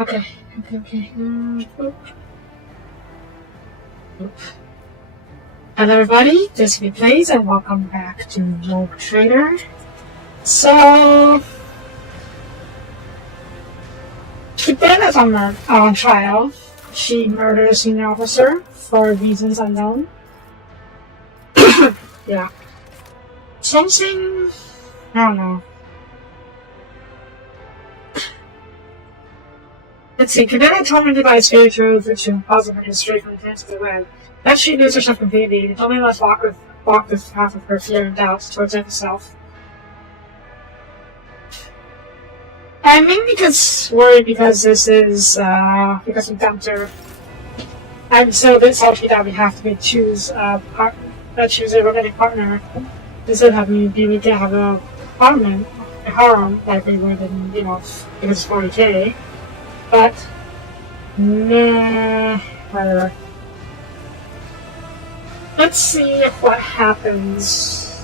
Okay. Hello everybody, this is me Plays and welcome back to Rogue Trader. So, Kibella's on trial. She murdered a senior officer for reasons unknown. Yeah. Something, I don't know. Let's see, Kibella told me to buy spiritual fiction puzzle history from the hands of the web. That she lose herself completely, and only must walk with half of her fear and doubts towards herself. I'm mainly worried because this is, because we dumped her. I'm so a bit salty that we have to choose a romantic partner instead of having we can have a harem like we would in, because it's 40k. But, nah, whatever. Let's see what happens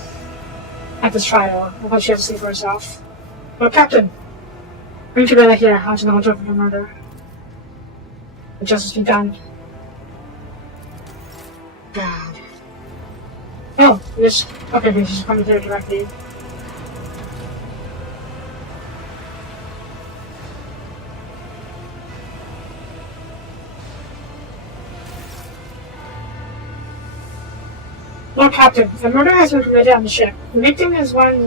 at this trial and what she has to see for herself. Well, Captain, bring Kibella here. I want to know what drove her murder. The justice be done. God. Oh, yes. Okay, she's coming here directly. Lord Captain, the murder has been committed on the ship. The victim is one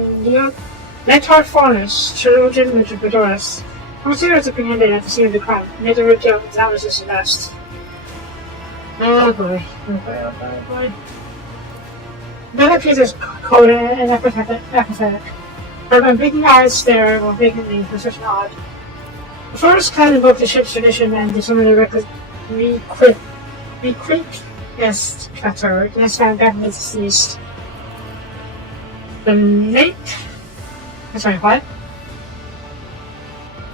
Netar Fornus, chirurgeon Richard Bedoris. Consider is apprehended at the scene of the crime. Neither Rico and Thomas is arrest. Oh boy. Another piece is cold and apathetic. Her unblinking eyes stare while vacantly for such an odd. The first kind invoked the ship's tradition and determined the Yes, Cutter. Yes, found that was deceased. The late. Sorry, what?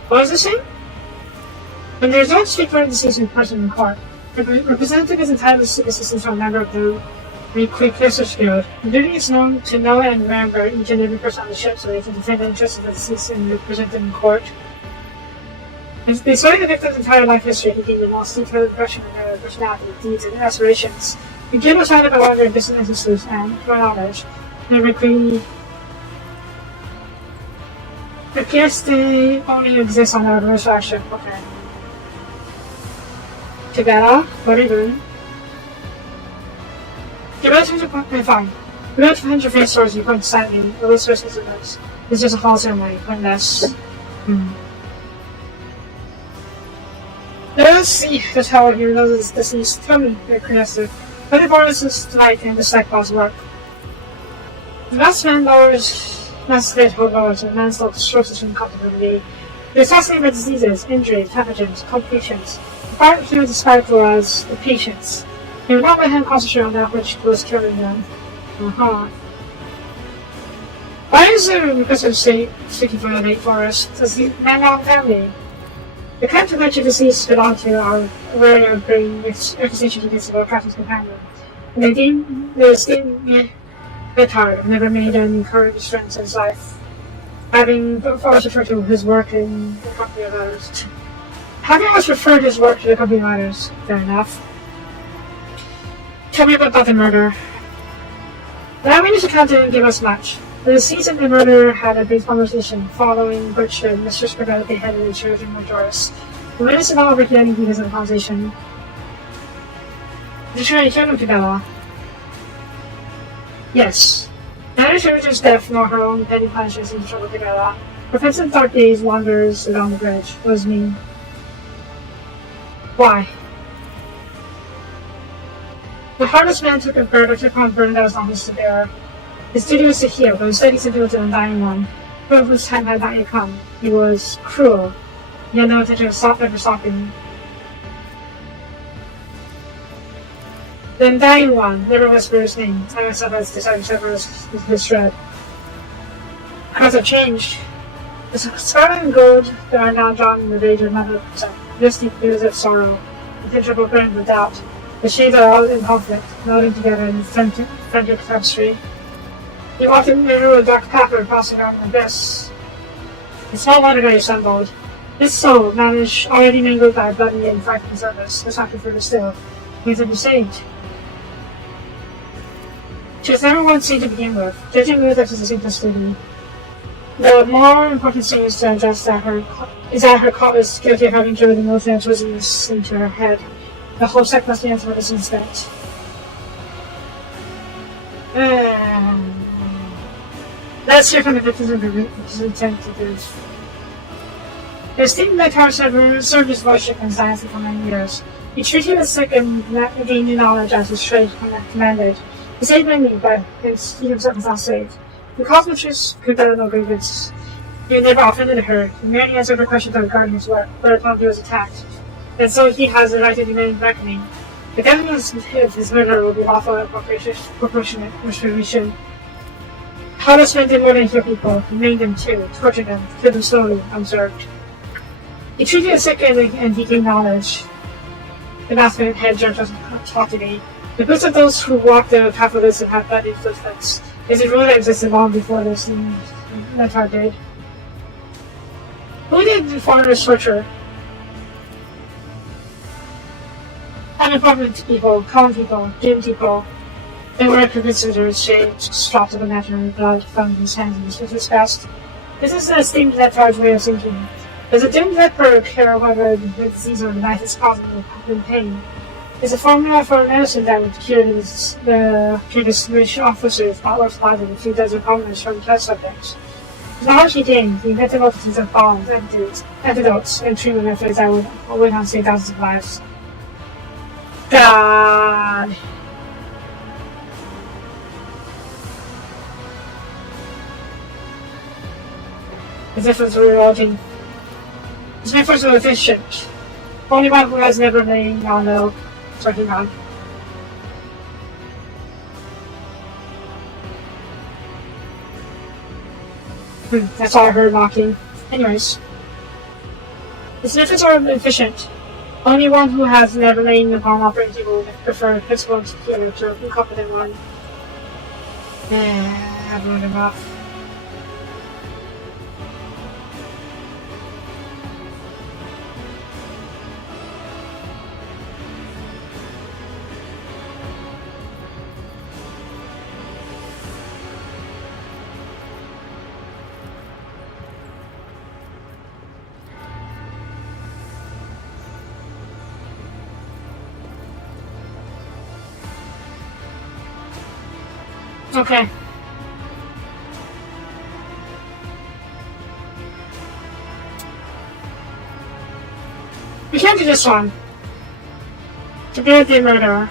What was this saying? When there is no straightforward deceased person in court, the representative is entitled to seek assistance from a member of the Research Guild. The duty is known to know and remember each and every person on the ship so they can defend the interests of the deceased and represent them in court. They study the victim's entire life history, taking the most detailed impression of their personality, deeds, and aspirations. The guild was founded by one of their distant ancestors, and, to my knowledge, the appears they only exist on our research ship. Okay. Kibella, what are you doing? Kibella turns your point fine. Kibella turns your face towards you, points silently, or least first as it's just a false ceremony, unless. Let us see just how he knows this deceased. Tell me, your curiosity. What if Boris is tonight in the Cyclops work? The last man lowers masquerade lowers and man slopes strokes from comfortably. The associated with diseases, injuries, pathogens, complications. The part here described as the patients. They will not let him concentrate on that which was killing them. Why is there a request of seeking for the late Forest? Does the man have a family? The camp to which the deceased belonged to are aware of bringing accusation against the captain's companion, and they esteem me Betard and never made an encouraged strength in his life, having always referred to his work in the company of others. Having always referred his work to the company of others, fair enough. Tell me about the murder. The eyewitness account didn't give us much. The deceased and the murderer had a brief conversation, following which Mr. Scribella beheaded the children of Doris. The witness did not overhear any details of the conversation. Did you try to kill him, Kibella? Yes. Neither children's death nor her own petty punishments in trouble Kibella. Professor Dark Days wanders along the bridge. What does it mean? Why? The heartless man took on burden that was not his to bear. His duty was to heal, but instead he sent him to the dying one, whose time had not yet come. He was cruel. He had no intention of ever stopping. The dying one never whispered his name. I myself has decided to sever his thread. As have changed. The scarlet and gold that are now drawn in the rage of another percent. This deep news of sorrow, the picture of burden of doubt. The shades are all in conflict, melding together in frantic tapestry. He walked in the middle of Dr. Pepper, crossing around the abyss. A small water guy assembled. This soul, managed already mangled by bloody and frightening service, was not further still. He was saved. She was never once seen to begin with, judging with us as a simplicity. The more important thing is to address that her caught was guilty of having driven the militant wizardness into her head. The whole sect must be answered for this incident. Let's hear from the victims of his representatives. The esteemed Vicar served his lordship in science for many years. He treated the sick and gained new knowledge as his trade commanded. He saved many, but he himself was not saved. The cosmetics could bear no grievance. He never offended her. He merely answered her questions regarding his work, whereupon he was attacked. And so he has the right to demand reckoning. The government's of his murder will be lawful and proportionate retribution. How spent more than few people. He maimed them too, tortured them, killed them slowly, unobserved. He treated the sick and he gained knowledge. The master head judge taught to me. The boots of those who walk the path of this and have bloody footsteps is a rule that existed long before this Mentor did. Who did the foreigners torture? Unimportant people, common people, doomed people. They were considered shaved, dropped of the matter and blood from his hands and his best. This is the esteemed Mentor's way of thinking. Does a doomed leper care whether the disease or the knife is causing him pain? Is a formula for medicine that would cure the previous officers not worth fighting if he does a commoners from test subjects? The knowledge he gained, he invented multitudes of bombs, antidotes, and treatment methods that would went on to save thousands of lives. God. The difference we were watching. His methods were efficient. Only one who has never lain on the working on. That's all I heard mocking. Anyways. His methods are efficient. Only one who has never lain upon operating table would prefer a principal executor to an incompetent one. I've run him off. Okay. We can't do this one. To be the murderer.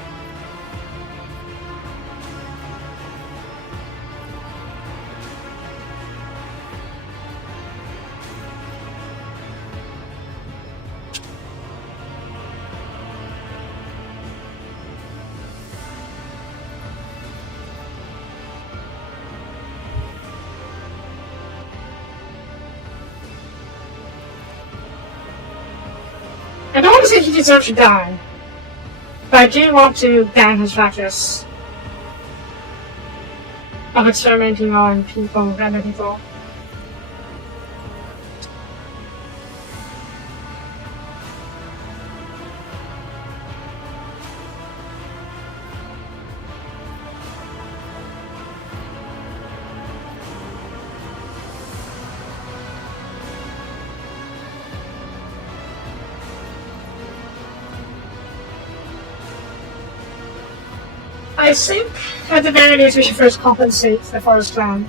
I don't want to say he deserves to die, but I do want to ban his practice of experimenting on people, random people. I think, at the very least, we should first compensate the Forest Clan.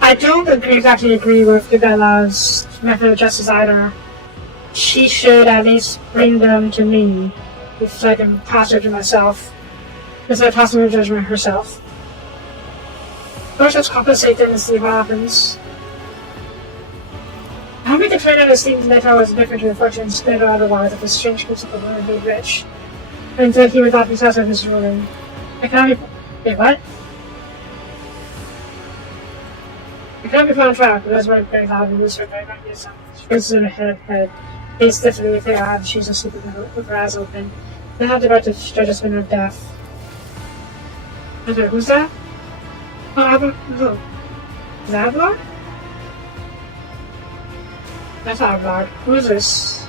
I don't exactly agree with Gabella's method of justice either. She should at least bring them to me, if I can pass judgment myself, instead of passing her judgment herself. First, let's compensate them and see what happens. How we declare that esteemed Metal was different to the fortunes, dead or otherwise, of this strange principle of being rich. Until he would not be satisfied with his ruling. I cannot be. Wait, what? I cannot be put on trial, but that's very loud and loose, very not get some. Faces in her head. Face stiffly with her eyes, she's asleep with her eyes open. They have the right to judge us of death. Okay, who's that? Oh, no. Is that Abelard? That's not Abelard. Who is this?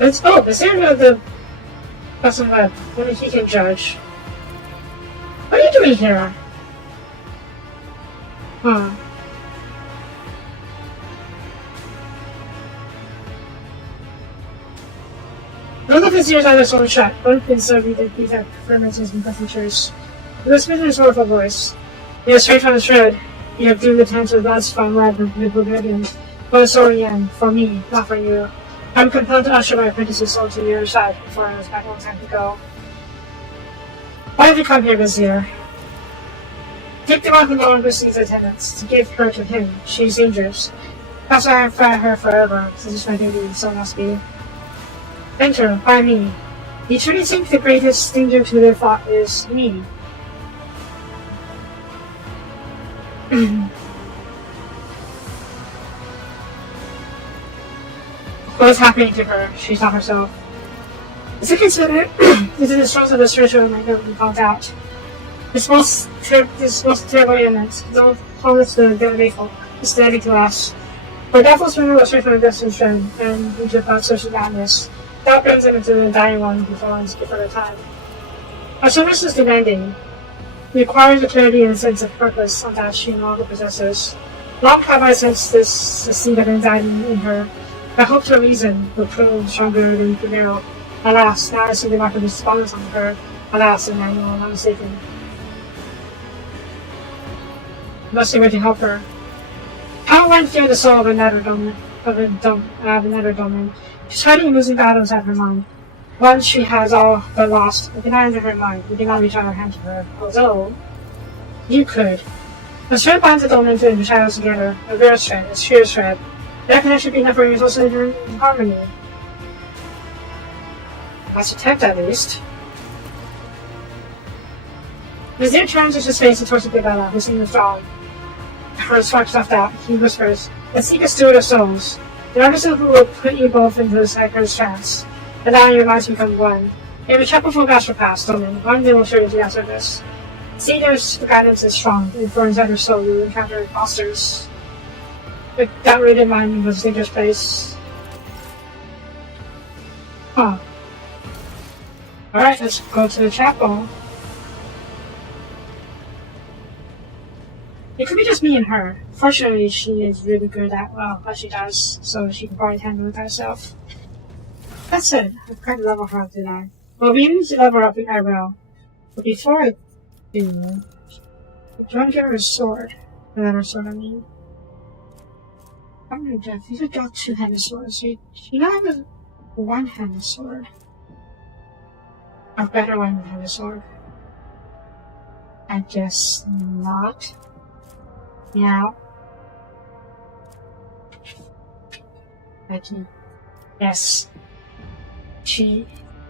It's the same of the person that only he can judge. What are you doing here? Huh. None of his ears either saw shut. Both been so read that these affirmations and features. He whispered in his sorrowful voice. You are straight from the shred. You have doomed the tent to the blood's fun web of the oblivion. But a sorry end, for me, not for you. I'm compelled to usher my apprentice's soul to the other side before I was back on time to go. Why have you come here, Vizier? Take the one who no longer sees attendance, to give her to him. She is dangerous. That's why I have fired her forever, since it's my duty, so must be. Enter, by me. You truly think the greatest danger to their thought is me. What is happening to her? She's not herself. Is it considered? Is it the source of the spiritual might never be found out? This most terrible ailment, don't harness the very folk, is steady to us. For devils remove us straight from the destined trend, and into without social madness. That brings them into the dying one before one's given time. Our service is demanding. It requires the clarity and sense of purpose on that she no longer possesses. Long have I sensed this seed of anxiety in her. I hoped her reason would prove stronger than prevail. Alas, now I see the mark of response on her. Alas, Emmanuel, I'm mistaken. I must be ready to help her. How one fear the soul of another domain? She's fighting losing battles at her mind. Once she has all but lost, we cannot enter her mind. We cannot reach out our hand to her. Although, you could. A thread binds the domain and the shadows together. A real thread, a sheer thread. That connection be enough for you to also in harmony. Let's attempt at least. Vizier turns his face towards the Bella, who seems withdrawn. Her sparks left out. He whispers, "Let's seek a steward of souls. The artisan who will put you both into the sacred trance, allowing your minds to become one. If a chapel full gods past, Domin, one day will show you the answer to this. See, there's the guidance is strong, and for inside your soul you will encounter imposters. The downrated mind was a dangerous place." Huh. Alright, let's go to the chapel. It could be just me and her. Fortunately, she is really good at, what she does, so she can probably handle it herself. That said, I've kind of level her up, did I? Well, we need to level her up I will. But before I do, I'm trying to get her a sword. Another sword, I mean. I'm gonna death. These are got two-handed swords. You not have a one-handed sword. A better one-handed sword. I guess not. Yeah. Becky. Yes.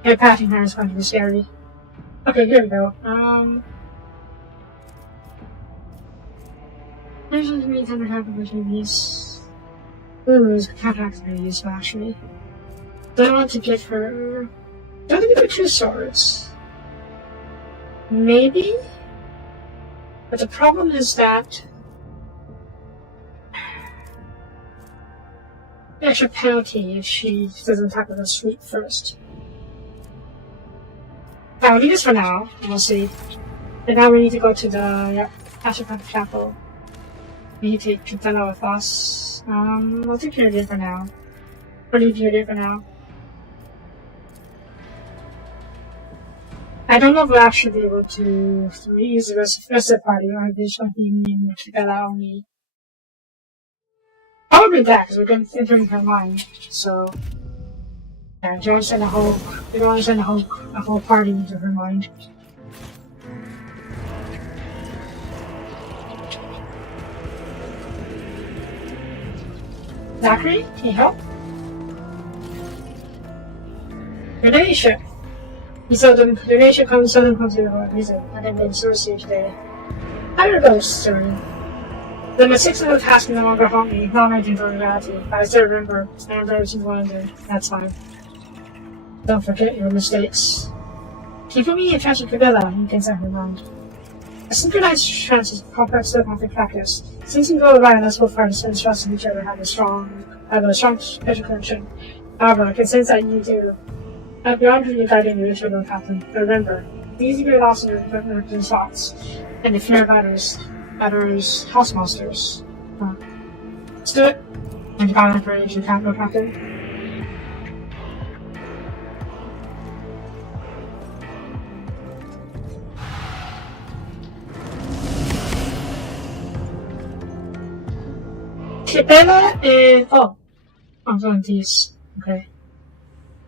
Her patting her is going to be scary. Okay, here we go. There's a really tender half of these. Ooh, it's contacts very useful actually. Do I want to give her. Do I want to give her two swords? Maybe? But the problem is that the extra penalty if she doesn't tackle the sweep first. I'll leave this for now, and we'll see. And now we need to go to the Astropath Chapel. We need to take Pintana with us. I'll take care of it for now. Or leave you there for now. I don't know if we'll actually be able to reuse the rest of the party, or if it's going to be me and Bella only. Probably that, because we're going to enter her mind, so. Yeah, we don't want to send a whole party into her mind. Zachary, can you help? Donation! So the donation comes to the reason, and then they source you today. How did it go, story? Then the 6 minute task no longer haunt me, not making for reality. I still remember, I remember every single one of them. That's fine. Don't forget your mistakes. Keep me in touch with Cabela, you can set her mind. A synchronized trance is a complex telepathic practice. Since you go around unless both parties sense trust in each other have a strong special connection. However, it can sense that you do. Beyond who you guiding your internal captain. But remember, these are lost in your thoughts, and the fear matters house monsters. Let's do it. And you got for your captain. Cabela is I'm doing these. Okay.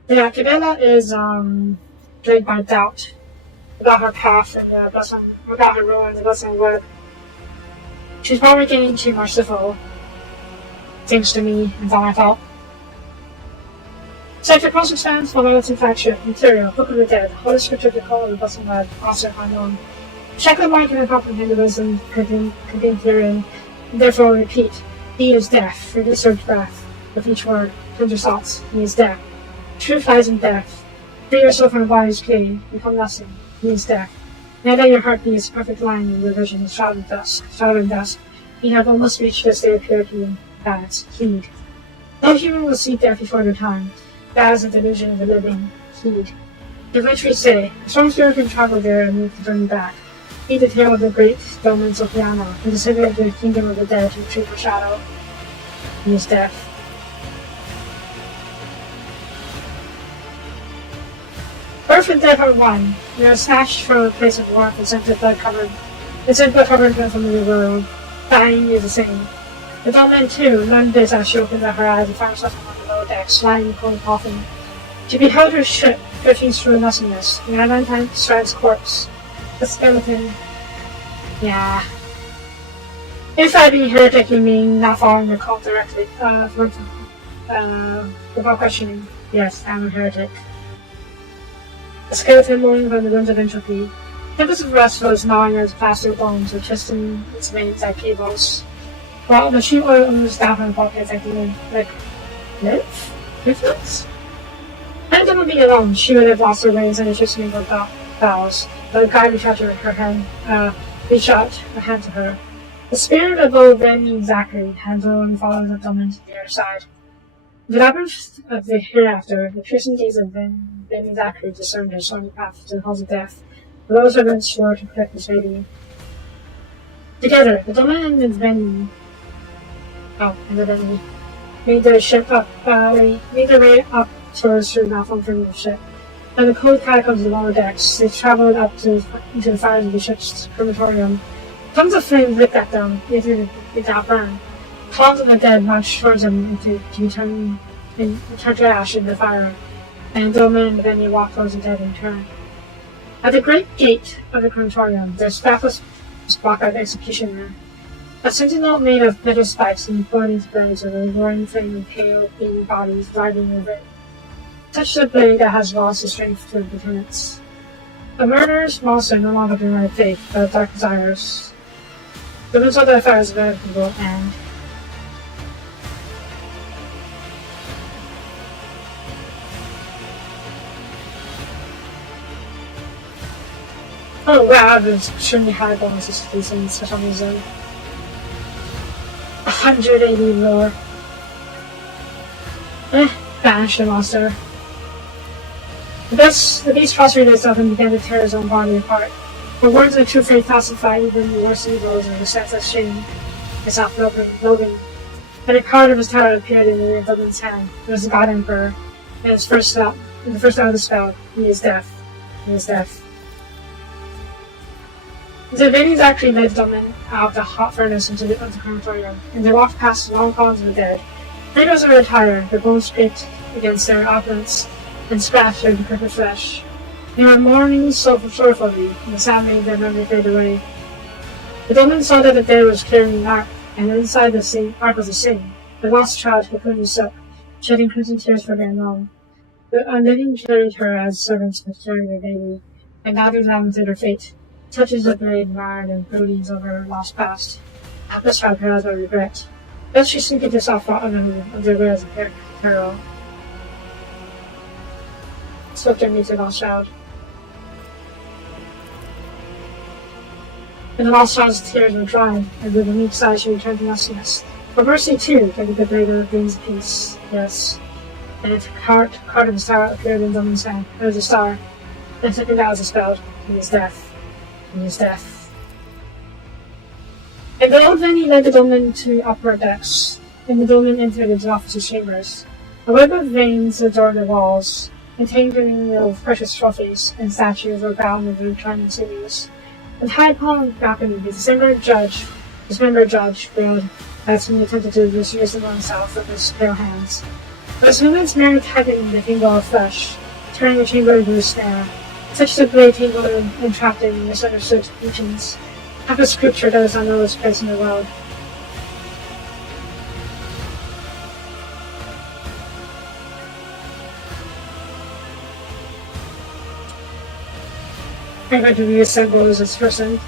Yeah, Cabela is plagued by doubt about her path and about her role in the blessing web. She's probably getting too merciful, thanks to me and all my fault. So if your project stands for relative flagship, material, Book of the Dead, Holy Scripture to call the blessing web, also unknown. Check the mark and comprehend the wisdom contained herein, and therefore repeat. He is death, for this surge breath. With each word, turn your thoughts. He is death. Truth lies in death. Free yourself from the body's cave. Become nothing. He is death. Now that your heart beats a perfect line in your vision, shrouded in dusk, you have almost reached the state of purity and balance. Heed. No human will seek death before their time. That is a delusion of the living. Heed. The rich say, a strong spirit can travel there and make the journey back. Heed the tale of the great Dominus Sopiano, and the city of the kingdom of the dead to retreat for shadow. He is death. Birth and death are one. We are snatched from a place of warmth and sent to blood covered from the world. Dying is the same. The Dominant too learned this as she opened her eyes and found herself on the lower decks, lying in the cold coffin. She beheld her ship drifting through nothingness, and at one time Strand's corpse. The skeleton. Yeah. If I be heretic, you mean not following the cult directly, without questioning. Yes, I'm a heretic. The skeleton moving from the winds of entropy. Tempest of rest was gnawing at its plastic bones or twisting its veins like cables. While the sheet oil oozed down from the pockets like lift? Had Emma been alone, she would have lost her wings and just made her bowels. But the guy reached out her hand to her. The spirit of old Benny Zachary had and followed the woman to the other side. The labyrinth of the hereafter, the piercing gaze of Benny Zachary discerned a shiny path to the halls of death. The low servants swore to protect his baby. Together, the woman and Benny made their way up towards the malfunctioning ship. And the cold catacombs of the lower decks, they traveled up into the fires of the ship's crematorium. Tongues of flame licked at them, without burn. Columns of the dead marched towards them to turn to ash in the fire, and Doman and Benny walked towards the dead in turn. At the great gate of the crematorium, their staff was blocked by the executioner. A sentinel made of metal spikes and floating threads of a roaring flame and pale, baby bodies gliding over it. Touch the blade that has lost its strength to the tenants. The murderous monster no longer denied faith, but dark desires. The roots of the affairs of other people, and oh wow, there's extremely high bonuses to these things for some reason. 180 lore. Banish the monster. The beast prostrated itself and began to tear his own body apart. The words of true faith pacify even the worst evils and the senseless shame. Myself, Logan. And a card of his tower appeared in the Dublin's hand. It was the God Emperor. And his first out of the spell, he is death. He is death. The Venus actually led Dublin out of the hot furnace into the crematorium, and they walked past long columns of the dead. Freighters of their tire, their bones scraped against their opulence and scratched their decrepit flesh. They were mourning sorrowfully, and the sound made their memory fade away. The Dublin saw that the dead was carrying an ark, and inside the ark was a sin. The lost child who couldn't suck, shedding crimson tears for their mom. The unliving carried her as servants would carry their baby, and now they lamented her fate. Touches the blade marred and broodings over her lost past. This child paralyzed by regret. Thus she simply herself thought of their way as a peril. Spoke their music all shout. and the lost child's tears were dried, and with a meek sigh she returned to nothingness. For mercy too, like a good lady brings peace. Yes. And its heart of the star appeared in Domin's hand. There was a star. Then something that was expelled. He is death. He is death. And the old Vinny led the Domin to upper decks, and the Domin entered into officers' chambers. A web of veins adorned the walls, containing of precious trophies and statues were bound with reclining sinews. And high upon the balcony, the dismembered judge, wailed as he attempted to dismiss himself with his pale hands. But his movements merely tightening the tingle of flesh, turning the chamber into a snare. Such is a blade tangled and entrapped in misunderstood teachings. Half a scripture that is unknown its place in the world. I'm going to reassemble as its person.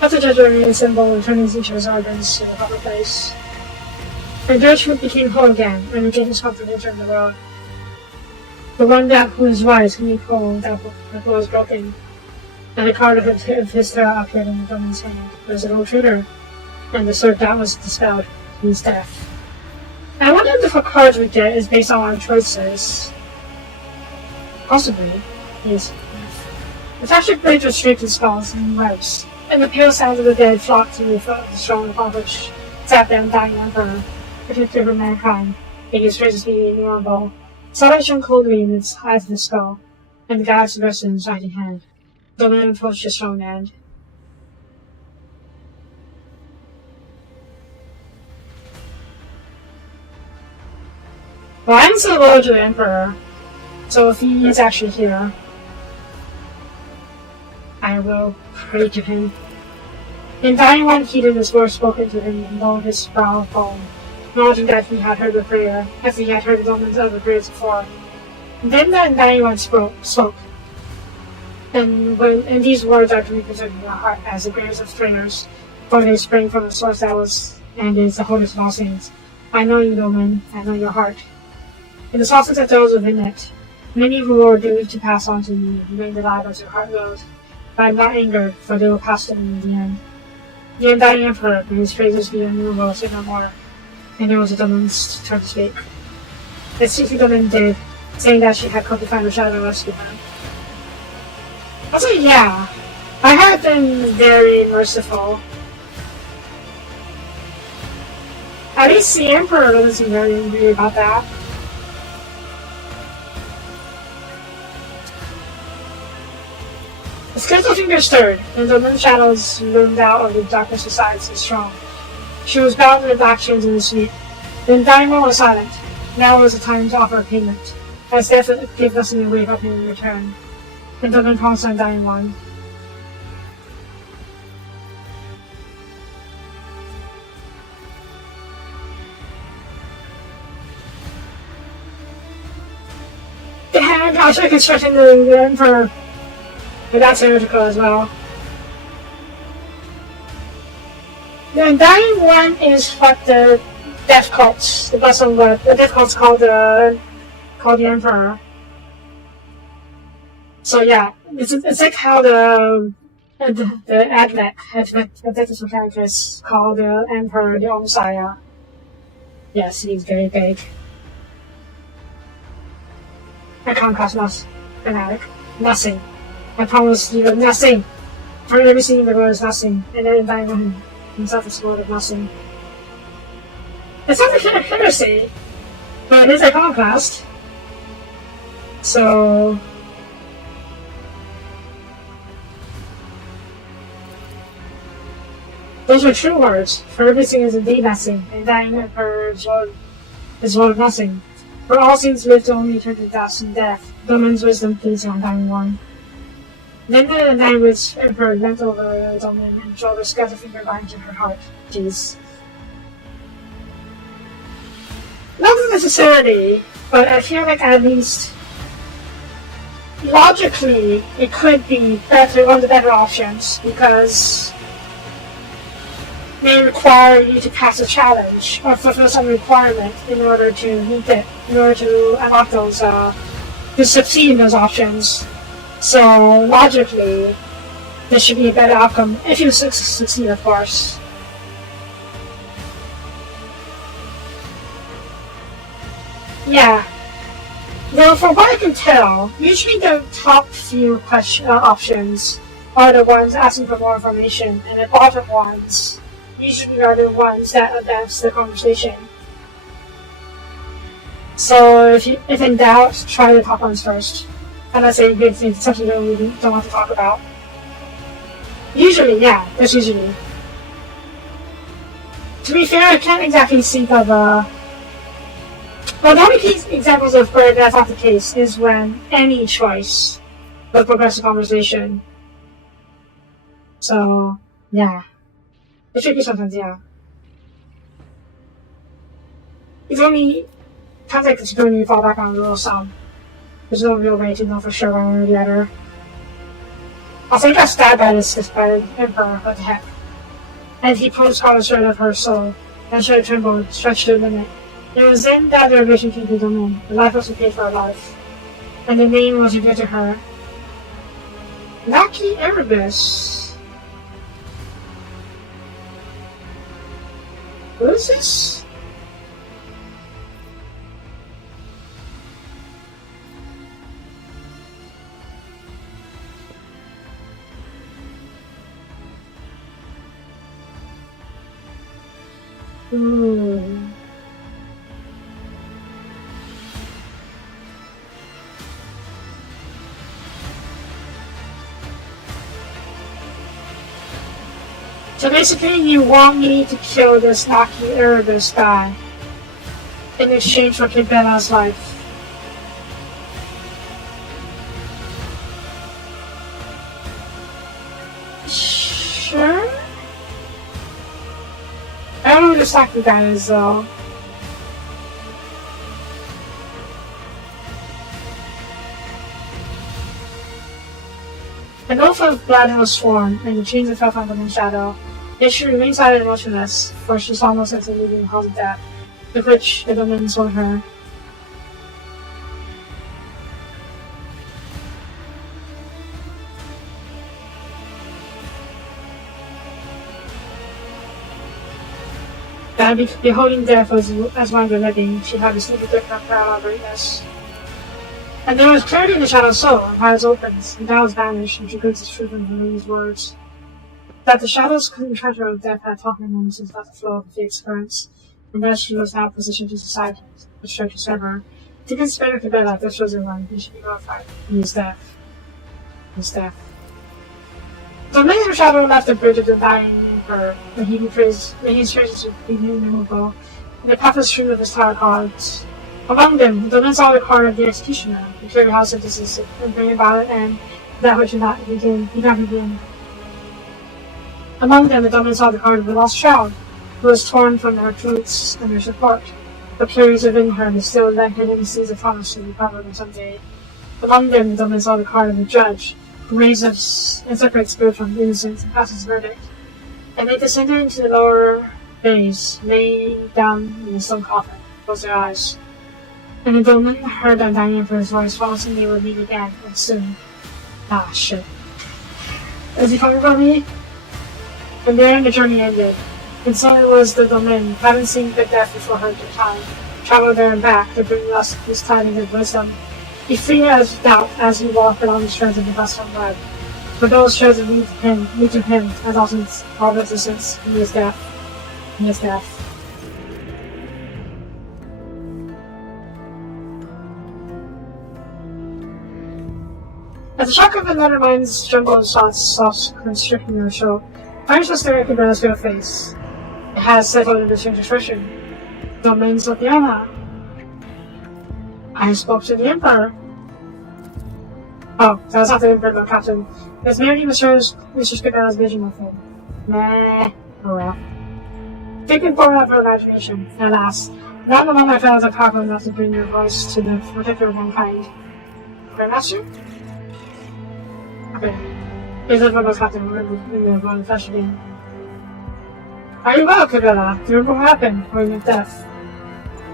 Let the judge reassemble and turn each of his organs to the proper place. The judgment became whole again, and regained his comprehension of the world. The one that who is wise can make whole that who was broken. And the card of his throat appeared in the woman's hand. It was an old traitor, and the sword that was dispelled. He was death. I wonder if the cards we get is based on our choices. Possibly. Yes. The fractured blades were straight to skulls and webs, and the pale sounds of the dead flocked to the strong upon which sat the undying emperor, protector of mankind, making his phrases be innumerable. Starlight shone coldly in its eyes of the skull, and the goddess rested in his right hand. The man approached his strong hand. Well, I'm so loyal to the emperor, so if he is actually here, I will pray to him. The dying one heeded his words spoken to him and lowered his brow fallen, acknowledging that he had heard the prayer, as he had heard the woman's other prayers before. And then the dying one spoke. And these words are to be preserved in your heart as the graves of traitors, for they spring from the source that was and is the holiest of all saints. I know you, woman, I know your heart. In the softness that dwells within it, many who are doomed to pass on to me remain alive as your heart wills. But I am not angered, for they will pass to me in the end. The undying emperor, may his praises be innumerable, say no more. And there was a woman's turn to speak. The sleepy woman did, saying that she had come to find a shadow and rescue her. I'll say yeah. I have been very merciful. At least the emperor doesn't seem very angry about that. The skeletal fingers stirred, and the moon shadows loomed out of the darkness beside so strong. She was bound in the black chains in the sleep. The dying one was silent. Now was the time to offer a payment, as death gave nothing away from him in return. And the moon promised the dying one. The hand also constructing the emperor. But that's heretical as well. The undying one is what the death cults, the blessed word, the death cults called the emperor. So yeah, it's like how the Advent characters call the emperor the Messiah. Yes, he's very big. I can't cause much fanatic. Nothing. I promise you nothing. For everything in the world is nothing, and then dying on himself is more of nothing. It's not a heresy, but it is a conquest. So those are true words. For everything is indeed nothing, and dying for is one of nothing. For all things live to only turn to dust and death. Domin's wisdom pleads on dying one. Then the language emperor leant over the Domin and showed a scattered finger lines in her heart. Jeez. Not necessarily, but I feel like at least logically it could be better, one of the better options, because they require you to pass a challenge or fulfill some requirement in order to meet it, in order to unlock those, to succeed in those options. So logically, This should be a better outcome if you succeed, of course. Yeah. Well, from what I can tell, usually the top few options are the ones asking for more information, and the bottom ones usually are the ones that advance the conversation. So if in doubt, try the top ones first. And let's say it's something that we don't want to talk about. Usually, yeah, that's usually. To be fair, I can't exactly think of well, the only examples of where that's not the case is when any choice will progress the conversation. So, yeah. It's tricky sometimes, yeah. It's only times like this when you fall back on a rule of thumb. There's no real way to know for sure one way or the other. Also, he got stabbed by the Emperor, what the heck. And he pulls out a shred of her soul, and she trembled, stretched to the limit. It was then that the revelation came to the domain. The life was repaid for her life. And the name was revealed to her. Lucky Erebus. Who is this? So basically, you want me to kill this Lucky Erebus guy in exchange for Kibella's life. Sure? I don't know who this Lucky guy is, though. An oath of blood was sworn, and the chains fell from the shadow. Yet she remained silent and motionless, for she saw no sense of leaving the house of death, with which the domain swore her. That beholding death as one of the living, she had received a gift of parallel greatness. And there was clarity in the shadow's soul, and eyes opened, and doubts vanished, and she gripped its truth in these words. That the shadow's treasure of death had taught her moments about the flow of the fate's currents, and thus she was now positioned to decide which to serve her. To consider Cabela, this chosen one, he should be glorified. He is death. He is death. The laser shadow left the bridge of the dying emperor, when he praised to be innumerable, and the pathless stream of his tower cards. Among them, the men saw the card of the executioner, the clear house of disease, and bring about it, and that which did not begin. Among them, the dominant saw the card of the lost child, who was torn from their roots and their support. The players within her and still led hidden seeds of promise to recover them someday. Among them, the dominant saw the card of the judge, who raises and separates spirit from innocence and passes verdict. And they descended into the lower bays, lay down in the stone coffin, closed their eyes. And the dominant heard the dying emperor's voice, promising they would meet again, and soon. Ah, shit. Is he coming for me? And there the journey ended. And so it was the domain, having seen the death before her time, traveled there and back to bring us this tidings of wisdom. He freed as doubt as he walked along the shreds of the custom web. For those shreds lead to him, as also all existence, he is death. He is death. As the shock of another mind's jumbled thoughts soft constricting her throat, French was staring at Cabella's real face. It has settled into a strange expression. Domain Sopiana. I spoke to the Emperor. Oh, that was not the Emperor, but Captain. It was merely Mrs. Cabella's vision of him. Nah, oh well. Thinking born out of her imagination, alas, not the moment I felt as powerful enough to bring your voice to the protector of mankind. Grandmaster? Okay. Here's the photo Captain in the flesh again. Are you well, Cabela? Do you remember what happened when you met death?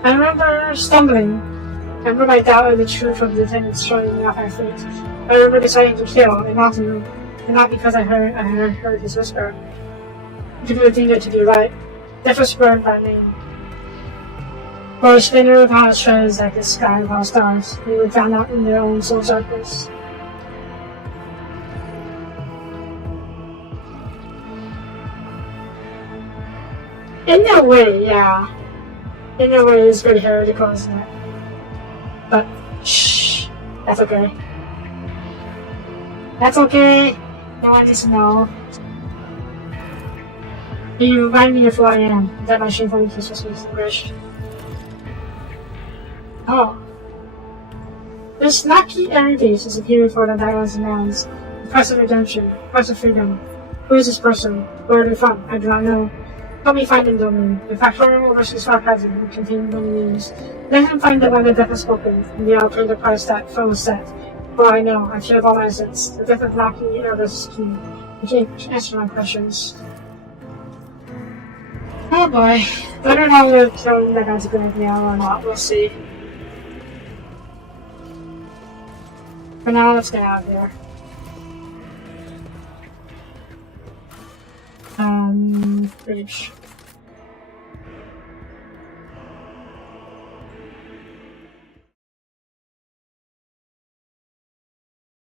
I remember stumbling. I remember my doubt of the truth of the attendants showing me off my fate. I remember deciding to kill and not to and not because I heard his whisper. To do the thing to do right. Death was burned by name. For a spinner of how it shows like the sky of all stars, they were found out in their own soul circles. In their way, yeah. In their way, it's pretty heretical, isn't it? But, shh, that's okay. That's okay. No one needs to know. You remind me of who I am, that my shameful weakness was distinguished. Oh. This lucky Aries is a hero for the Diamonds and Lands. The price of redemption, price of freedom. Who is this person? Where are they from? I do not know. Help me find him, domain. The factorial versus sarcasm contain many meanings. Let him find the one that death has spoken, and I'll pay the price that foe was set. For I know, I fear of all my sins. The death of lucky Aries is key. You can't answer my questions. Oh boy. I don't know if that guy's a good idea or not. We'll see. For now, let's get out of here. Bridge.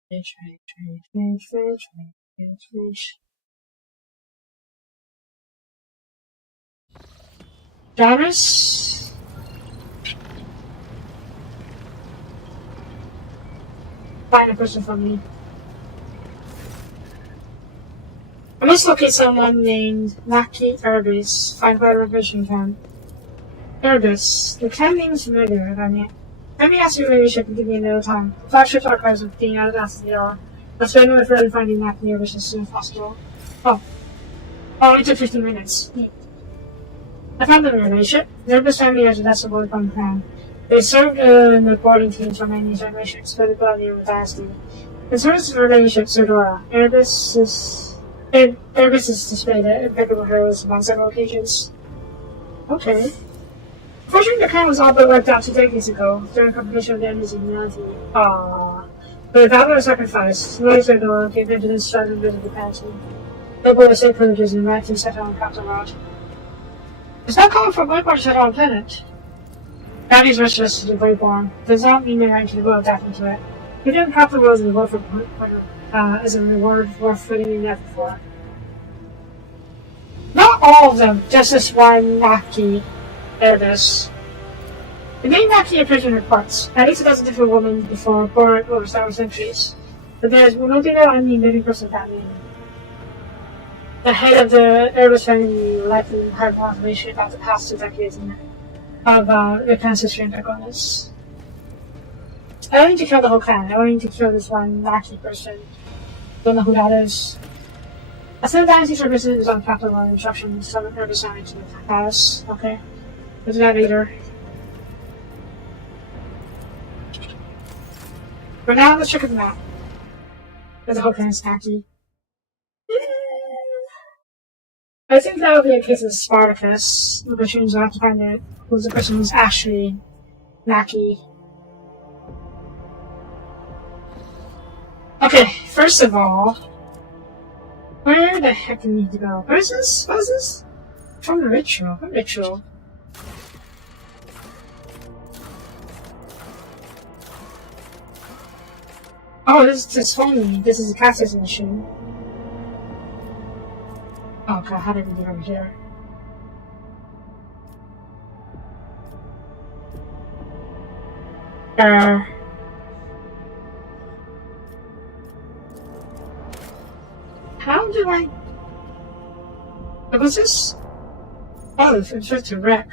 Bridge. Jarvis? Find a person for me. I must locate someone named Naki Erebus. Find where revision camp. Erebus. The camp name is familiar, if I may. Let me ask you maybe you can give me another time. Flagship archives of being out of answers the hour. Let's spend with really finding Naki Erebus as soon as possible. Oh, it took 15 minutes. I found them in a relationship. The Erebus family has a decimal upon plan. They served in the boarding teams for many generations, but it's about the dynasty. In terms of relationships, Zerdora, Erebus is displayed at impeccable heroism on several occasions. Okay. Fortunately, the clan was all but wiped out 2 decades ago, during competition of the enemy's humanity. Aww. But without their sacrifice, Lord Zerdora gave into this striving bit of the past. Noble estate privileges and right to set on Captain Rod. It's not calling for Voidborn to set on a planet. Bounty's wish list to the Voidborn does not mean they're right to the world adapting to it. You didn't craft the world as a reward as a reward worth putting in effort for. Not all of them, just this one Naki Erebus. The name Naki appears in reports. At least a dozen different women before born over several centuries. But there is no data on the living person with that name. The head of the Erebus family would likely have more information about the past 2 decades of the clan's history and backgrounds. I don't need to kill the whole clan. I only need to kill this one Naki person. Don't know who that is. I sent the dynasty services on Captain One instructions to summon Erebus family to the palace. Okay. We'll do that later. For now, let's check the map. There's a whole clan Naki. I think that would be a case of Spartacus, which means we'll have to find out who's the person who's actually Naki. Okay, first of all, where the heck do we need to go? What is this? What is this? From the ritual. What ritual? Oh, this is funny. This is a Cassius mission. Oh god, how did we get over here? How do I... What was this? Oh, it's just to wreck.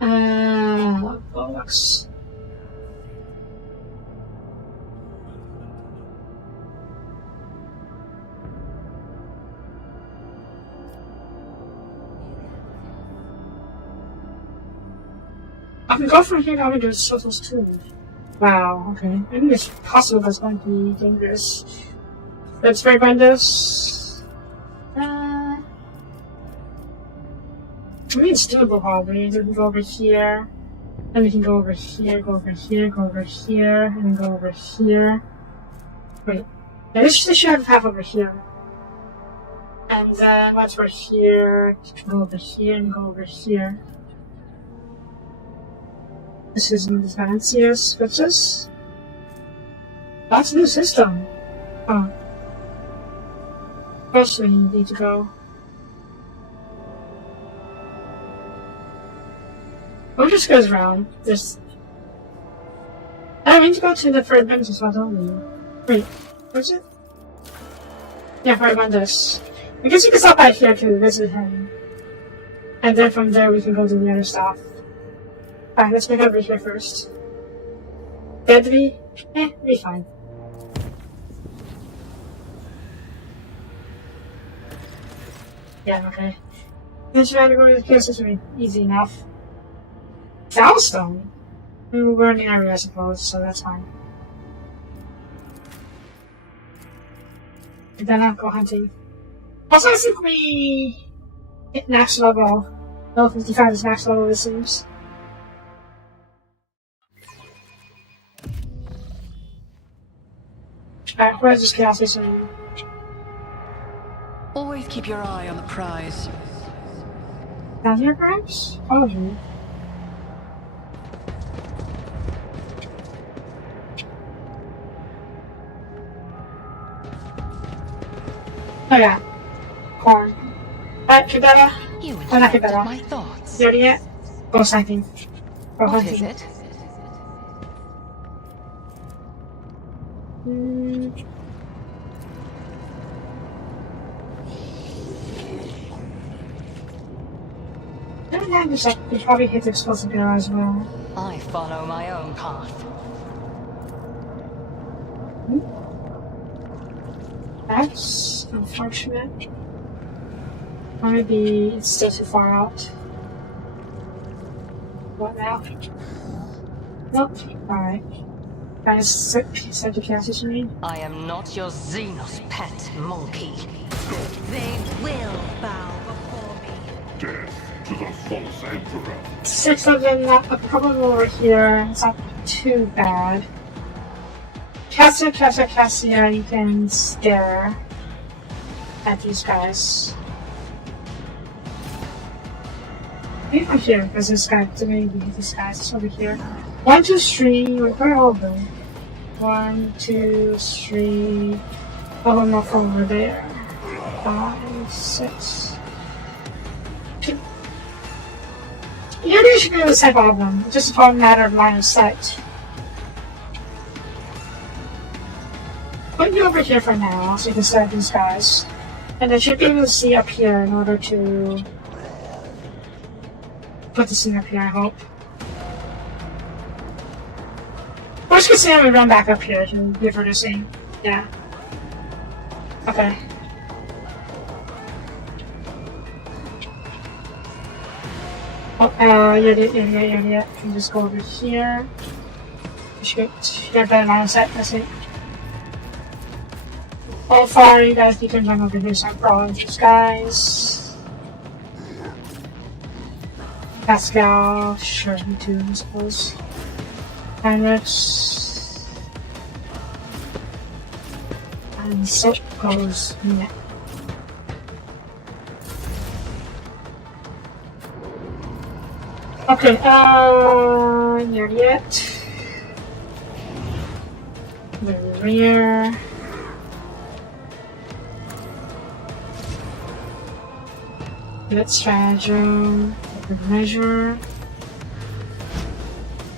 Bollocks. I can go from here down into Soapie's tomb. Wow, okay. I think it's possible that's going to be dangerous. Let's spray bind this. I mean, it's doable probably. We can go over here. Then we can go over here, go over here, go over here, and then go over here. Wait, Yeah, this should have over here. And then once we're here, go over here and go over here. This isn't as fancy as switches. That's a new system. Oh. First we need to go. What just goes around? Just. I need to go to the third bench as well, don't we? Wait, where's it? Yeah, right on this. I guess you can stop by here to visit him. And then from there we can go to the other stuff. Alright, let's make it over here first. Dead to be? Be fine. Yeah, okay. Let's try to go to the place. This will be easy enough. Soundstone? We're in the area, I suppose, so that's fine. And then I'll go hunting. Also, I think we hit max level. Level 55 is max level, it seems. Alright, where's this chaos station? Always keep your eye on the prize. Down here, perhaps? Probably. Oh yeah. Corn. Kibera? Oh, not Kibera. My thoughts. You ready yet? Go sniping. Go What hunting. is it? You probably hit the explosive arrow as well. I follow my own path. That's unfortunate. Or maybe it's still too far out. What now? Nope. Alright. Guys, set the chances for me. I am not your Xenos pet monkey. They will bow before me. Death to the false emperor. 6 of them, a couple of them over here. It's not too bad. Cassia, you can stare at these guys. Maybe over here, because this guy, maybe these guys, it's over here. 1, 2, 3, where are they? 1, 2, 3, all of them are over there. 5, 6. You should be able to save all of them, it's just a matter of line of sight. Put you over here for now, so you can start these guys. And I should be able to see up here in order to put this thing up here, I hope. Worst case scenario, we run back up here to give her the same. Yeah. Okay. Oh, yeah. Can just go over here. You should get better line of sight, that's it. Oh, far, you guys, you can run over here, so I'm following these guys. Pascal, sure, you too, I suppose. Heinrichs. And so goes Nick. Okay, not yet. The rear. Good stratagem, good measure.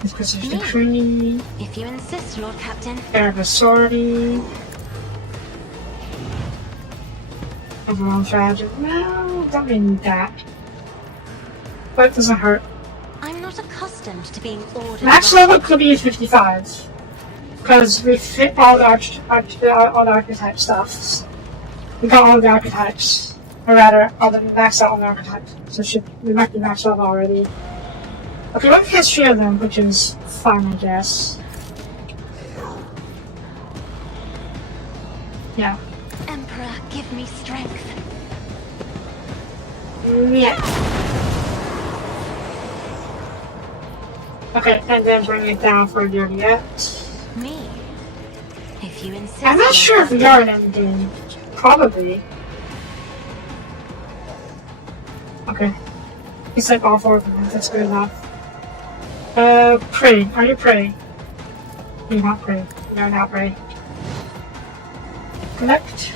This precision decree. If you insist, Lord Captain. Air of authority. Overall stratagem. No, don't really need that. But it doesn't hurt. I'm not accustomed to being ordered. Max level could be 55. Because we fit all the archetype stuff. We got all the archetypes. Or rather, all the maxed out on the archetypes. So we might be maxed level already. Okay, we have history of them, which is fine, I guess. Yeah. Emperor, give me strength. Yeah. Okay, and then bring it down for Juliet. Me? If you insist. I'm not sure if we are in endgame. Probably. Okay. It's like all 4 of them. That's good enough. Pray. Are you prey? You're not prey. No, not prey. Collect.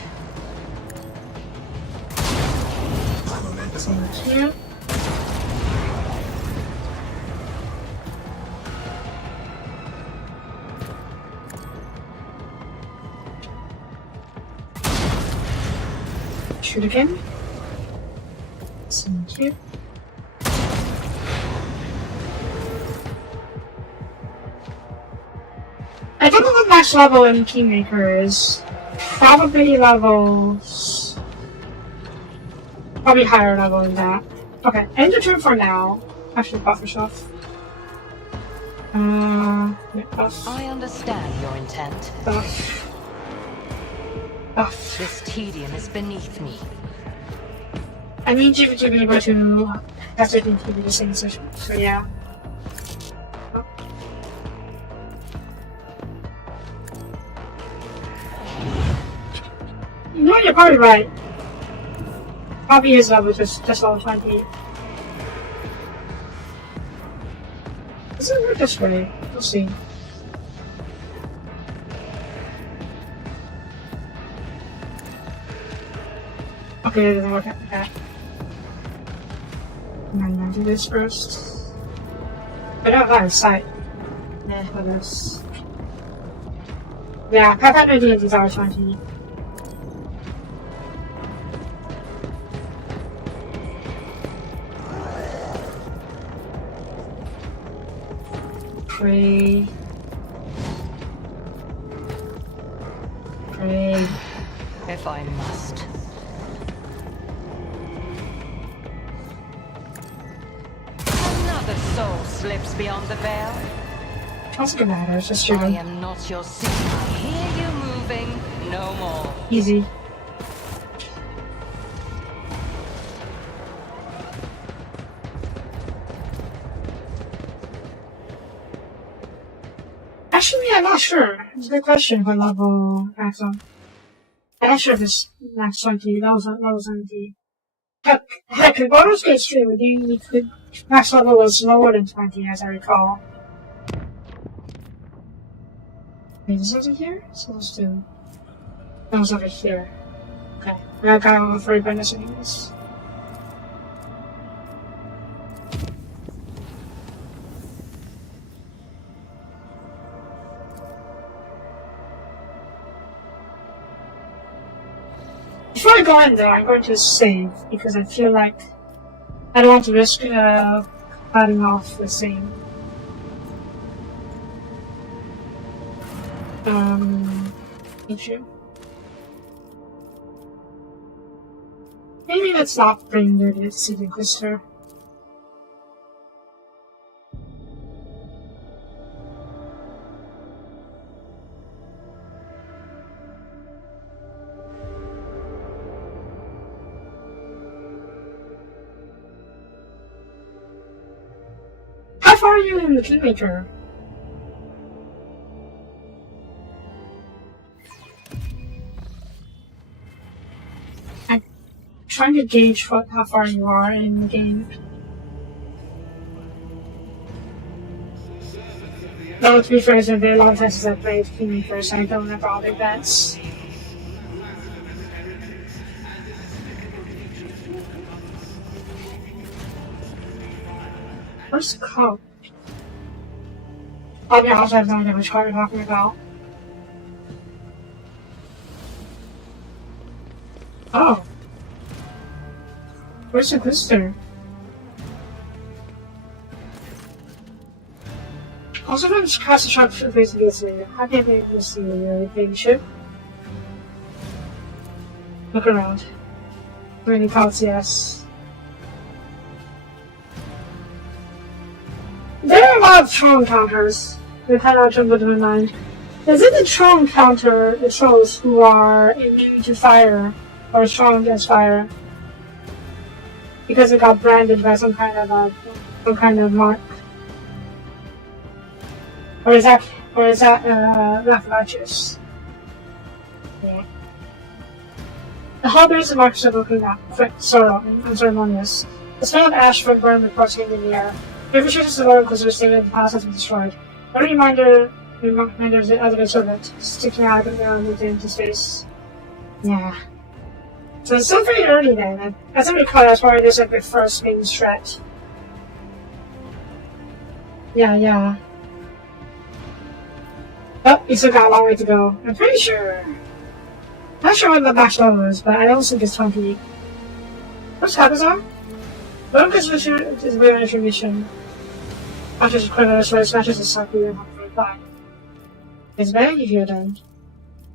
Thank you. Shoot again. Thank you. I don't know what max level in Kingmaker is. Probably levels. Probably higher level than that. Okay, end the turn for now. Actually, buff yourself. Yeah, buff. I understand your intent. Buff. Buff. This tedium is beneath me. I need you to be able to have it into the same session. So yeah. No, you're probably right. Probably is level just level 20. Does it work this way? We'll see. Okay, it doesn't work like that. I'm gonna do this first. I don't have a sight. Nah, what else? Yeah, I've had no idea these are 20. Pray. Pray. If I must. Another soul slips beyond the veil. Doesn't matter, it's just I shooting. am not your seed. I hear you moving. No more. Easy. Actually, I'm not sure. It's a good question what level max on. I'm not sure if it's max 20, level 20. Heck, in Baldur's Gate 3, the max level was lower than 20, as I recall. Wait, is it over here? So let's do. That was over here. Okay. I got level 3 bonus anyways. Before I go in there, I'm going to save because I feel like I don't want to risk cutting off the same. Issue. Maybe let's not bring the Seed Inquisitor. How far are you in the Kingmaker? I'm trying to gauge how far you are in the game. No, to be fair, it's been a very long time since I played Kingmaker, so I don't remember all the events. Where's the code? Oh yeah, I also have no idea which card you're talking about. Oh. Where's the Inquisitor? Also, if I'm just cast a sharp face against me, how can I make this see the big ship? Look around. For any cards, yes. There are a lot of troll encounters. We've had our trouble in my mind. Is it the troll encounter the trolls who are immune to fire or strong against fire? Because it got branded by some kind of mark. Or is that Raphaelus? Yeah. The hallways of Microsoft looking up, quick, sorrow, and unceremonious. The smell of ash from burned reports came in the air. The refrigerators of the Inquisitor stated that the palace has been destroyed. A reminder of the other servant, sticking out of the mirror and moved into space. Yeah. So it's still very early then. As I recall, that's probably just like the first main stretch. Yeah. Oh, we still got a long way to go. I'm pretty sure. Not sure what the max level is, but I don't think it's 20. What's Hackazar? One position is weird information. Matches equivalent as well as matches is Soapie and Soapie. It's very easier then.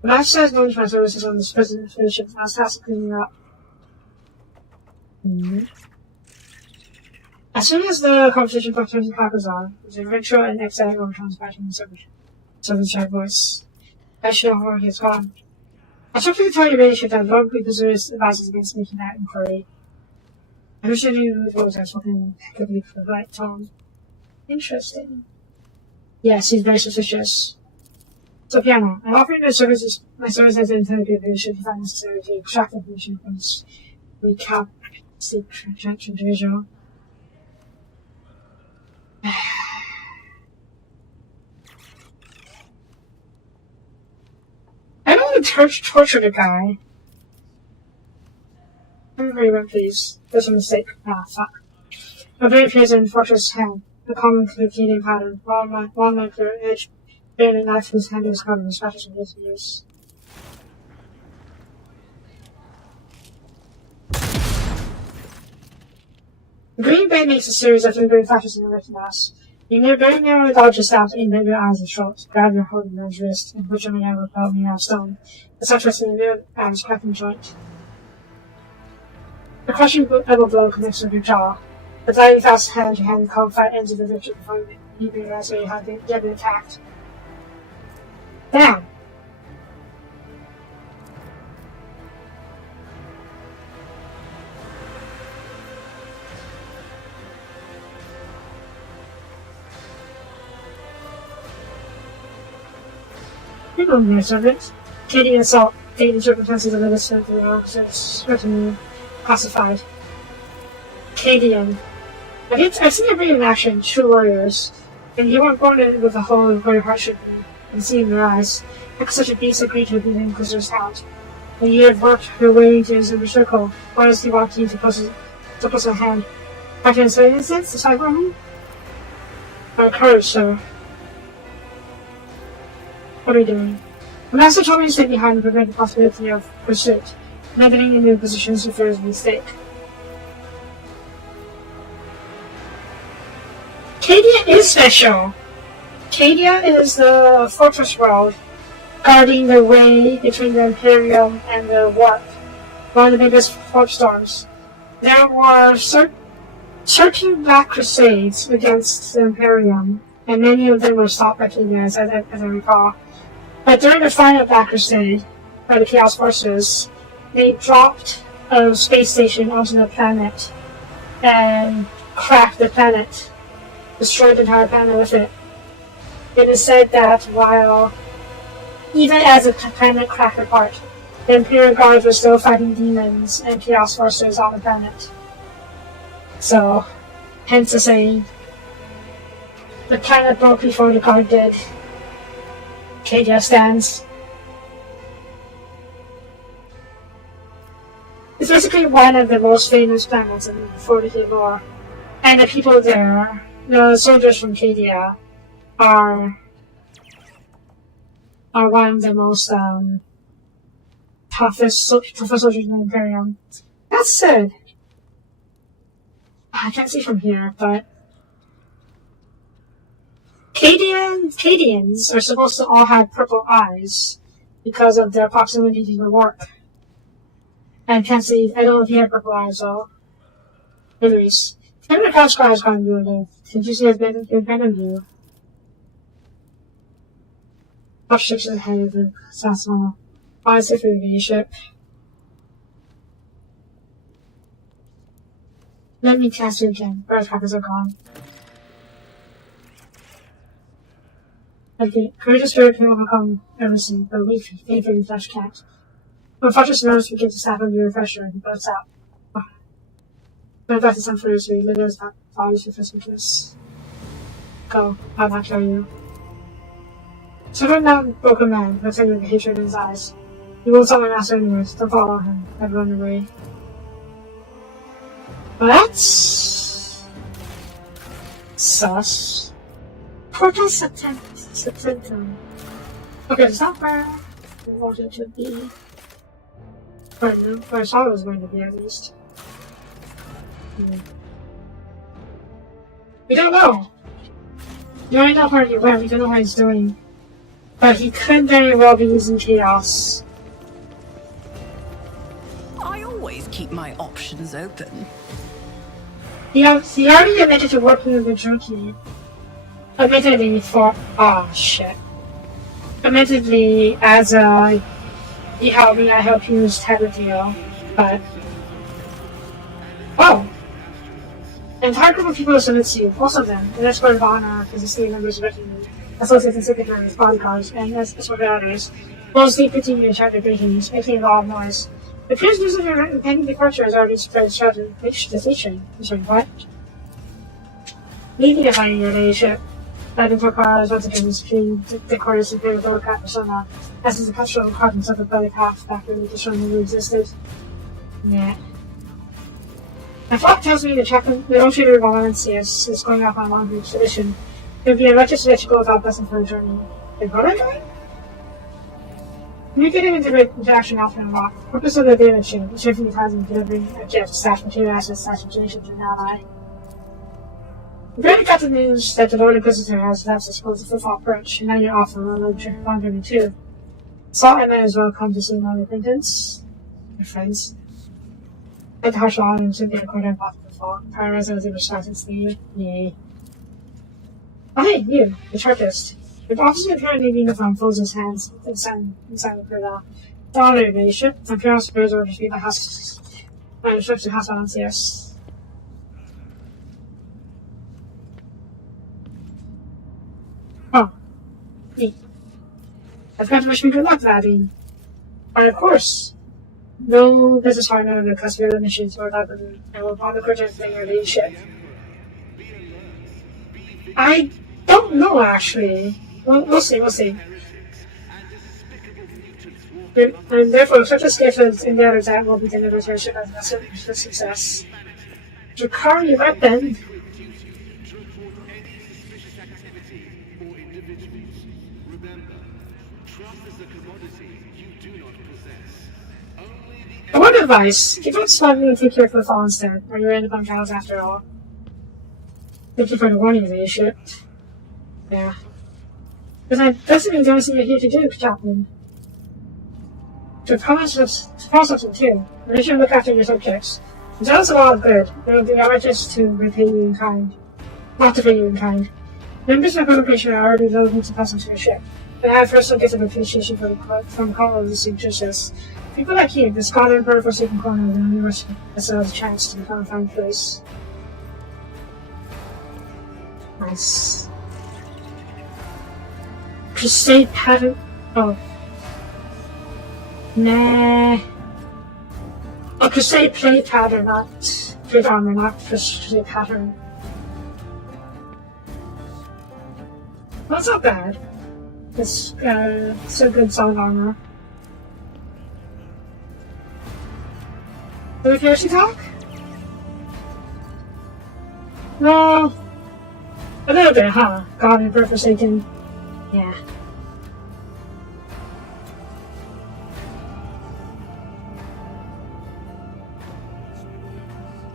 The match says no my services on this prison fellowship and tasked cleaning up. As soon as the conversation got turned to Hackazar, there's a ritual and exciting overtones back in the servant's shy voice. I should know where he has gone. I took you to tell your ladyship that Lord Prepossessed advises against making that inquiry. I wish I knew the rules I was spoken impeccably for the right tone. Interesting. Yes, he's very suspicious. So, Piano, I offer you my services as an intelligent should you find necessary to extract information from this recap sleep individual. I don't want to torture the guy. Agreement, please. There's a mistake. Ah, fuck. A very pleasant fortress hand. The common communicating pattern. Long my clear edge. Bearing a knife whose handle is covered in scratches and his use. The green bay makes a series of lingering flashes in the written mass. You near very narrowly dodge yourself and bend your eyes and short. Grab your hold in his wrist, and put your man repel me out of stone. The such in the rear arm's cracking joint. The crushing elbow blow connects with your jaw. The diving fast hand-to-hand combat ends of the victory before you realize where you had been attacked. Damn! You know me, servant. Katie and Salt, dating circumstances of the listener throughout, certainly classified. Cadian. I've seen every in action, true warriors, and you weren't born in with a hole of where your heart should be, and see in their eyes. How could such a beast agree to be the Inquisitor's hound? And you had worked your way into his inner circle. Why does he want you to put a hand? Back in certain instance, to cyber him? Our courage, sir. What are you doing? The master told me to stay behind and prevent the possibility of pursuit. Not getting into positions if there is a mistake. Cadia is special. Cadia is the fortress world, guarding the way between the Imperium and the Warp, one of the biggest warp storms. There were 13 Black Crusades against the Imperium, and many of them were stopped by Cadia, as I recall. But during the final Black Crusade, by the Chaos Forces, they dropped a space station onto the planet and cracked the planet, destroyed the entire planet with it. It is said that while, even as the planet cracked apart, the Imperial Guards were still fighting demons and Chaos Forces on the planet. So, hence the saying, the planet broke before the Guard did. Cadia stands. It's basically one of the most famous planets in 40k lore, and the people there, the soldiers from Cadia, are one of the most toughest soldiers in the Imperium. That's said, I can't see from here, but Cadians are supposed to all have purple eyes because of their proximity to the warp. I can't see. I don't know if he had purple eyes, so. Anyways, Commander Kashgar has gone through it. Since you see has been in front of you. Buff shakes his head with Sassano. Honestly, for the ship. Let me cast you again. Firecrackers are gone. the courageous spirit can overcome everything, but weak, faithful flesh can't. When Fortress knows we get to snap under a refresher and he bursts out. But back to some furiously, Lydia's father's for Christmas. Go, I'll not kill you. So from that broken man, looks like with hatred in his eyes. He won't summon master anyways, don't follow him, and run away. Well, that's sus. Portal Septentum. Okay, it's not where I wanted to be. But no, where I thought it was going to be at least. We don't know. You already know where he went, we don't know what he's doing. But he could very well be using chaos. I always keep my options open. He already admitted to working with the junkie. Admittedly for shit. Admittedly as he helped me, I helped you type of deal. But an entire group of people submit to you, most of them, an escort of honor, because the state members written associates and secretaries, bodyguards, and escort others, mostly continue to shout their greetings, making a lot of noise. The appears news of your impending departure has already spread throughout the station. I'm sorry, what? Leaving behind your ladyship, letting for cars once again was between the quarters of the Overcat persona, as is the cultural cartons of the belly path back really to show who existed. Yeah. My flock tells me the ocean of Valencius is going off on a long expedition. It would be a wretched to go without blessing for a journey. The brother going? Communicating interaction often unlocked. Purpose of the data chain, which infinitely ties in delivering a gift, stash material assets, stash information to an ally. The very got the news that the Lord Inquisitor has left us supposed to football approach, and now you're off on a long journey too. Saul and I as well come to see my acquaintance. Your friends. Like the harsh law and simply according to the fall. Paradise was able to start and see you. Oh hey, you, the chartist. With officer apparently being from folds his hands inside the the honor of the ship, and Imperial superiors order to be the house. My instruction has on CS. Oh. Neat. I've got to wish me good luck, laddie. Why, of course. No business partner under custodial missions or that, and will bond the curtain thing or leadership. I don't know, actually. We'll see. And therefore, such a scheduled endeavor that will be delivered to our ship as a message for success. Dracar, you right then. A word of advice, keep on slugging and take care for the fall instead, or you'll end up on trials after all. Thank you for the warning, leadership. Yeah. But that doesn't mean there's anything you're here to do, Chaplain. To promise something too. You should look after your subjects. It does a lot of good. It will be outrageous to repay you in kind. Not to pay you in kind. Members of the congregation are already loading to pass onto your ship. And I have personal gift of appreciation from colonists and churches. People like you, the scholar and forsaken corner of the universe, has a chance to become a fine place. Nice. Crusade pattern. Oh. Nah. Oh, crusade plate pattern, not plate armor, not crusade pattern. Well, that's not bad. It's so good solid armor. Do we heresy talk? No. A little bit, huh? God and birth forsaken. Yeah.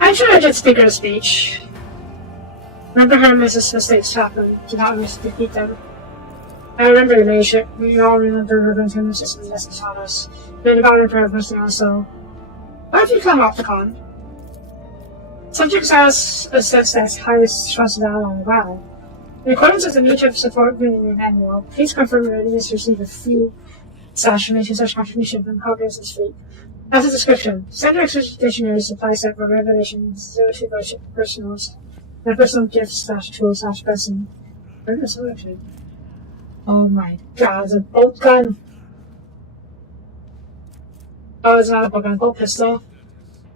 I'm sure I did speak her speech. Remember her and Mrs. Mistakes happen. Do not miss to defeat them. I remember your ladyship. We all remember her going to the system and lessons on us. Made about her prayer personally also. Why have you come, Opticon? Subjects as assessed as highest trusted ally on the ground. In accordance with the nature of support given in your manual, please confirm your readiness to receive a few / such contribution from progress this week. As a description, Standard Dictionary supply set for Revelations 02 personals, and personal gifts / tools / person. Where is selection? Oh my god, it's a bolt gun. Oh, it's not a bolt gun, bolt pistol.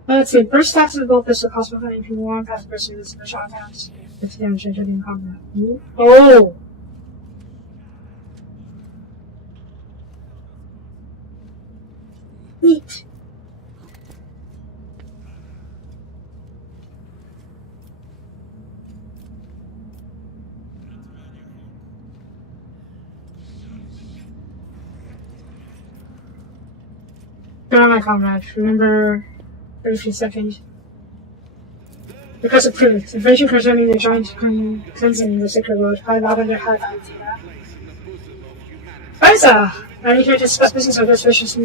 Let's see, burst attacks of the bolt pistol cost 100 AP more, passive pursuit for shot attacks. 50 damage in combat. Oh! Neat. Go on my comrade. Remember, every few seconds. Because of proof, information concerning the giant cleansing the sacred road, I allowed under high idea. Liza! I'm here to discuss business of this wish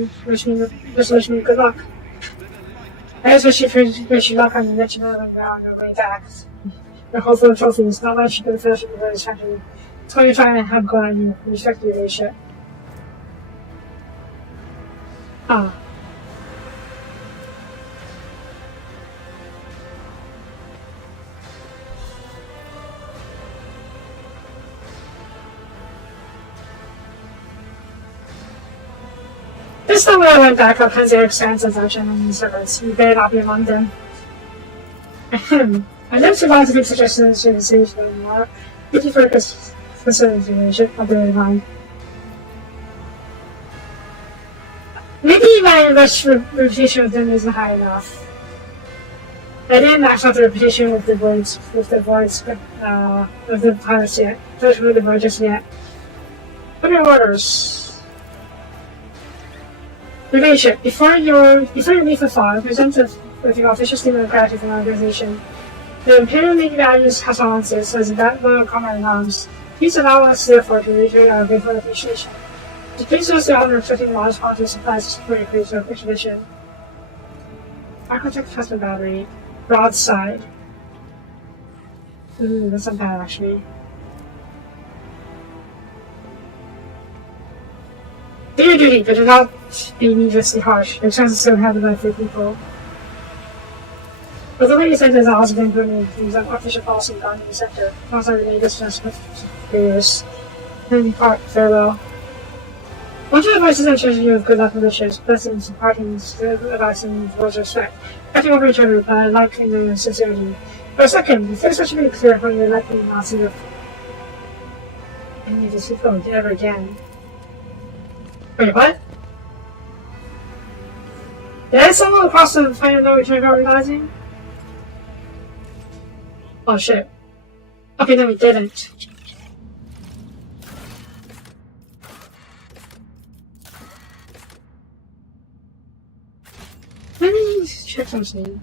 me good luck. I just wish you luck on the mention of on your way back. Your whole full of trophies, not much you could finish with the British factory. It's going to try and have good on you, respect your leadership. Ah. This time when I went back up Han's expands of action on these servers, you better not be among them. I never survived to give suggestions to the series anymore. Thank you for consideration. I'll bear in mind. Maybe my reputation with them isn't high enough. I didn't max out the reputation with the pirates yet. With the voyages yet. What are your orders? Leadership, before you leave the fog, present with your official statement of gratitude from the organization. The Imperial Navy values tolerances as a loyal comrade in arms. Please allow us, therefore, to reiterate our grateful appreciation. To please us the honor of accepting large quantity of supplies to support your creative expedition. Architect Husband Battery. Broadside. Ooh, that's not bad, actually. Do your duty, but do not be needlessly harsh. Your chances don't have the benefit people. But the latest sentence has also been implemented to use official policy regarding the sector. Also, related distance with superiors. Moving part, farewell. One of the advices I choose you of good luck and wishes, blessings, and partings, advice, and words of respect. Acting over each other, but I like the sincerity. For a second, the first should be clear when you're likely not to see I need to sleep going ever again. Wait, what? Did I stumble across the final no return organizing? Oh shit. Okay, then we didn't. Let me check something.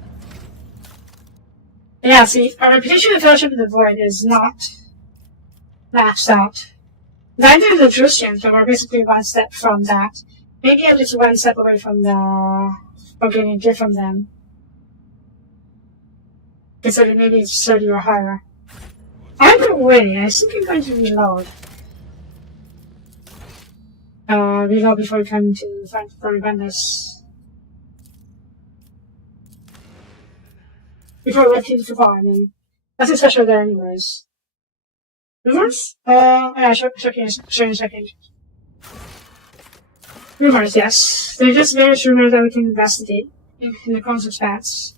Yeah, see, our reputation of fellowship in the void is not maxed out. Neither of the Drusians, but we're basically one step from that. Maybe I'm just one step away from getting a gift from them. Considering maybe it's 30 or higher. Either way, I think I'm going to reload. Reload before we come to find for Venice. Before we get to the farm, I mean. That's especially there anyways. Rumors? Yeah, sure in a second. Rumors, yes. They're just various rumors that we can investigate in the concept stats.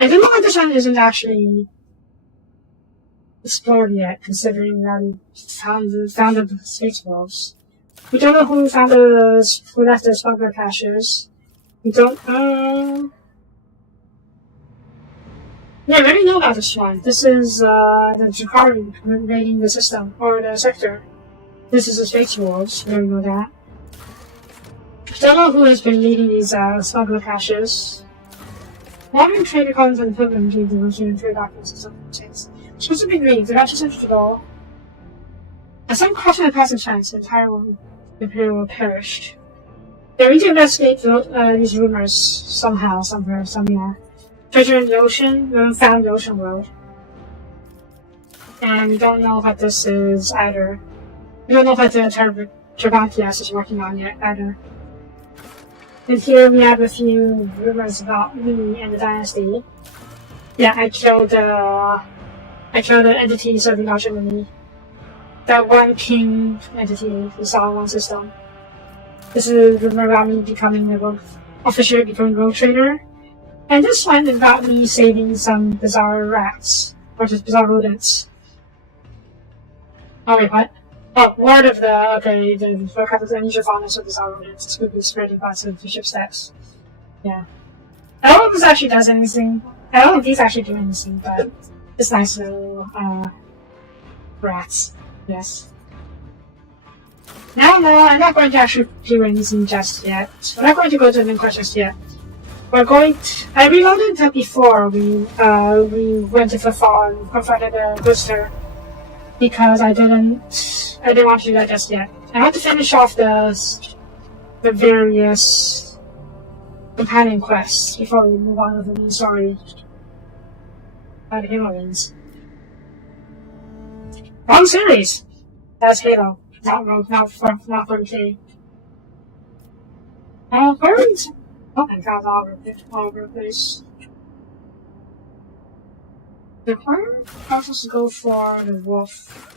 I don't know why this one isn't actually explored yet, considering that we found the space wolves. We don't know who left the smuggler caches. We don't know. Yeah, I already know about this one. This is the Jakari invading the system, or the sector. This is the space wolves, we already know that. Don't know who has been leading these smuggler caches. Modern trader columns and pilgrims read the Russian trade documents and something. Supposed to be read, they're not just interested at all. At some question of passing chance, the entire Imperial perished. They need to investigate these rumors somehow, somewhere, somewhere. Treasure in the ocean, we haven't found the ocean world. And we don't know what this is either. We don't know what the Terbankias is working on yet either. And here we have a few rumors about me and the dynasty. Yeah, I killed the entity serving Archimony. that one king entity, the Solomon system. This is about me becoming a rogue, officially becoming a rogue trader. And this one is about me saving some bizarre rats, or just bizarre rodents. Oh wait, what? Oh, word of the, okay, the unusual fondness of bizarre rodents. This could be spreading parts of the ship stacks. Yeah. I don't know if this actually does anything. I don't know if these actually do anything, but it's nice little, rats. Yes. No, I'm not going to actually do anything just yet. We're not going to go to the main quest just yet. We're going to... I reloaded that before we went to the fall and confronted the booster. Because I didn't want to do that just yet. I want to finish off the various companion quests before we move on to the main story. By the Halo-ins. Wrong series! That's Halo. Not 40k. Where is... Oh my god, all over the place. The required process to go for the wolf.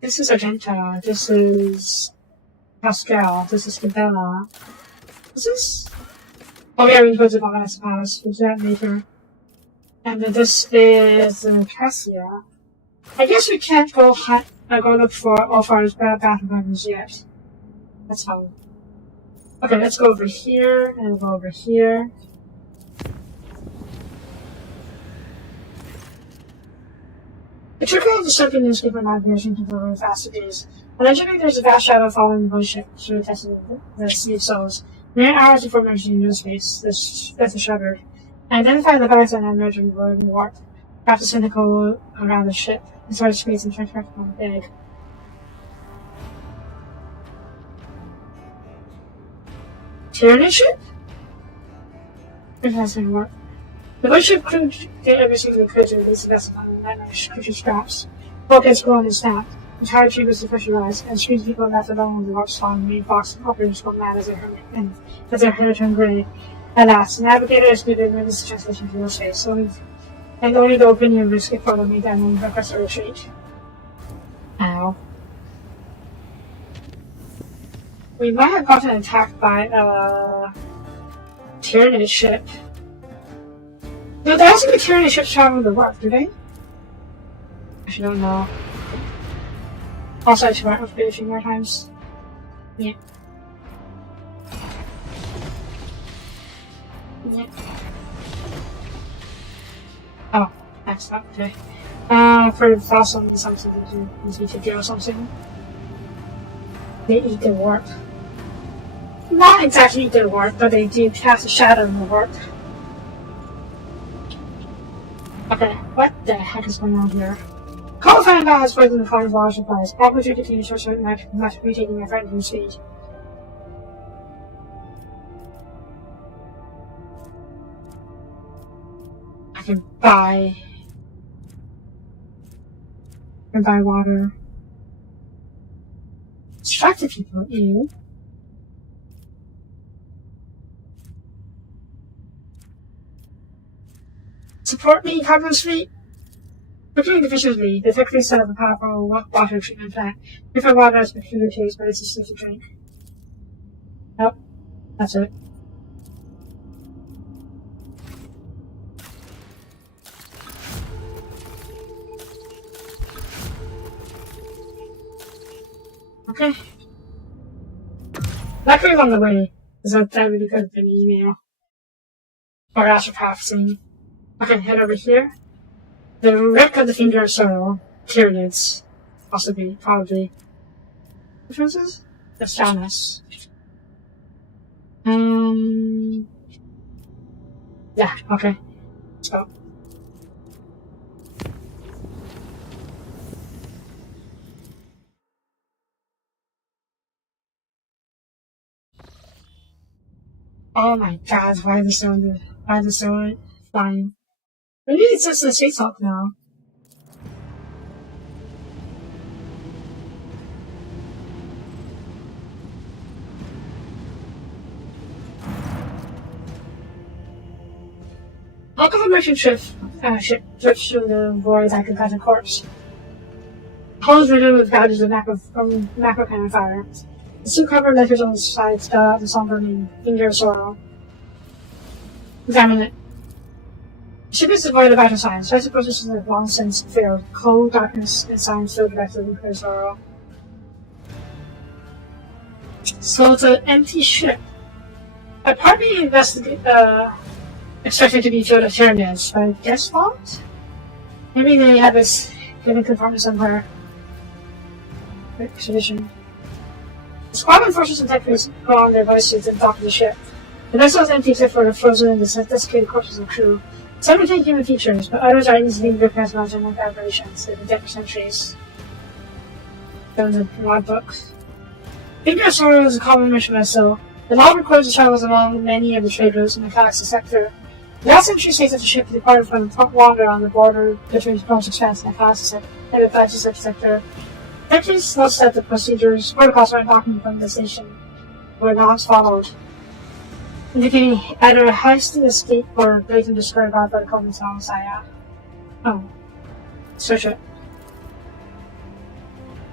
This is Argenta. This is Pascal. This is Cabela. This is... Oh yeah, we go to Valhalla Pass. Who's that later? And then this is Cassia. I guess we can't go look for Ulfar's battle weapons yet. That's fine. Okay, let's go over here, and go over here. The trick of the Soapie newspaper navigation can go very fast days. Allegedly, there's a vast shadow following the voice ship through testing the Sea of Souls. Mere hours before merging into space, that's a shudder. I identified the butterfly and merged in the road and warp. Wrapped a cynical around the ship, and started space and turned back on the bag. Tyranid ship? It hasn't worked. The voice ship crew did everything they could to release the vessel on the nightmarish creature scraps. Focus grown and snapped. The entire tree was pressurized, and screams people left alone with the warp spawn made Fox operators go mad as their hair turned gray. Alas, the navigator is good at emergency translation to real space, and only the opinion of the escape photo made that moment request a retreat. Ow. We might have gotten attacked by a Tyranid ship. No, there hasn't been Tyranid ships traveling the warp, do they? I don't know. Also, I should upgrade a few more times. Yeah. Yeah. Oh, that's not okay. For the fossil, something to need to do or something. They eat the warp. Not exactly eat the warp, but they do cast a shadow in the warp. Okay, what the heck is going on here? Qualifying battle has further than fire large supplies. Probably to continue to short not retaking their friendly speed. I can buy water. Distracted people, ew. Support me, Carbon Street! Looking efficiently, the factory set up a powerful water treatment plant. Different water has peculiar taste, but it's just safe to drink. Nope. That's it. Okay. Luckily on the way, because that really could have been an email. Or astropath thing. Okay, head over here. The wreck of the Finger of Sorrow. Tyranids. Possibly, probably. Which one's this? The Shamus. Yeah, okay. Let's go. Oh my god, why is it so flying? Maybe it's just the street talk now. How come a merchant ship ship drifts through the void like a battered corpse. Hulls riddled with gouges of macro cannon fire. The two covered letters on the side spell out the somber name, Finger of Sorrow. Examine it. The ship is devoid of vital signs. Vital processes have long since failed. Cold, darkness, and silence fill directly with Finger of Sorrow. So it's an empty ship. I partly expected to be filled with Tyranids, but I guess not? Maybe they have this given compartment somewhere. Expedition. The squadron forces and techniques go on their voices and dock of the ship. The vessel is empty except for the frozen and desiccated corpses of the crew. Some retain human features, but others are easily recognized by genetic aberrations that have been dead for centuries. They're in the logbook. Finger of Sorrow is a common mission vessel. The log records the travels among many of the trade routes in the galaxy sector. The last entry states that the ship departed from Wander on the border between the North Expanse and the galaxy sector. Entries notes that the protocols for unlocking from the station were not followed, indicating either a hasty escape or blatant disregard by the Covenant on Messiah. Oh. Search it.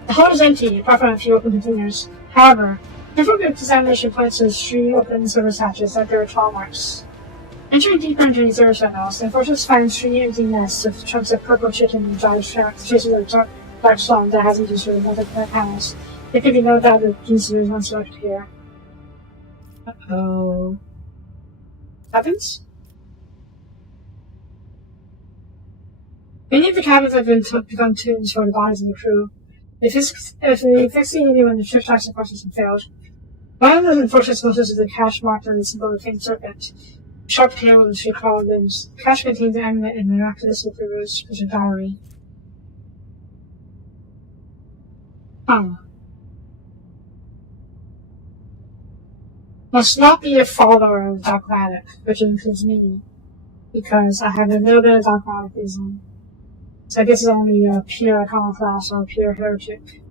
The hull is empty, apart from a few open containers. However, different examination points to 3 open service hatches that there are trawl marks. Entering deeper into the service tunnels, the enforcers find 3 empty nests of chunks of purple chitin and dry traces of dark slime that hasn't been through the panels. There could be no doubt that these series once left here. Uh-oh. Happens? Many of the cabins have become tombs for the bodies of the crew. If they fix anyone, the shift action process have failed. One of the enforcers notices the cache marked on the symbol of the faint serpent. Sharp tail and 3 clawed limbs. The cache contains an amulet and miraculous rose which is dowry. Must not be a follower of dogmatic, which includes me, because I have a little bit of dogmatism. So I guess it's only a pure iconoclast or a pure heretic.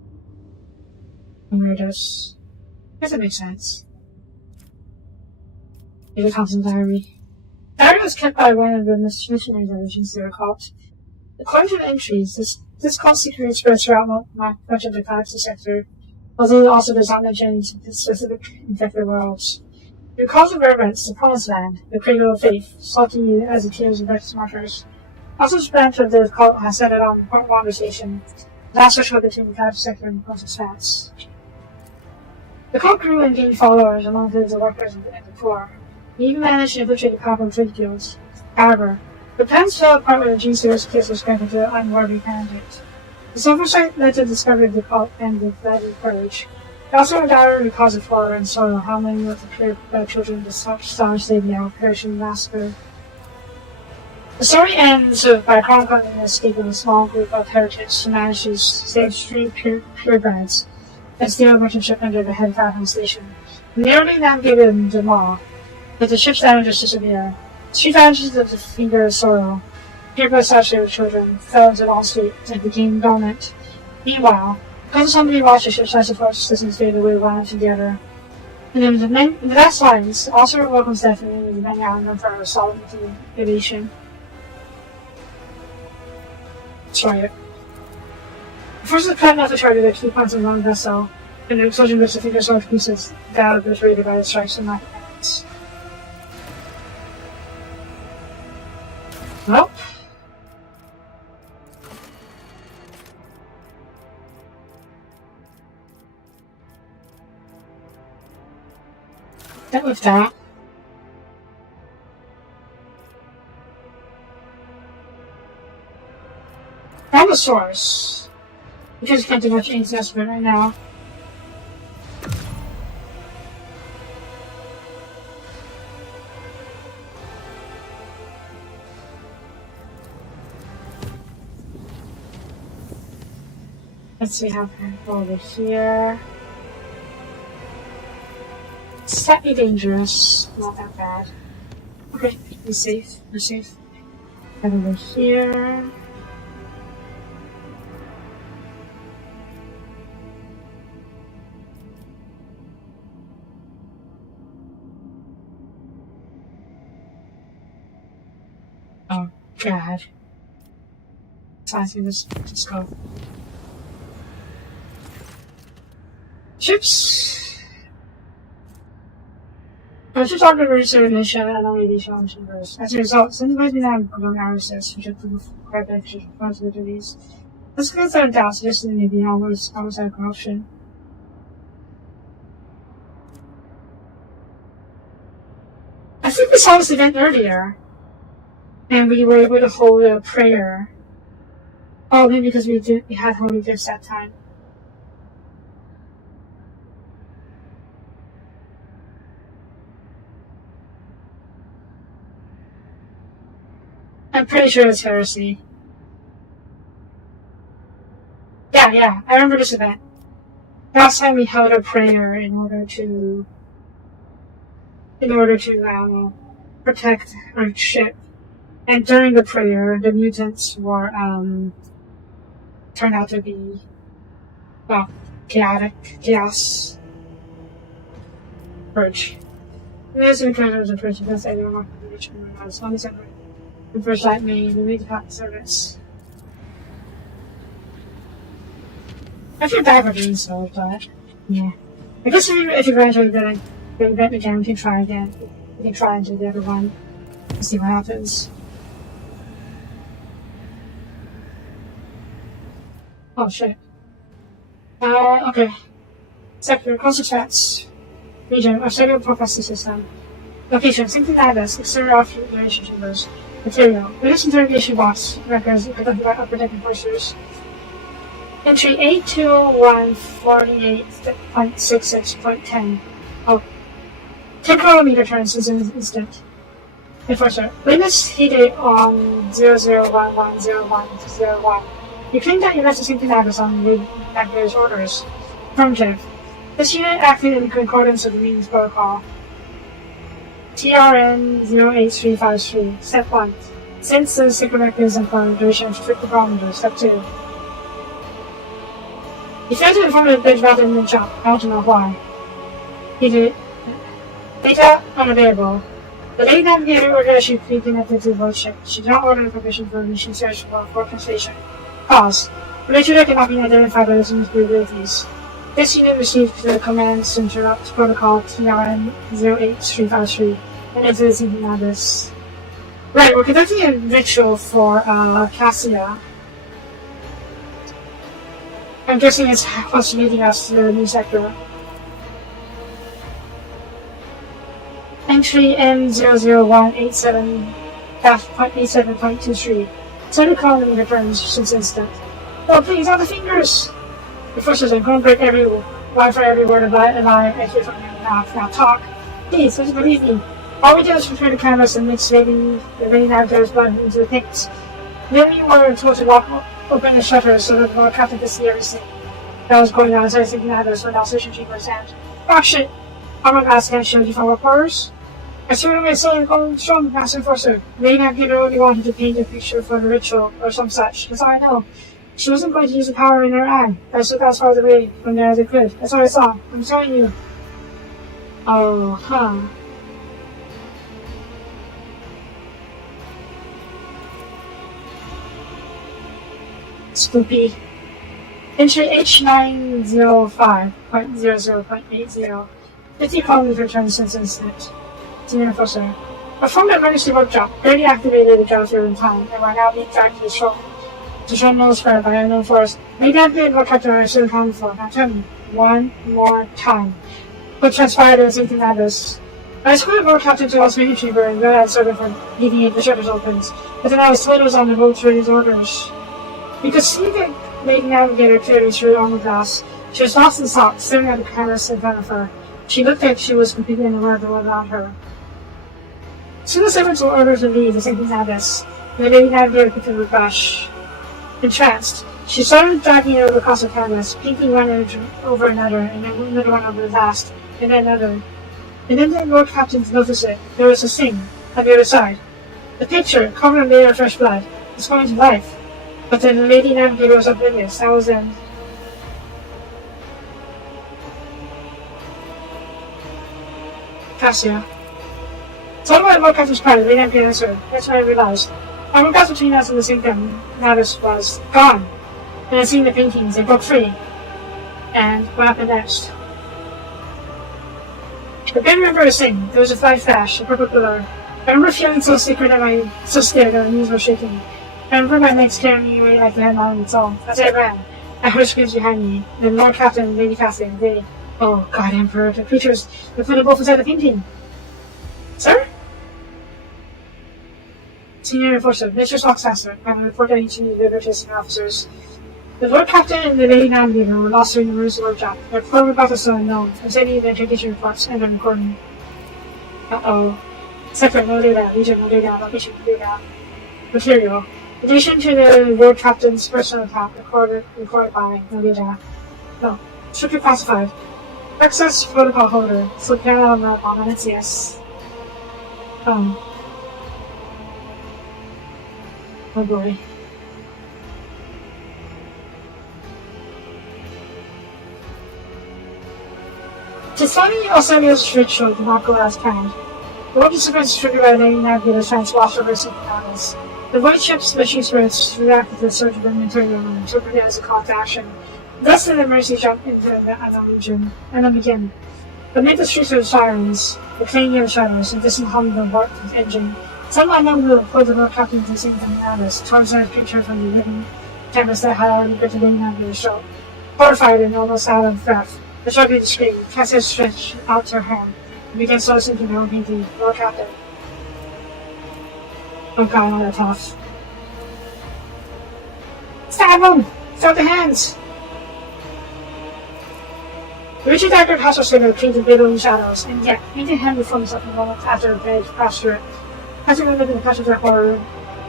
Emeritus. I guess it makes sense. Maybe it comes in diary. Diary was kept by one of the missionaries of the Jinsu cult. According to the entries, this cult secretly spreads throughout much of the galaxy sector, although it also does not mention any specific infected worlds. The cause of reverence, the Promised Land, the Cradle of Faith, salty as it appears in Vectis markers. Also, this branch of the cult has centered on Port Wander Station, the last threshold between the galaxy sector and the Promised Expanse. The cult grew and gained followers among the workers and the poor. He even managed to infiltrate the copper trade guilds. However, the plans fell apart when the G-Series kiss was granted to an unworthy candidate. This oversight led to the discovery of the cult and the bloody courage. It also undoubtedly caused of horror and sorrow how many of the pure children of the Star Stadium will perish in the massacre. The story ends by chronicling the escape of a small group of heretics who managed to stage 3 purebreds and steal a merchant ship under the head of Falcon Station. They narrowly navigated the mall, but the ship's damages disappear. 3 branches of the Finger of Sorrow, purebred saturated with children, fell into long sleep and became dormant. Meanwhile, because somebody watched the ship's life support systems fade away one after the other. And in the last lines, also welcomes death and the many island for our solid innovation. Destroy it. The forces plan not to target the key points of the long vessel, and the explosion rips the Finger of Sorrow to pieces, down obliterated by the strikes and lack of enemies. Well. That was that. Allosaurus. Because I can't do much anything else with it right now. Let's see how can I go over here. Slightly dangerous, not that bad. Okay, be safe, we're safe. Head over here. Oh, God. Let's just go. Ships. I should talk about reservation and navigation chambers. As a result, since we didn't have good analysis, we should prove quite a bit of responsibilities. Let's go through the doubts, just in the outside corruption. I think we saw this event earlier, and we were able to hold a prayer. Oh, maybe because we had holy gifts that time. I'm pretty sure it's heresy. Yeah, I remember this event. Last time we held a prayer in order to protect our ship. And during the prayer, the mutants were, turned out to be, well, chaos. Purge. There's a kind of the purge because I don't know which one it was. One is the first light we made the path service. I feel bad for doing so, but yeah. I guess if you graduate the event again, we can try again. We can try and do the other one and see what happens. Oh shit. Okay. Sector, consequence. Region, Australia prophecy system. Location, something like this. Exterior of relation chambers. Material. Religious interrogation box. Records, protecting posters. Entry 82148.66.10. Oh. 10 kilometer turns is an instant. Enforcer. Witness heated on 00110101. You claim that you left the safety address on the navigator's orders. Affirmative. This unit acted in concordance with the means protocol. TRN 08353. Step 1. Since the secret mechanism for duration of 50 kilometers. Step 2. He failed to inform the bridge about the imminent jump. I want to know why. He did. Data unavailable. The lady navigator ordered she be connected to the boat ship. She did not order permission for a mission search for translation. Cause. Relator cannot be identified by its abilities. This unit received the commands to interrupt protocol TRN 08353 and enter the sinking address. Right, we're conducting a ritual for Cassia. I'm guessing it's what's leading us to the new sector. Entry M00187.87.23. 30 kilometer turns since instant. Oh, please, not the fingers! The forces are going to break every Wi-Fi, every word of lie I hear from your mouth. Now talk. Please, just believe me. All we do is prepare the cameras and mix the rain navigator's blood into the things. Then you were told to open the shutters so that the captain could see everything that was going on inside the navigators without searching chambers and... Oh shit! I'm not asking to show you from reporters. I see what I'm saying, going strong, Master Enforcer. The navigator only wanted to paint a picture for the ritual or some such. That's all I know. She wasn't going to use the power in her eye. I took as far away from there as I could. That's all I saw. I'm telling you. Oh, huh. Soapie. Entry H905.00.80. 50 kilometer turn since incident. Senior Enforcer. A form that managed to workshop barely activated the job here in time, and we're now being dragged to the shore. To show no spread by unknown force. Maybe I've been what captain I should have come for. Now tell me, one more time. What transpired in something like this? I escorted more captain to Lost Main Chamber and then I started for leaving the shutters opens. But then I was told it was on the boat for his orders. You could see the lady navigator clearly through the armor glass. She was lost in thought, staring at the cameras in front of her. She looked like she was completely unaware of the world around her. As soon as I went to orders to leave the sinking abyss, the lady navigator continued with rush. Entranced, she started dragging it over across the canvas, painting one image over another, and then another one over the last, and then another. And then the Lord Captain noticed it. There was a thing on the other side. The picture, covered in layer of fresh blood, was coming to life. But then the lady navigator was oblivious. That was in. Cassia. Told by Lord Captain's part, the lady navigator answered. That's when I realized. Our path between us and the Symptom Navis was gone. And I seen the paintings, they broke free. And what happened next? I can't remember a thing. There was a flash, a purple blur. I remember feeling so scared that my knees were shaking. I remember my legs carrying me away like the headline and all. As I ran, I heard screams behind me. Then Lord Captain and Lady Catherine, they... Oh, God, Emperor, the creatures, the foot of both inside the painting. Sir? Senior Enforcer, Mr. Stockmaster, and report any to the British officers. The Lord Captain and the Lady Navigator were lost during the Rose Workshop. Their former battle still unknown, and sending the interdiction reports and on recording. Uh-oh. Sector, no data. Region, no data. Location, no data. Material. Addition to the Lord Captain's personal account, recorded by no data. No. Strictly classified. Access protocol holder. Flip down on that on minutes, yes. Oh boy. Tisani Osamia's ritual did not go as planned. The world disturbance triggered by the navigator trying to wash over some planets. The void ship's machine spirits reacted to the surge of material and interpreted it as a call to action. Thus did the Mercy jump into the unknown region, and then begin. Amid the streets of sirens, the clanging of shadows, and distant hum of the warped engine, some unknown will pulled the Lord Captain to sing from the Navis, Tarzan's picture from the living canvas that had already been to the navigator's show. Horrified and almost out of breath, the struggling scream, Cassia stretched out her hand, and began slowly sinking her own painting, Lord Captain. Oh God, not that tough. Stab him! Stop the hands! The Richard Dagger Castle Saber painted billowing shadows, and yet, painted hand before himself a moment after a bed passed through it. Passing on the passenger horror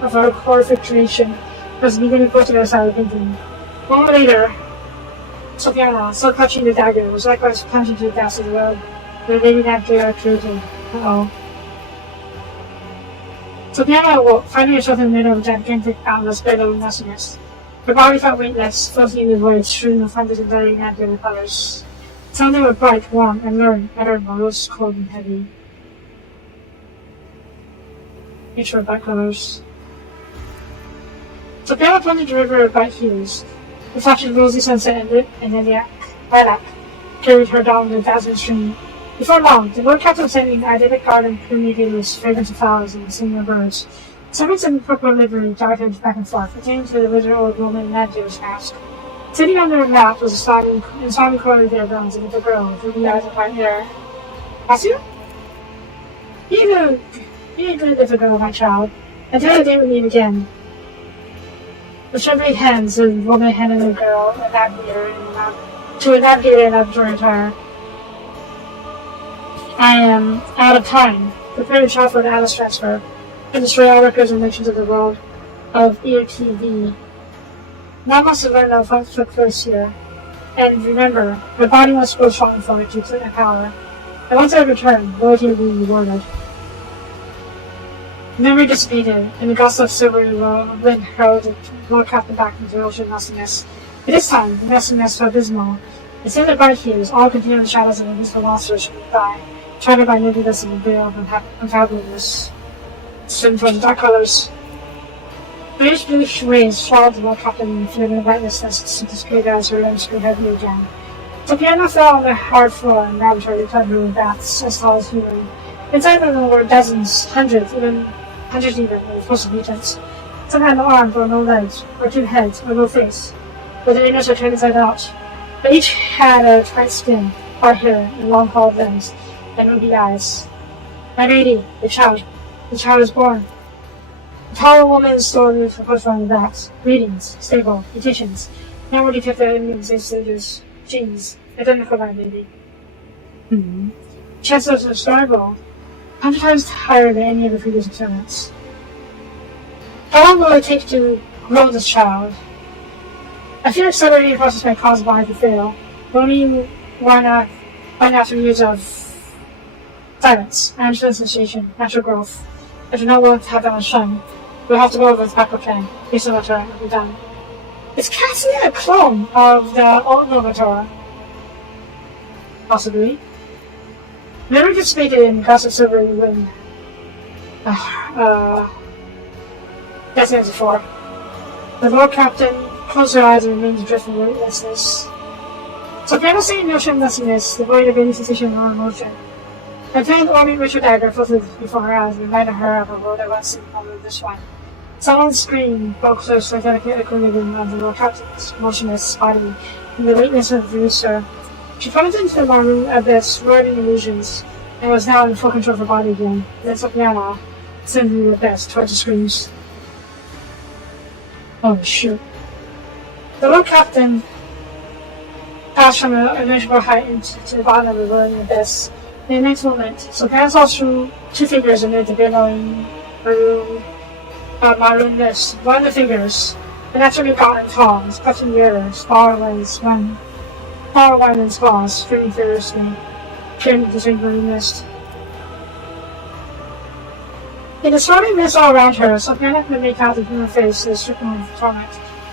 of our horrific creation was beginning to go to the side of the painting. A moment later, Sopiana, still clutching the dagger, was likewise plunging to the depths of the world where Lady Navigator created. Uh-oh. Sopiana awoke, finding herself in the middle of a gigantic, boundless bed of nothingness. Her body felt weightless, floating in the void, strewn with hundreds of Lady Navigator colors. Some of them were bright, warm, and lurid, other were rose, cold, and heavy. Each were bright colors. Sopiana plunged the river of bright hues. The flash of rosy sunset ended, and then the lilac carried her down the dazzling stream. Before long, the Lord Captain sent an idyllic garden permeated with fragrance of flowers and singing of birds. Servants in purple livery darted back and forth, attending to the withered old woman Navigator's task. Sitting under a mat was a sobbing corner of their bones, and a little girl with ruby eyes and white hair. Cassia? Be a good little girl, my child. Until the day we meet again. With trembling hands, the woman handed the girl a navigator to a navigator in laboratory attire. I am out of time. Prepare the child for an Alice transfer, and destroy all records and mentions of the world of EOTV. Now I must learn what took place here. And remember, my body must grow strong for it to put my power. And once I return, loyalty will be rewarded. Memory dissipated, and the gust of silvery wind hurled the Lord Captain back into the ocean nothingness. But this time, the nothingness was abysmal. Instead of bright hues, all contained the shadows of invisible monsters from the sky, shrouded by nebulous and veil of unfathomableness. Swim from dark colors. Greyish bluish rays swallowed the Lord Captain in the flimming brightness that disappeared as her limbs grew heavy again. Sopiana fell on the hard floor in the laboratory covered with baths as tall as human. Inside them were dozens, hundreds even, of possible mutants. Some had no arms or no legs, or two heads, or no face, with their innards were turned inside out. But each had a tight skin, white hair, and long curled limbs, and ruby eyes. My lady, the child is born. The tall woman stood with her foot on the backs. Greetings, stable, petitions. Now we detect the enemy's stages. Genes, identical my baby. Chances are starvable. 100 times higher than any of the previous experiments. How long will it take to grow this child? I fear accelerating process may cause the body to fail. Only one after years of silence, natural sensation, natural growth. I do not want to have that much time. We'll have to go over the backup plan. Based on what we've done. Is Cassia a clone of the old Novatora? Possibly. Memory dissipated in the gust of silvery wind. That's answer 4. The Lord Captain closed her eyes and remained drifting in weightlessness. So fantasy motionlessness, devoid of any sensation or emotion. A tanned ornate ritual dagger floated before her eyes and reminded her of a world that once seemed only this one. Someone's scream broke close to the delicate equilibrium of the Lord Captain's motionless body and the weightness of the rooster. She plunged into the maroon abyss, whirling illusions, and was now in full control of her body again. Then Soapie sending the abyss towards the screams. Oh shoot. The Lord Captain passed from an immeasurable height into the bottom of the whirling abyss. In the next moment, Soapie saw through 2 figures amid the billowing maroon mist. One of the figures, an naturally gotten tall, was clutching the other, far away in its claws, screaming furiously, peering into the maroon mist. In the swirling mist all around her, Soapie could make out the human face that is stricken with torment.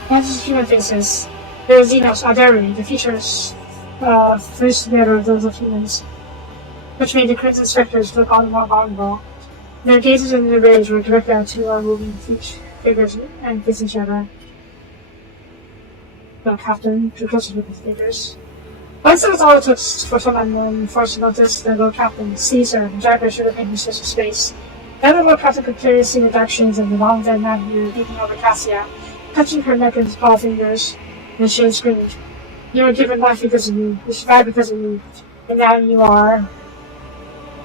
Amongst the human faces, there was Xenos, Alderi, the features fused together with those of humans, which made the crimson specters look all the more abominable. Their gazes in their rage were directed at 2 moving figures and facing each other. The Captain drew closer to the figures. Once it was all it took for some unknown force to notice the Lord Captain, Caesar, and Dragon should have been his sister space. Now the Lord Captain could clearly see the dark shades of the long dead navigator leaping over Cassia, touching her neck with his paw fingers, and she screamed, "You were given life because of me, you survived because of me, and now you are...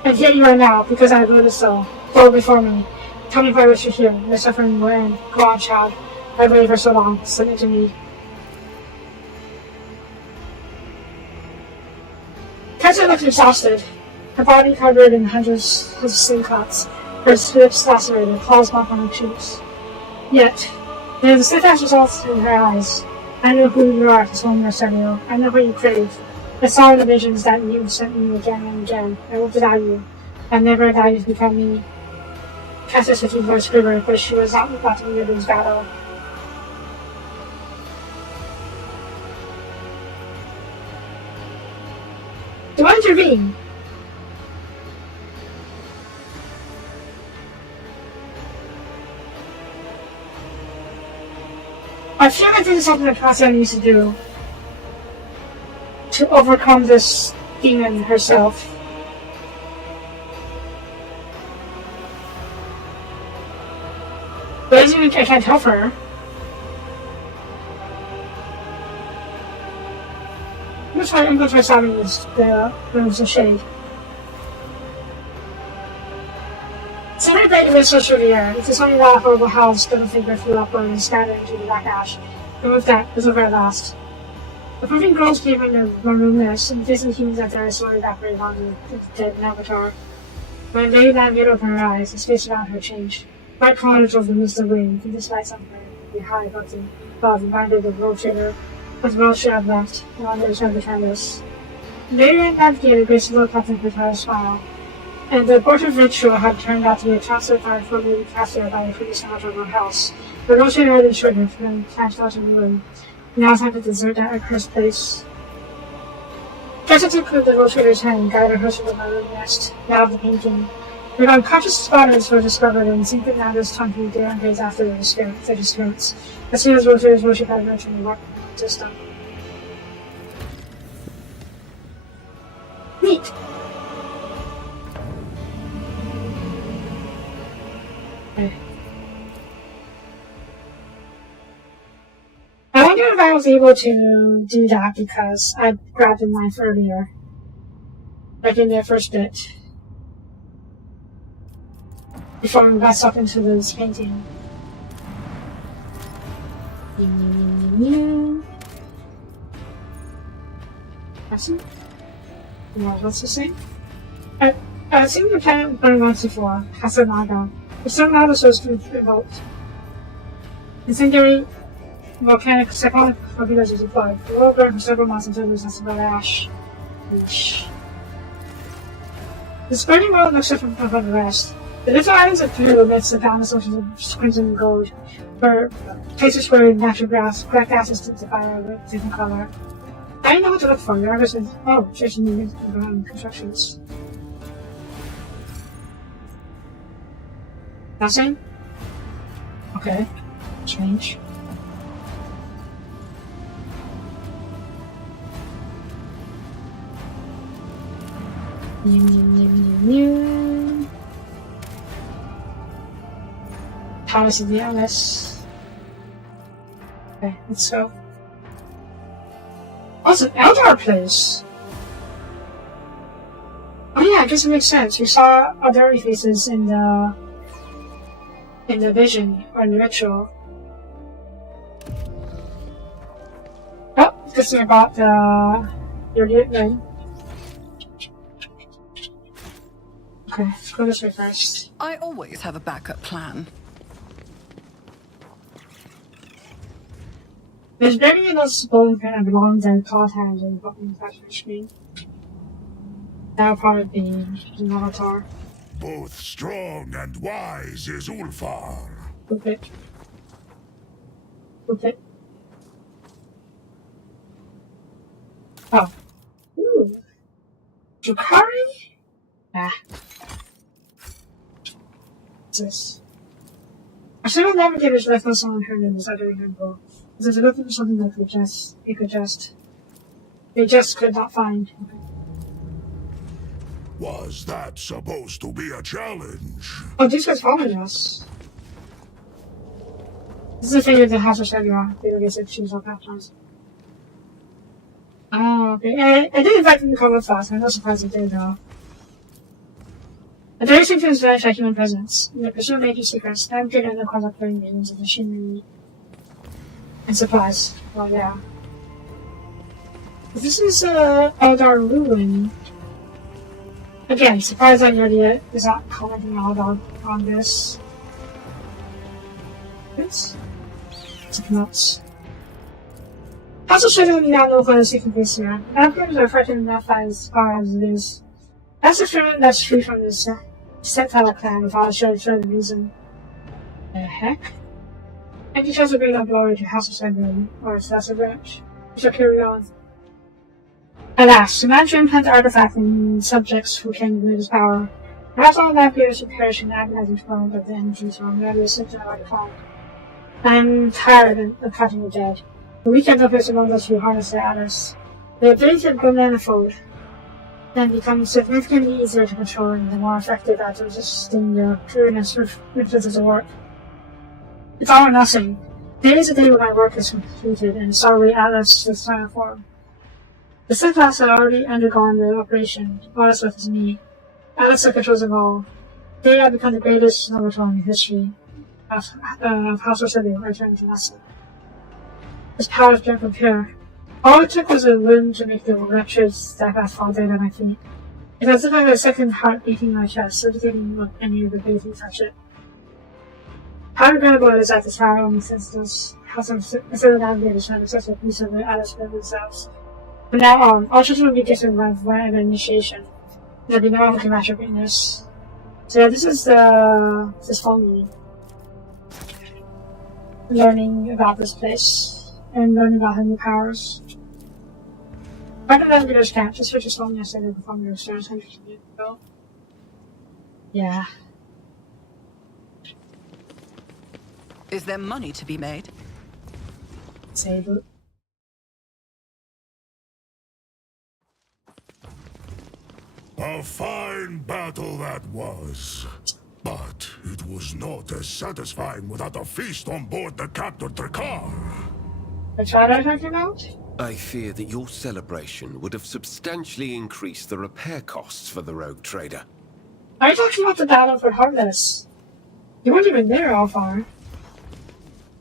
And here you are now, because I voted so. Go before me. Tell me why you're here. Your suffering will end. Go on, child. I waited for so long. Submit to me." Cassia looked exhausted, her body covered in hundreds of sling cuts, her lips lacerated, claws marked on her cheeks. Yet, there was a steadfast result in her eyes. "I know who you are, Sonia Samuel. I know what you crave. I saw the visions that you sent me again and again. I won't deny you. I never allow you to become me." Cassia's voice quivered, but she was not about to win this battle. Do I intervene? I feel like this is something that Cassia needs to do to overcome this demon herself. But I can't help her. I'm gonna try solving this, the rooms of shade. Somebody break the mist through the air. It's only that horrible house that the finger flew upward and scattered into the black ash. Remove that, it was over at last. The proving girls came in the maroon mist, and facing the humans out there slowly evaporated onto the dead navigator. When Lady Navigator opened her eyes, the space around her changed. Bright colors drove the mist away, and this lights on her high above reminded the road trader of the road she had left, and on the other side of the canvas. Lady Navigator graced the Lord Captain with her smile, and the abortive ritual had turned out to be a transfer card for Lady Cassia by a previous owner of her house. The road trader had ensured her from snatched out of the room. Now it's time to desert that accursed place. Cassia took the road trader's hand and guided her to the maroon nest, now of the painting. Her unconscious spotters were discovered and St. Nando's tongue through the damn gaze after their spirits. As soon as rotators worship had mentioned the warp system. Neat! Okay. I wonder if I was able to do that because I grabbed the knife earlier. Like in the first bit. Before we got sucked into this painting. That's it? What's the same? I've seen the planet burn once before, Hasanaga. The sun now shows to revolt. Incendiary volcanic cyclonic torpedoes is deployed. The world burned for several months until it was nothing but ash. Yeesh. The burning world looks different from the rest. The little islands of Peru amidst the boundless oceans of crimson and gold were places where natural black gases tint the fire with different color. I didn't know what to look for. The artist said, "Oh, church and ground constructions." Nothing? Okay. Change. New. Palace of the Alice. Okay, let's go. Oh, it's an Eldar place. Oh yeah, I guess it makes sense. We saw other faces in the vision or in the ritual. Oh, this is about your movement. Okay, let's go this way first. I always have a backup plan. There's very noticeable kind of long dead cloth hands on the bottom of the screen. That would probably be an avatar. Both strong and wise is Ulfar. Flip it. Flip it. Oh. Ooh. Jukari? Ah. What's this? I should have navigators left us on her in this other example. Because they're looking for something that they just could not find. Was that supposed to be a challenge? Oh, these guys following us. This is the thing with the House of Samurai. They don't get to choose our patrons. Oh, okay. I did invite them to come with us. I'm not surprised they did, though. The direction feels very like human presence. In the pursuit of major secrets, navigator and the cause of playing means of machinery and supplies. Well, yeah. This is Eldar ruin. Again, surprised that Yodia is not commenting on this. It's nuts. Also, should we now know what the secret is here? Navigators are frightened enough as far as it is. That's a film that's free from this stepfather clan without a certain reason. The heck? And he tries to bring up glory to House of Samurai, or its lesser branch. We shall carry on. Alas, to manage to implant the artifact in subjects who can wield his power, perhaps all navigators should perish in agonizing torment of the energy from the symptom of artifact. I am tired of cutting the dead. The weekend of us among those who harness their Alice. The ability to go manifold then becomes significantly easier to control and the more effective at resisting the dreariness influences of work. It's all or nothing. Day is the day when my work is completed and sorry Alice is final form. The Sith class had already undergone the operation. All that's left is me. Alice controls them all. They have become the greatest Novator in the history of House of Samurai returned to Nasa. His powers don't compare. All it took was a wind to make the wretched steadfast fall dead at my feet. It's as if I had a second heart beating in my chest, so didn't look any of the ability to touch it. How regrettable it is that this power only senses how some instead navigators have access to a piece of the Alice for themselves. From now on, all children will be given whatever initiation. There'll be no one who can match your greatness. So yeah, this is this phone learning about this place and learning about her new powers. Why don't navigators camp? Just switch his phone yesterday before we stairs hundreds of years ago. Yeah. Is there money to be made? Save it. A fine battle that was. But it was not as satisfying without a feast on board the captured Drakkar. Which one are you talking about? I fear that your celebration would have substantially increased the repair costs for the rogue trader. Are you talking about the battle for Heartless? You weren't even there, Alfar.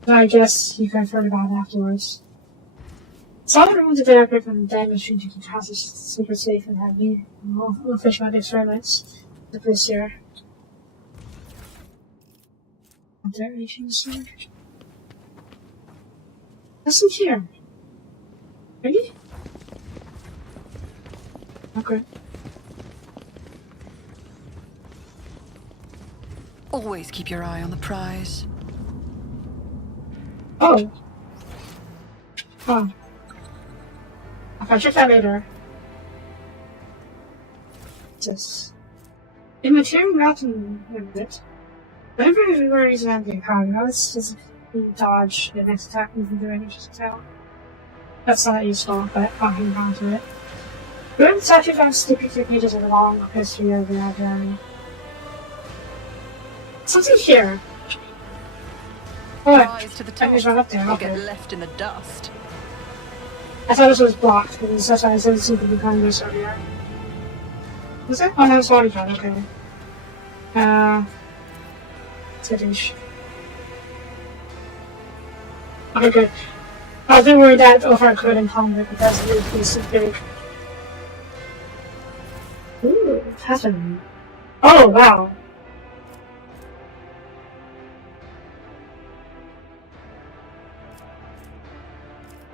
But I guess you could have heard about it afterwards. Saw the ruins of the aircraft and the damage to keep houses super safe and had me. We'll fish about the experiments. The police here. Detonation sword. What's in here? Ready? Okay. Always keep your eye on the prize. Oh. Oh. Okay, check that later. What's this? Immaterial mountain limit. Whenever we're using empty power, let's just dodge the next attack we can do any just tell. That's not useful, but I'll hang on to it. We're going to touch about sticky pages of the long history of the library. Something here. Oh, Rise to the top. there's one up there. Or Okay. get left in the dust. I thought this was blocked because that's why I said something behind this earlier. Was it? Oh, no, it's bodyguard. Okay. It's a douche. Okay, good. I was worried that Ophir couldn't combat because it would be so big. Ooh, happened. Oh, wow.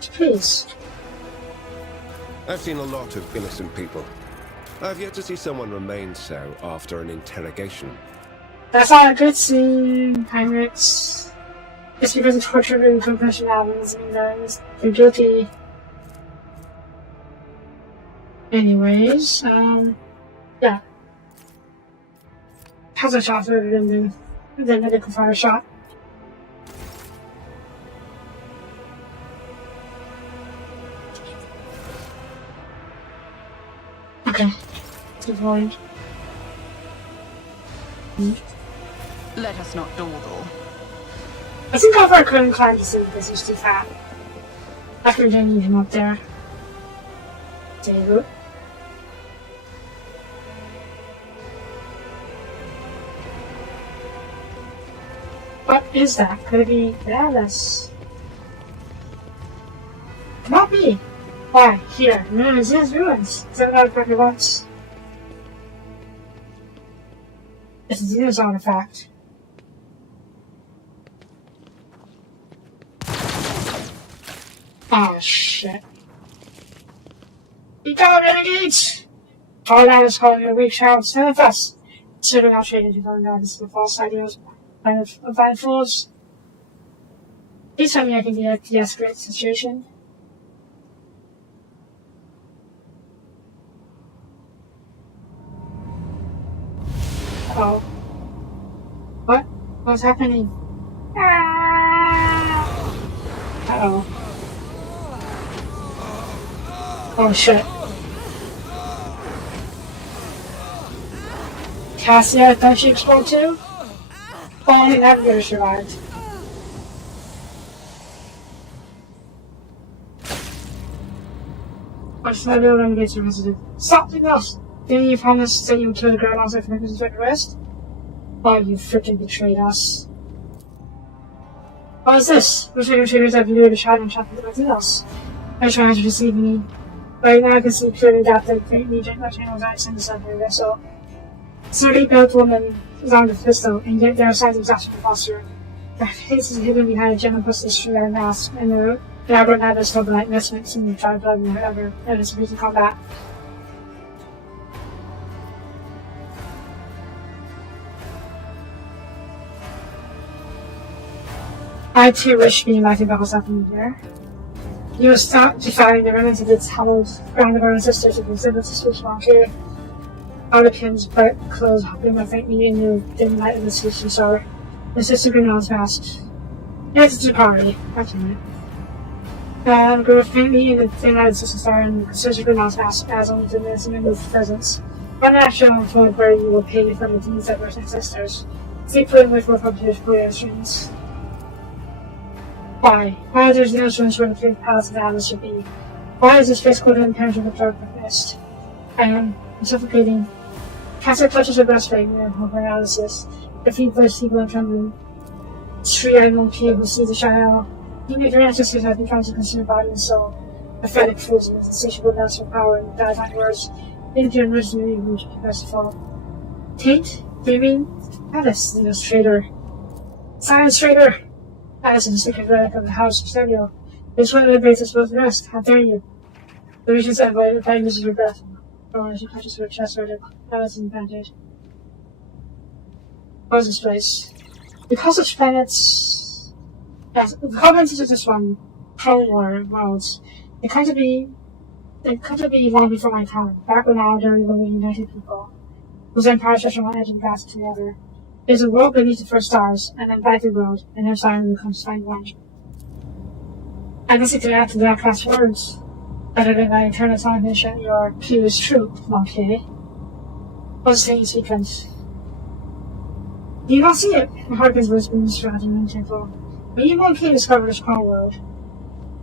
Please. I've seen a lot of innocent people. I've yet to see someone remain so after an interrogation. That's not a good scene, Pirates. It's because of torture and confession albums and they're guilty. Anyways, yeah. How's a shot better than the medical fire shot? Okay. Good point. Let us not dawdle. I think Alvar couldn't climb the city because he's too fat. After they need him up there. David. What is that? Could it be Dallas? Not me! Why? Here. Ruins is ruins. 7 out of 20 once. It's a Zeus artifact. Oh shit. You got renegades! All that is calling a weak child, stand with us. Consider how traded you going down to the false ideals of blind fools. Please tell me I can de-escalate the situation. Oh. What? What's happening? Ah! Uh-oh. Oh shit. Cassia, don't she explode too? Oh, I didn't have to survived. What's that little renegades are visited? Something else! Didn't you promise that you would kill the girl alongside for the rest? Oh, you freaking betrayed us. What is this? Looks like your traders have lured a shot and shot into nothing else. They're trying to deceive me. Right now I can see clearly that the Great Legion are channels acts in the subway vessel. A 30-built woman is armed with a pistol, and yet there are signs of exhaustion and posture. Her face is hidden behind a gem busted street mask, and the elaborate knife is still black vestments and dry blood and whatever, and it's used in combat. I too wish being like about what's happening here. You will stop defying the remnants of its hallowed ground of our ancestors and exhibit to switch along here. Arlequin's bright clothes hopping my faintly in the dim light of the switch and saw the sister Grenell's mask. Yes, it's a party. That's it. Grew faintly in the dim light of the sister star and the sister Grenell's mask as only to miss and remove presence. One natural point where you will pay for the deeds of our ancestors. Seek for them with more popular for strings. Why? Why there's no instruments where the fifth palace of Atlas should be? Why is this place coated in impenetrable dark mist? I am suffocating. Cassia touches her breastplate and her paralysis. Her feet burst feeble and trembling. Tree animal cave who sees a shadow. Even if your ancestors have been trying to consume body and soul. Pathetic fools with insatiable lust for power and bad like words. Into your mercenary which prepares to fall. Tate? Do you mean? Alice, the traitor. Silence, traitor! Alice is a sacred relic of the house of Samuel. This one liberates us both the rest. How dare you? The region's envoy loses her breath. Oh, she touches her chest where Alice is implanted. What is this place? Because such planets... Yes, the comments is this one. Pro-war worlds. They come to be long before my time. Back when I during the United People. Whose empire stretched from one edge of the past to the other. There's a world beneath the first stars, and then back to the world, and then finally becomes find one. I guess if you add to that last words, better than my eternal salvation, your cue is true, okay? What's the sequence? Do you not see it? The Harkins whispers throughout the moon temple. When you and Kay discovered this small world,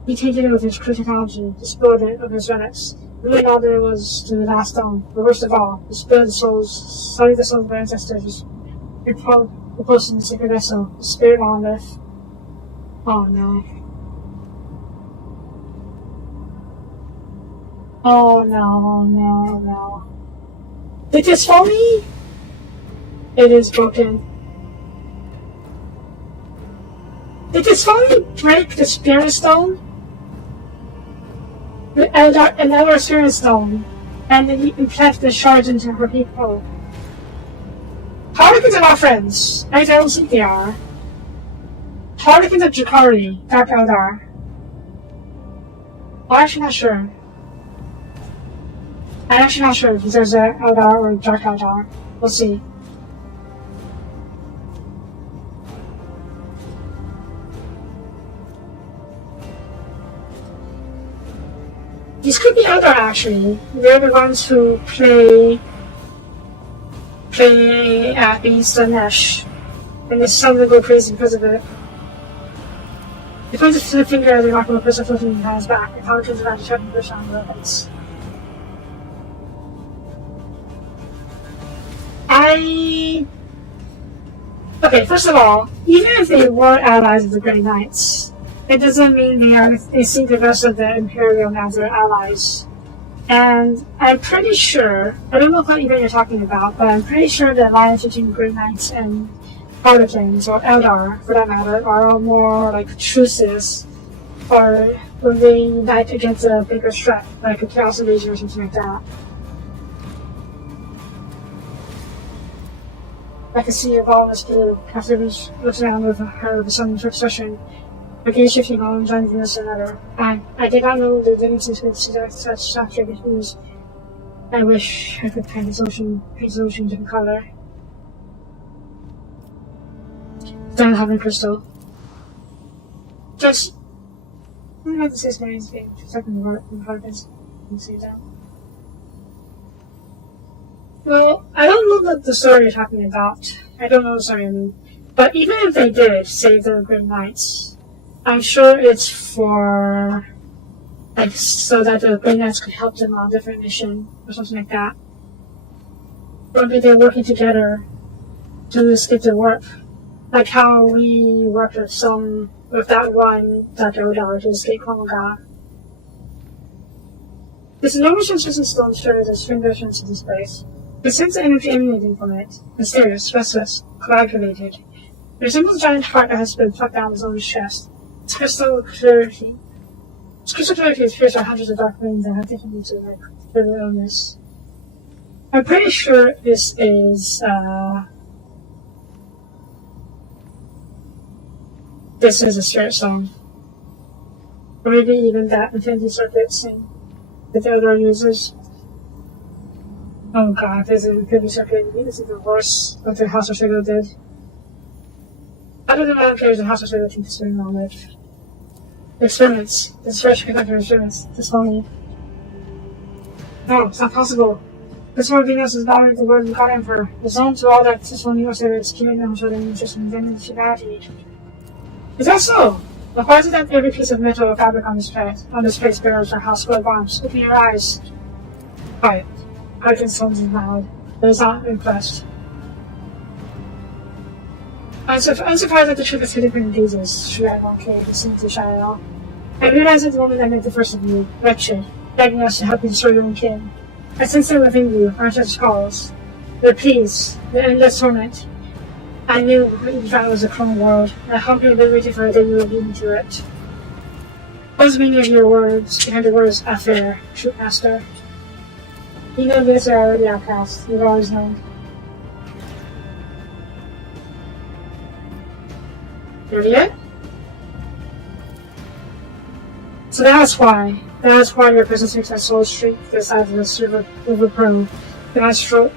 he tainted it with his technology, despoiled it of his relics. Really all there was to the last stone, but worst of all, despoiled the souls, sullied the souls of our ancestors, repulsing the sacred vessel, the spirit on earth. Oh no. Oh no, no, no. Did this for me? It is broken. Did this finally break the spirit stone? Another spirit stone, and then he implanted the shards into her people. Harlequins are not friends. I don't think they are. Harlequins are Jakari, Dark Eldar. I'm actually not sure. I'm actually not sure if there's an Eldar or a Dark Eldar. We'll see. These could be Eldar actually. They're the ones who play at Beast and Nash. And they suddenly go crazy because of it. They point to the finger as they knock him a person flipping his hands back, and Harlequins around to check the push on the weapons. Okay, first of all, even if they were allies of the Grey Knights, it doesn't mean they see the rest of the Imperium as their allies. And I'm pretty sure, I don't know what even you're talking about, but I'm pretty sure the alliance between Grey Knights and Harlequins, or Eldar for that matter, are all more like truces, or when they unite against a bigger threat, like a Chaos Invasion or something like that. I can see Evolvus blue after he looks around with her with a sudden succession. The gaze shifting on joining from this another. I did not know the differences could such saturated hues. I wish I could paint this ocean different color. Then having crystal. Just I don't know the six marines being second Harkins. You see that. Well, I don't know the story you're talking about. I don't know the story I mean. But even if they did save the Grey Knights, I'm sure it's for, like, so that the Grey Knights could help them on a different mission, or something like that. Or maybe they're working together to escape the warp. Like how we worked with that one Dr. O'Dowd to escape Komoga. This enormous translucent stone shows a strange entrance to this place. It sense the energy emanating from it, mysterious, restless, coagulated. It resembles a giant heart that has been plucked down his own chest. Its crystal clarity is pierced by hundreds of dark rings that have taken me to like further illness. I'm pretty sure this is a spirit song. Or maybe even that infinity circuit thing that the other users. Oh god, there's an infinity circuit. This is the worst what the House of Shadow did. Other than that, there's a House of Shadow thing to spend on with. Experiments. This fresh conductor experiments. This phony. No, it's not possible. This word Venus is not the word of God Emperor. The zone to all that this one was executed and showed an interest in humanity. Is that so? But why is it that every piece of metal or fabric on this place bears our house-square bombs? Open your eyes. Quiet. Harkins tones is loud. But is not impressed. I'm surprised that the truth is hidden in Jesus, she had one kid who seemed to shine out. I realized at the moment I met the first of you, wretched, begging us to help you destroy your own kin. I sensed it within you, our such calls. The peace, the endless torment. I knew that was a cruel world, and I humbly waited for a day you would lead me to it. What was the meaning of your words, behind the words, affair, true master? You know this are already outcast, you've always known. Ready yet? So that's why your presence makes my soul shriek to the side of this river pearl. The nice throat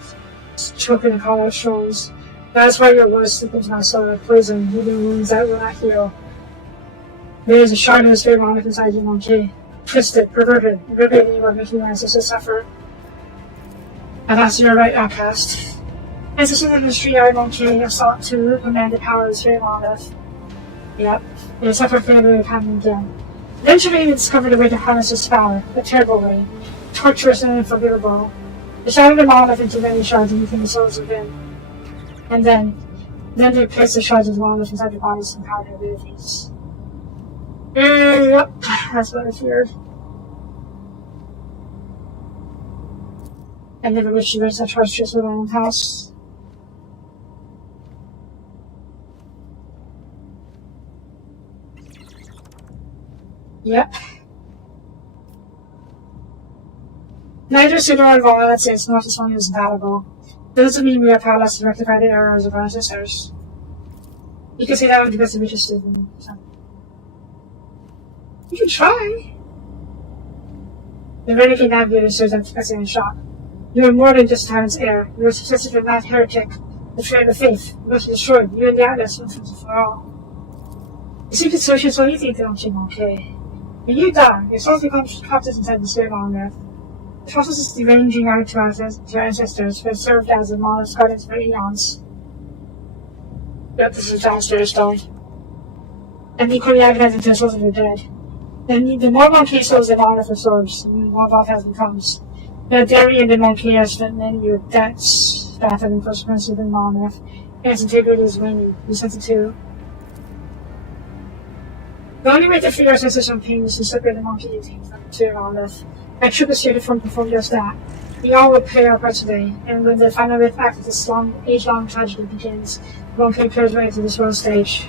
choking the hollow stones. That's why your worst symptoms now saw poison, leaving wounds that will not heal. There is a shard of the spirit monarch inside you, monkey. Twisted, perverted, repeating you are making your ancestors suffer. Alas, you're right, outcast. Ancestors of the street-eyed monkey have sought to command the power of the spirit monarch. Yep, they suffer for never happening again. Eventually, they discovered a way to harness this power, a terrible way, torturous and unforgivable. They shattered the monolith into many shards and became the souls within. And then they placed the shards of the monolith inside their bodies and powered their abilities. Yep, that's what I feared. I never wished to raise such hardships with my own house. Yep. Neither pseudo nor violence is nor this one is valuable. That doesn't mean we are powerless to rectify the errors of our ancestors. You can say that with the best of interested in so. You can try. The renegade navigator serves up to President Shock. You are more than just Tyrant's heir. You are successor to a mad heretic, the traitor of the faith. You must be destroyed. You and the Atlas once and for all. You seem to associate so easy, don't you, okay? When you die, your souls become corpses inside the spirit on earth. The process is deranging out to your ancestors who have served as the monarch's guardians for eons. Yep, this is downstairs stone. And equally agonizing to the souls of your dead. The more monkey souls the monarch absorbs, the more volatile it becomes. The dairy and the monkey has spent many your debts, battling for supremacy within monarch, and its integrity is waning. You sense it too. The only way to free our ancestors from pain is to separate the monkey team from the spirit monolith. My troop is here to perform just that. We all will play our part today, and when the final act of this age-long tragedy begins, the monkey prepares way to this world stage.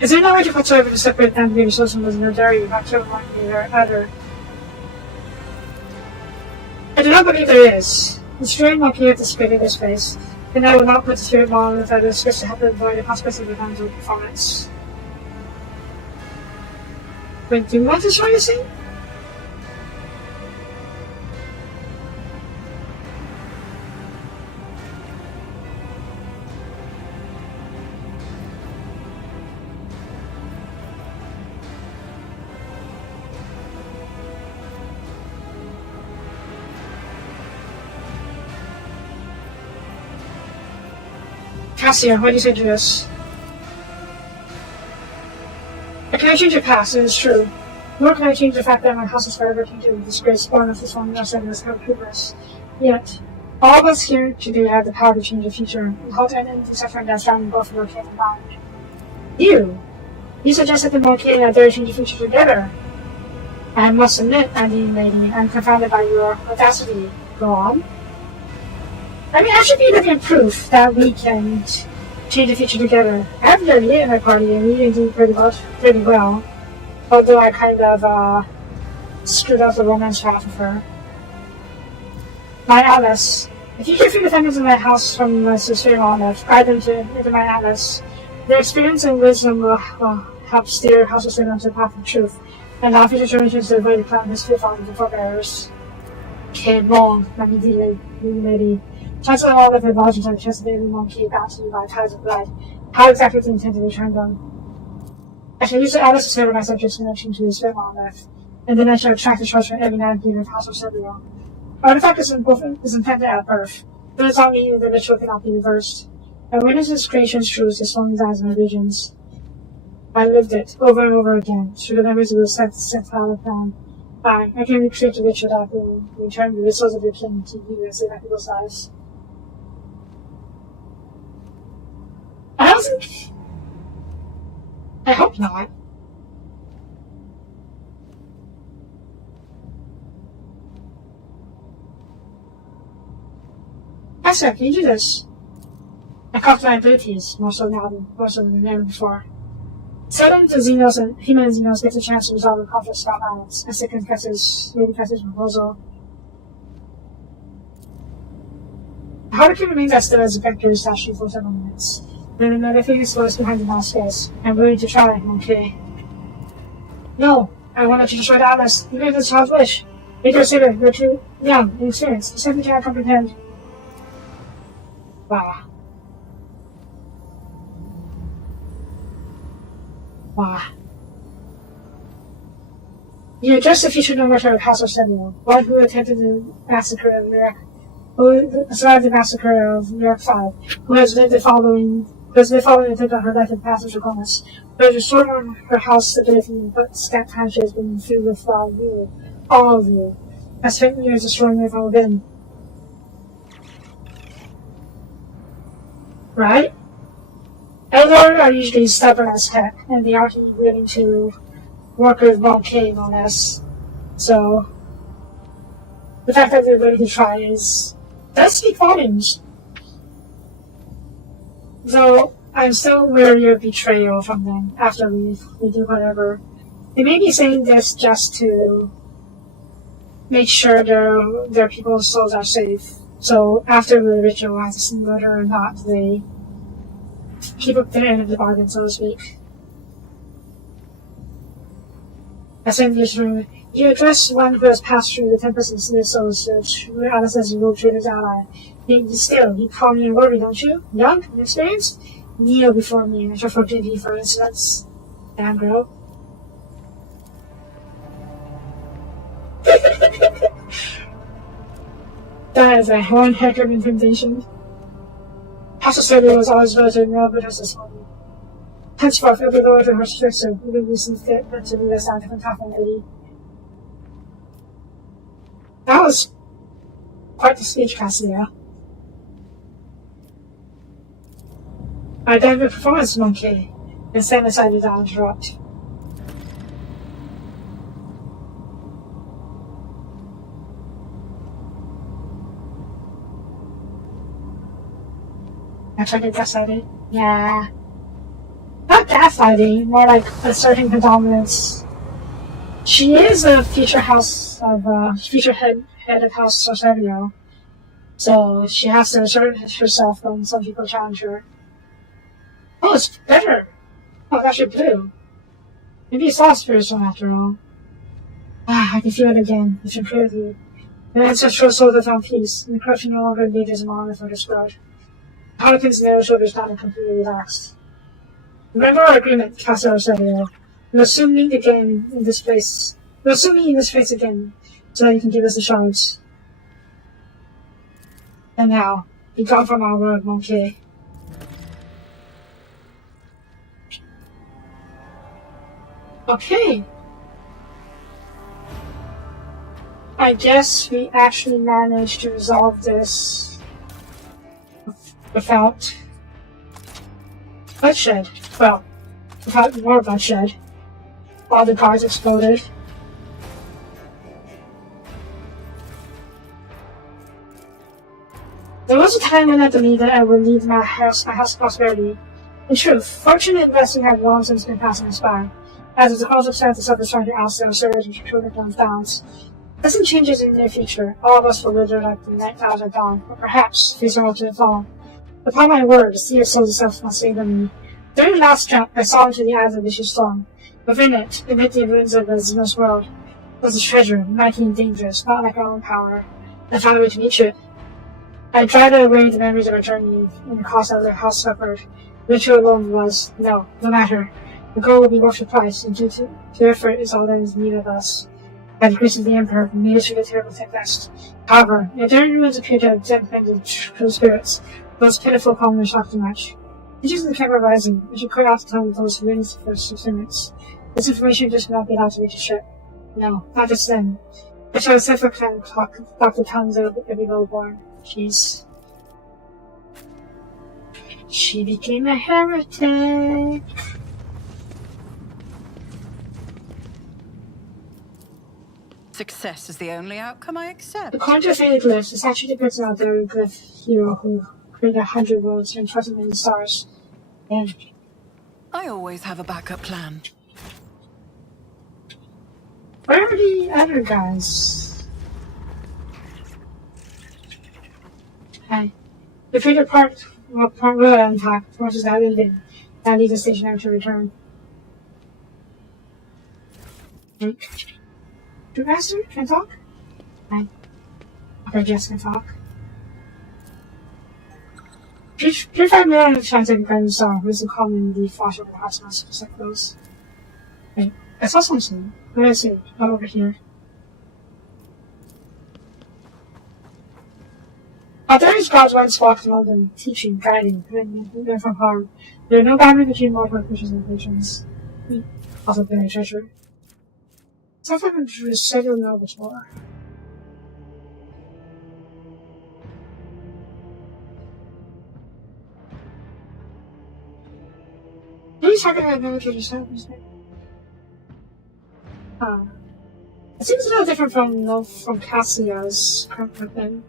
Is there no way to whatsoever to separate navigator souls from those in their dairy without killing one either? I do not believe there is. The spirit monkey anticipated this face, and I will not put the spirit monolith at risk to help avoid the consequences of the eventual performance. Wait, do you want to try to sing? Cassia, what do you say to this? I cannot change the past, it is true. Nor can I change the fact that my house is forever tainted with disgrace born of this one lesson as hubris. Yet, all of us here today have the power to change the future, and halt and end the suffering that's found in both of our kin combined. You suggest that the monkey and I dare change the future together. I must admit, Andy lady, I'm confounded by your audacity. Go on. I mean, I should be looking at proof that we can change the future together. I have learned it in my party, and we didn't do pretty well. Although I kind of, screwed up the romance half of her. My Alice. If you can free the defendants in my house from my sister monolith, guide them into my Alice. Their experience and wisdom will help steer House of Sin onto the path of truth, and allow future generations to avoid the cloud history following the forebearers. Kid, wrong, let me delay, lady. Chancellor of all of the Belgians and trusted every monkey about to you by ties of blood. How exactly do you intend to return them? I shall use the Alice to serve my subjects' connection to the spirit monolith, and then I shall attract the trust from every navigator of House of Silvio. Artifact is intended at birth, but it's on me the ritual cannot be reversed. I witnessed its creation's truths as long as my visions. I lived it, over and over again, through the memories of the set power plan. I can recreate the ritual that will return the resources of your kin to you and save my people's lives. I don't think... I hope not. Esther, can you do this? I cocked my abilities, more so than ever before. Seldom do Xenos and human Xenos get a chance to resolve a conflict without violence. Esther confesses proposal. The Hurricane remains as still as a vector statue for several minutes. Then another thing is close behind the mouse face. I'm willing to try, okay. No, I wanted to destroy the Atlas. You made this child's wish. Reconsider, you're too young and experienced. You simply cannot comprehend. Wow. Wow. You address the future number of House of Sentinel, one who attempted the massacre of New York, who survived the massacre of New York 5, who has lived the following attempt on her life and passage of illness, who has restored on her house stability, but scant time she has been filled with you, all of you, has spent years destroying her from within. Right? Eldor are usually stubborn as heck, and they aren't willing to work with WH40k, no less. So, the fact that they're willing to try does speak volumes. Though, I'm still wary of betrayal from them after we do whatever. They may be saying this just to make sure their people's souls are safe. So, after the ritual, whether or not they keep up their end of the bargain, so to speak. As in this room, you address one who has passed through the tempest and seen souls, who Alice as your traitor's ally. You call me a worry, don't you? Young, inexperienced? Kneel before me and I shall forgive you for insolence. Damn girl. That is a one heck of intimidation. House of Soapie was always voted no but as this one. Henceforth, every lord and restrictor will be seen fit but to lead us down to the top of the That was quite the speech, Cassia. I gave a performance monkey, and Sam decided to interrupt. I tried to gaslight it. Yeah. Not gaslighting, more like asserting predominance. She is a future head of House Soapie, so she has to assert herself when some people challenge her. Oh, it's better. Oh, it's actually blue. Maybe it's lost spiritual after all. I can feel it again. It's improved you. The ancestral soul is on peace, and the corruption no longer engages in honor for this world. Harlequin's narrow shoulders not completely relaxed. Remember our agreement, Casa Rosario. We'll soon meet again in this place. We'll soon meet in this place again, so that you can give us the shards. And now, be gone from our world, Monkey. Okay. I guess we actually managed to resolve this without bloodshed. Well, without more bloodshed. All the cars exploded. There was a time when I believed that I would leave my house prosperity. In truth, fortune and blessing have long since been passing us by. As of the cause of Santa suffered trying to oust their surge and control their downs. Nothing changes in the near future. All of us will wither like the night clouds at dawn, or perhaps face our ultimate fall. Upon my word, the sea of souls itself must save me. During the last jump, I saw into the eyes of the vicious storm. Within it, amid the ruins of the Xenos world, was a treasure, mighty and dangerous, not like our own power. I found a way to reach it. I dried away the memories of our journey, and the cost of the house suffered. Ritual alone was, no matter. The goal will be worth the price, and due to effort is all that is needed of us. By the grace of the Emperor, we made it through the terrible tempest. However, the enduring ruins appear to have tempted true spirits. Those pitiful commoners shocked too much. Teachers in the camera rising, we should cut off the tongue of those who witnessed for sustenance. This information just cannot be allowed to reach the ship. No, not just them. I shall set for clan clock the tongues of every lowborn. Jeez. She became a heretic. Success is the only outcome I accept. The quantitative glyphs is actually depicts on the glyph hero who created 100 worlds and 20 million stars. And I always have a backup plan. where are the other guys? Hi. The figure part will unpack, forces that ended. That leaves the stationary to return. Do Master can talk? Right. Okay, Jess can talk. Purified mirror chanting guns wisdom calming the flash of the heart's master like those. Wait, I saw something. Where is it? Not over here. There is God's once walked among them, teaching, guiding, preventing them from harm. There are no boundary between mortal creatures and nations. Also buried treasure. Something to said you'll know before. He's talking about navigator Soapie. It seems a little different from Cassia's current weapon.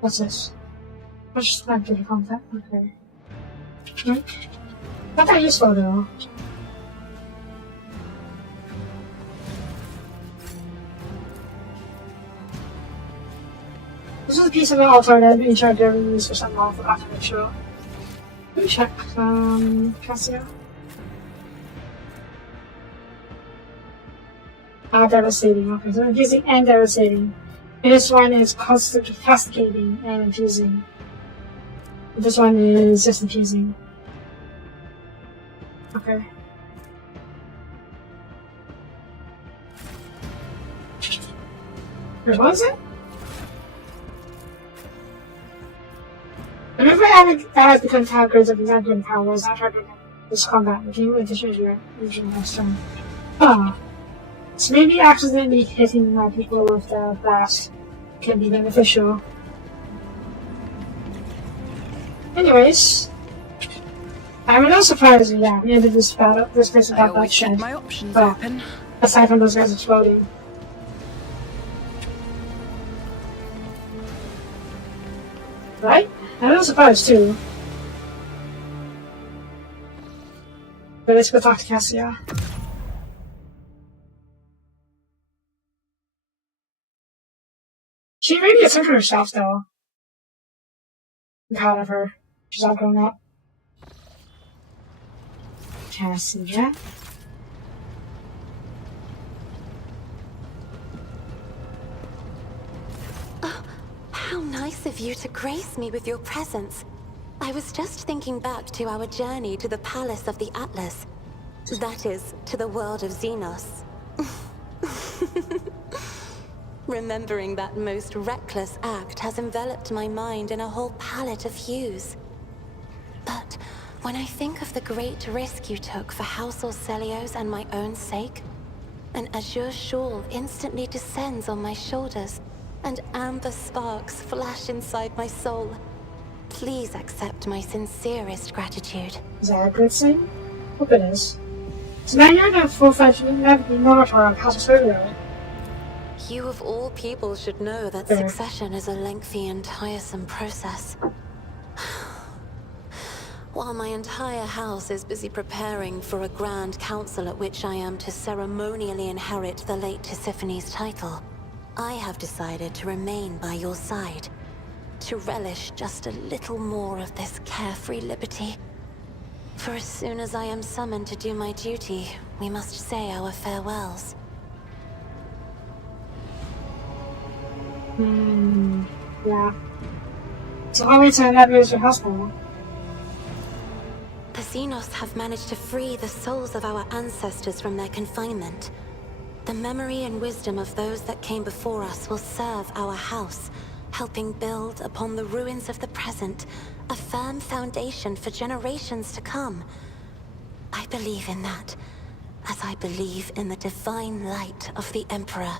What's this? What's just navigator contact? Okay. Not that useful though. This is a piece of an altar that each are being used for some lawful after the show. Let me check, Cassia. Devastating. Okay, so infusing and devastating. This one is castigating and infusing. This one is just infusing. Okay. What is it? Remember as become to have grades of example powers after this combat became a treasure usually next turn. So maybe accidentally hitting people with the blast can be beneficial. Anyways, I'm not surprised we ended this battle this place without that shit. My options open. Aside from those guys exploding. Right? I'm not surprised too. But let's go talk to Cassia. She really gets into herself though. I'm proud of her. She's all grown up. Cassia? How nice of you to grace me with your presence. I was just thinking back to our journey to the Palace of the Atlas. That is, to the world of Xenos. Remembering that most reckless act has enveloped my mind in a whole palette of hues. But when I think of the great risk you took for House Orcelios and my own sake, an azure shawl instantly descends on my shoulders, and amber sparks flash inside my soul. Please accept my sincerest gratitude. Is that a good thing? Hope it is. So now you're the full-fledged Minotaur of House Orcelios. You of all people should know that succession is a lengthy and tiresome process. While my entire house is busy preparing for a grand council at which I am to ceremonially inherit the late Tisiphone's title, I have decided to remain by your side, to relish just a little more of this carefree liberty. For as soon as I am summoned to do my duty, we must say our farewells. Yeah. So how many times have you used your household? The Xenos have managed to free the souls of our ancestors from their confinement. The memory and wisdom of those that came before us will serve our house, helping build upon the ruins of the present a firm foundation for generations to come. I believe in that, as I believe in the divine light of the Emperor.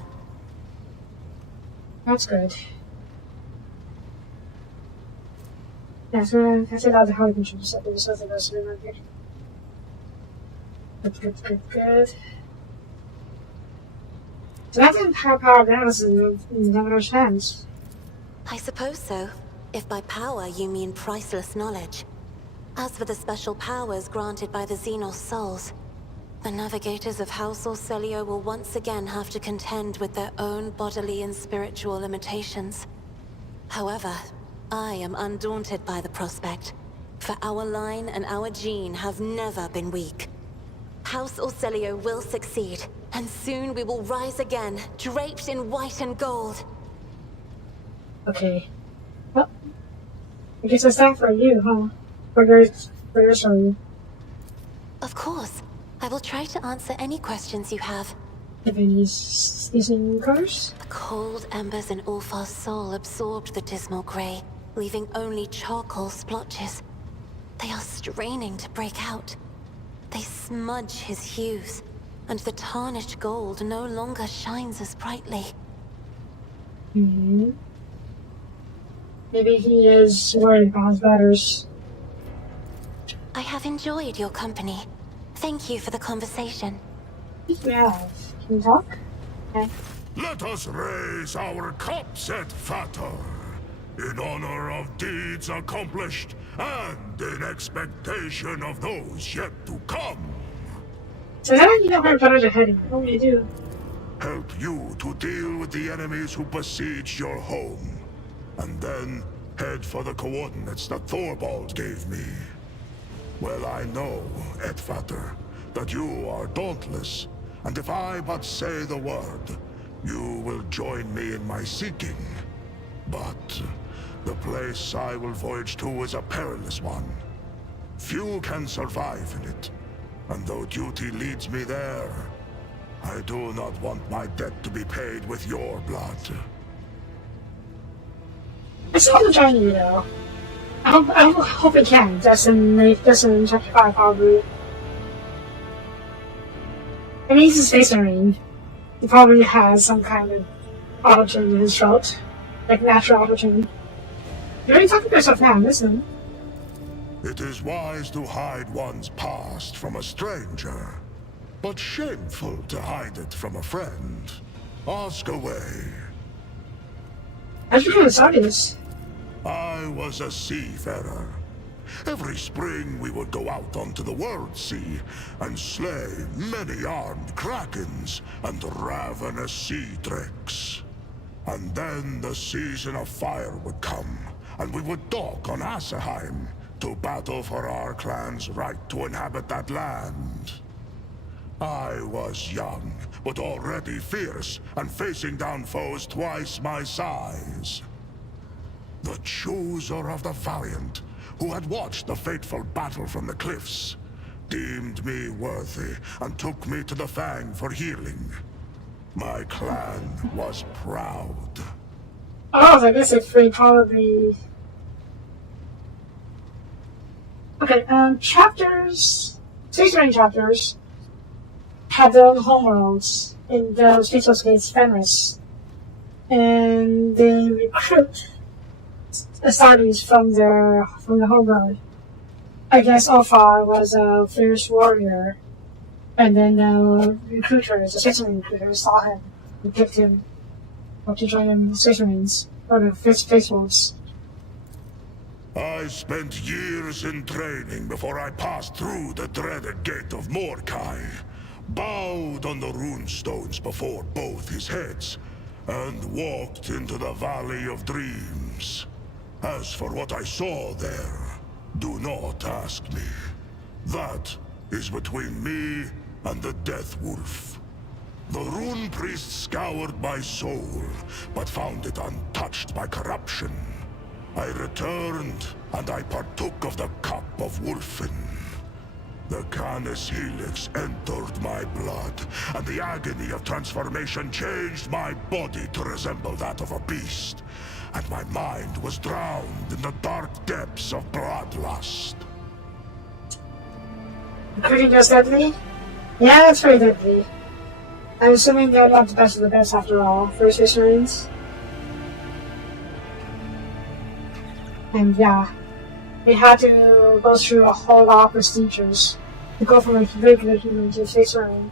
That's good. Yeah, so I said how you can choose something else to remember. Good. So that didn't have power balance in Navigator's hands. I suppose so, if by power you mean priceless knowledge. As for the special powers granted by the Xenos souls, The navigators of House Orcelio will once again have to contend with their own bodily and spiritual limitations. However, I am undaunted by the prospect, for our line and our gene have never been weak. House Orcelio will succeed, and soon we will rise again, draped in white and gold. Okay. Well, I guess it's time for you, huh? For your story. Of course. I will try to answer any questions you have. Have any seasoning colors? The cold embers in Ulfar's soul absorbed the dismal grey, leaving only charcoal splotches. They are straining to break out. They smudge his hues, and the tarnished gold no longer shines as brightly. Hmm. Maybe he is worried about his daughters. I have enjoyed your company. Thank you for the conversation. Yeah. Can you talk? Okay. Let us raise our cups at Vater, in honor of deeds accomplished and in expectation of those yet to come. So now you know where brothers are heading. What do you do? Help you to deal with the enemies who besieged your home, and then head for the coordinates that Thorvald gave me. Well, I know, Edvater, that you are dauntless, and if I but say the word, you will join me in my seeking. But the place I will voyage to is a perilous one. Few can survive in it, and though duty leads me there, I do not want my debt to be paid with your blood. I still want to join you though. I hope it can. Just in chapter 5 probably. I mean, he's a space marine. He probably has some kind of auto-tune in his throat. Like natural auto-tune. You're already talking to yourself now, listen. It is wise to hide one's past from a stranger, but shameful to hide it from a friend. Ask away. How'd you get started this? I was a seafarer. Every spring we would go out onto the world sea and slay many armed krakens and ravenous sea drakes. And then the season of fire would come, and we would dock on Asaheim to battle for our clan's right to inhabit that land. I was young, but already fierce, and facing down foes twice my size. The chooser of the valiant, who had watched the fateful battle from the cliffs, deemed me worthy and took me to the Fang for healing. My clan was proud. Oh, I guess if we probably... Okay, chapters... Space Marine chapters have their own homeworlds in the Space Gates Fenris. And they recruit studies from the homeworld. I guess Alpha was a fierce warrior, and then recruiters, the Space Marine recruiters, saw him and picked him up to join him in the Space Marines, or the Space Wolves. I spent years in training before I passed through the dreaded gate of Mordkai, bowed on the runestones before both his heads, and walked into the Valley of Dreams. As for what I saw there, do not ask me. That is between me and the Death Wolf. The Rune Priest scoured my soul, but found it untouched by corruption. I returned, and I partook of the cup of Wolfen. The Canis Helix entered my blood, and the agony of transformation changed my body to resemble that of a beast. And my mind was drowned in the dark depths of bloodlust. Pretty just deadly? Yeah, that's pretty deadly. I'm assuming they're not the best of the best after all, for Space Marines. And yeah, they had to go through a whole lot of procedures to go from a regular human to a Space Marine.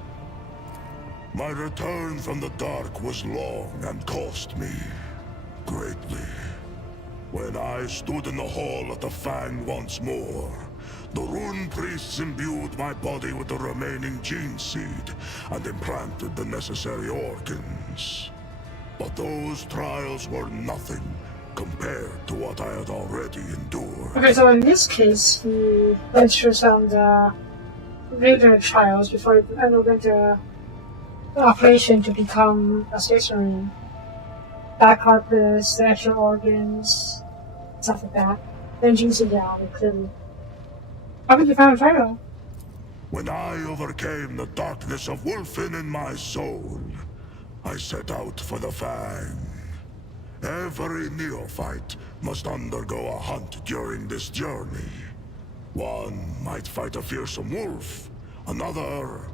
My return from the dark was long and cost me greatly. When I stood in the hall at the Fang once more, The rune priests imbued my body with the remaining gene seed and implanted the necessary organs. But those trials were nothing compared to what I had already endured. Okay, so in this case, he went through some of the regular trials before he underwent the operation to become a space marine. Back carpets, the extra organs, stuff like that. Then juicing down, clearly. How did you find a title? When I overcame the darkness of Wolfen in my soul, I set out for the Fang. Every neophyte must undergo a hunt during this journey. One might fight a fearsome wolf, another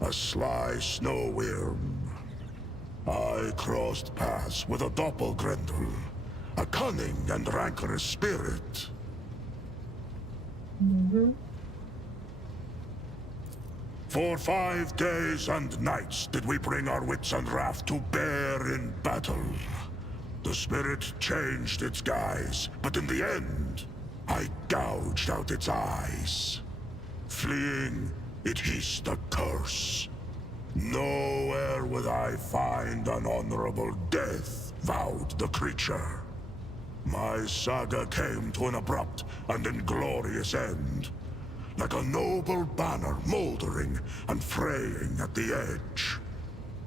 a sly snow worm. I crossed paths with a doppelgrendel, a cunning and rancorous spirit. For 5 days and nights did we bring our wits and wrath to bear in battle. The spirit changed its guise, but in the end, I gouged out its eyes. Fleeing, it hissed a curse. Nowhere would I find an honorable death, vowed the creature. My saga came to an abrupt and inglorious end, like a noble banner moldering and fraying at the edge.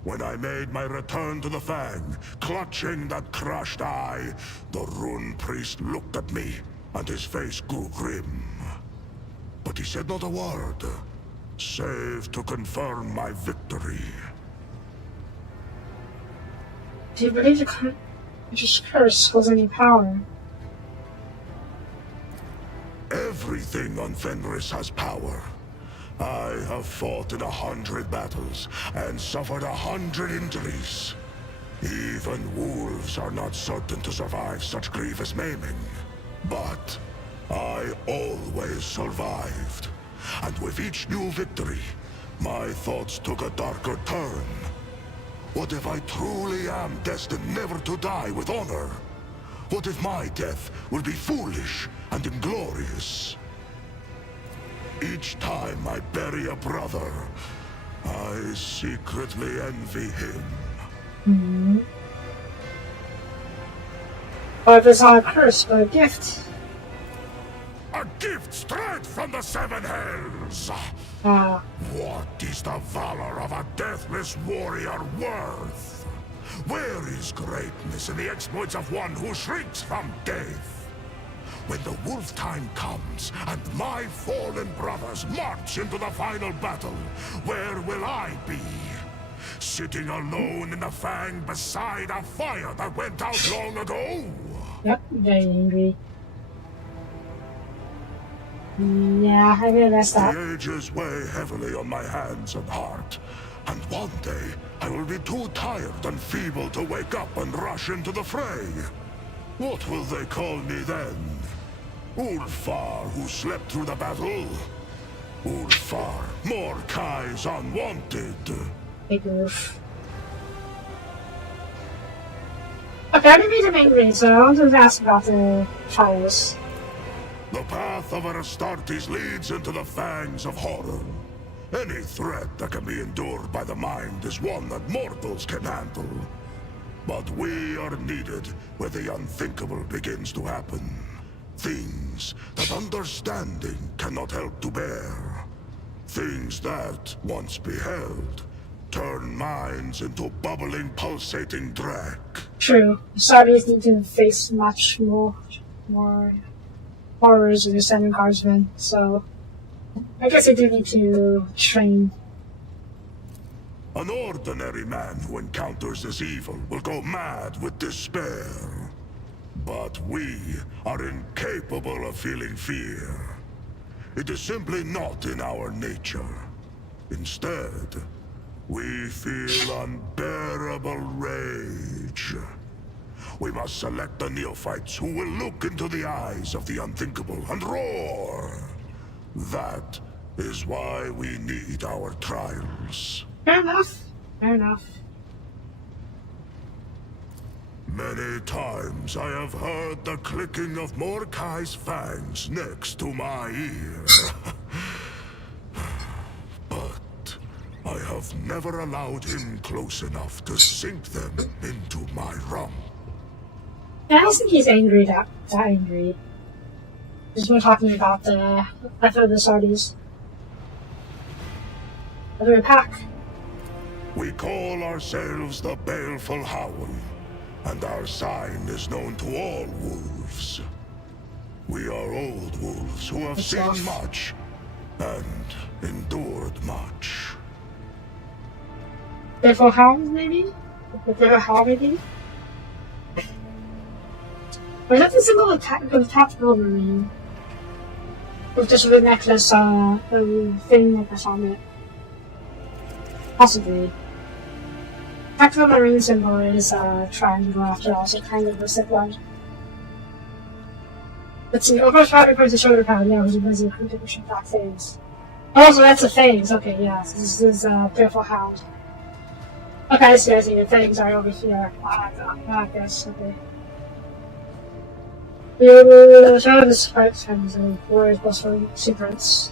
When I made my return to the Fang, clutching that crushed eye, the rune priest looked at me, and his face grew grim. But he said not a word, save to confirm my victory. Do you believe the creature's curse holds any power? Everything on Fenris has power. I have fought in 100 battles and suffered 100 injuries. Even wolves are not certain to survive such grievous maiming. But I always survived. And with each new victory, my thoughts took a darker turn. What if I truly am destined never to die with honor? What if my death will be foolish and inglorious? Each time I bury a brother, I secretly envy him. Or if it's not a curse, but a gift. A gift straight from the seven hells! What is the valor of a deathless warrior worth? Where is greatness in the exploits of one who shrinks from death? When the wolf time comes, and my fallen brothers march into the final battle, where will I be? Sitting alone in the Fang beside a fire that went out long ago? Yep, very angry. Yeah, I really messed up. The ages weigh heavily on my hands and heart, and one day I will be too tired and feeble to wake up and rush into the fray. What will they call me then? Ulfar, who slept through the battle? Ulfar, Morkai's unwanted. Big roof. Okay, I didn't mean to make read, so I wanted to ask about the trials. The path of Aristartes leads into the fangs of horror. Any threat that can be endured by the mind is one that mortals can handle. But we are needed where the unthinkable begins to happen. Things that understanding cannot help to bear. Things that, once beheld, turn minds into bubbling, pulsating dreck. True. Saudis need to face much more horrors of the Seven Guardsmen, so I guess I do need to train. An ordinary man who encounters this evil will go mad with despair. But we are incapable of feeling fear. It is simply not in our nature. Instead, we feel unbearable rage. We must select the neophytes who will look into the eyes of the unthinkable and roar. That is why we need our trials. Fair enough. Fair enough. Many times I have heard the clicking of Mordecai's fangs next to my ear. But I have never allowed him close enough to sink them into my rump. I don't think he's angry that angry. Just we're talking about the Saudis. Other pack. We call ourselves the Baleful Howl, and our sign is known to all wolves. We are old wolves who have seen much and endured much. Baleful Hound, maybe? Baleful Howl, maybe? Or is that the symbol of the tactical marine? With just a necklace, thing necklace on it. Possibly. Tactical marine symbol is a triangle after all, so kind of a simple. Let's see, overall power equals the shoulder pad, yeah, which is a contribution back phase. Oh, so that's a phase, okay, yeah, so this is a Baleful Hound. Okay, I see, the things are over here. I like this, okay. Show the spikes and the warriors plus for secrets.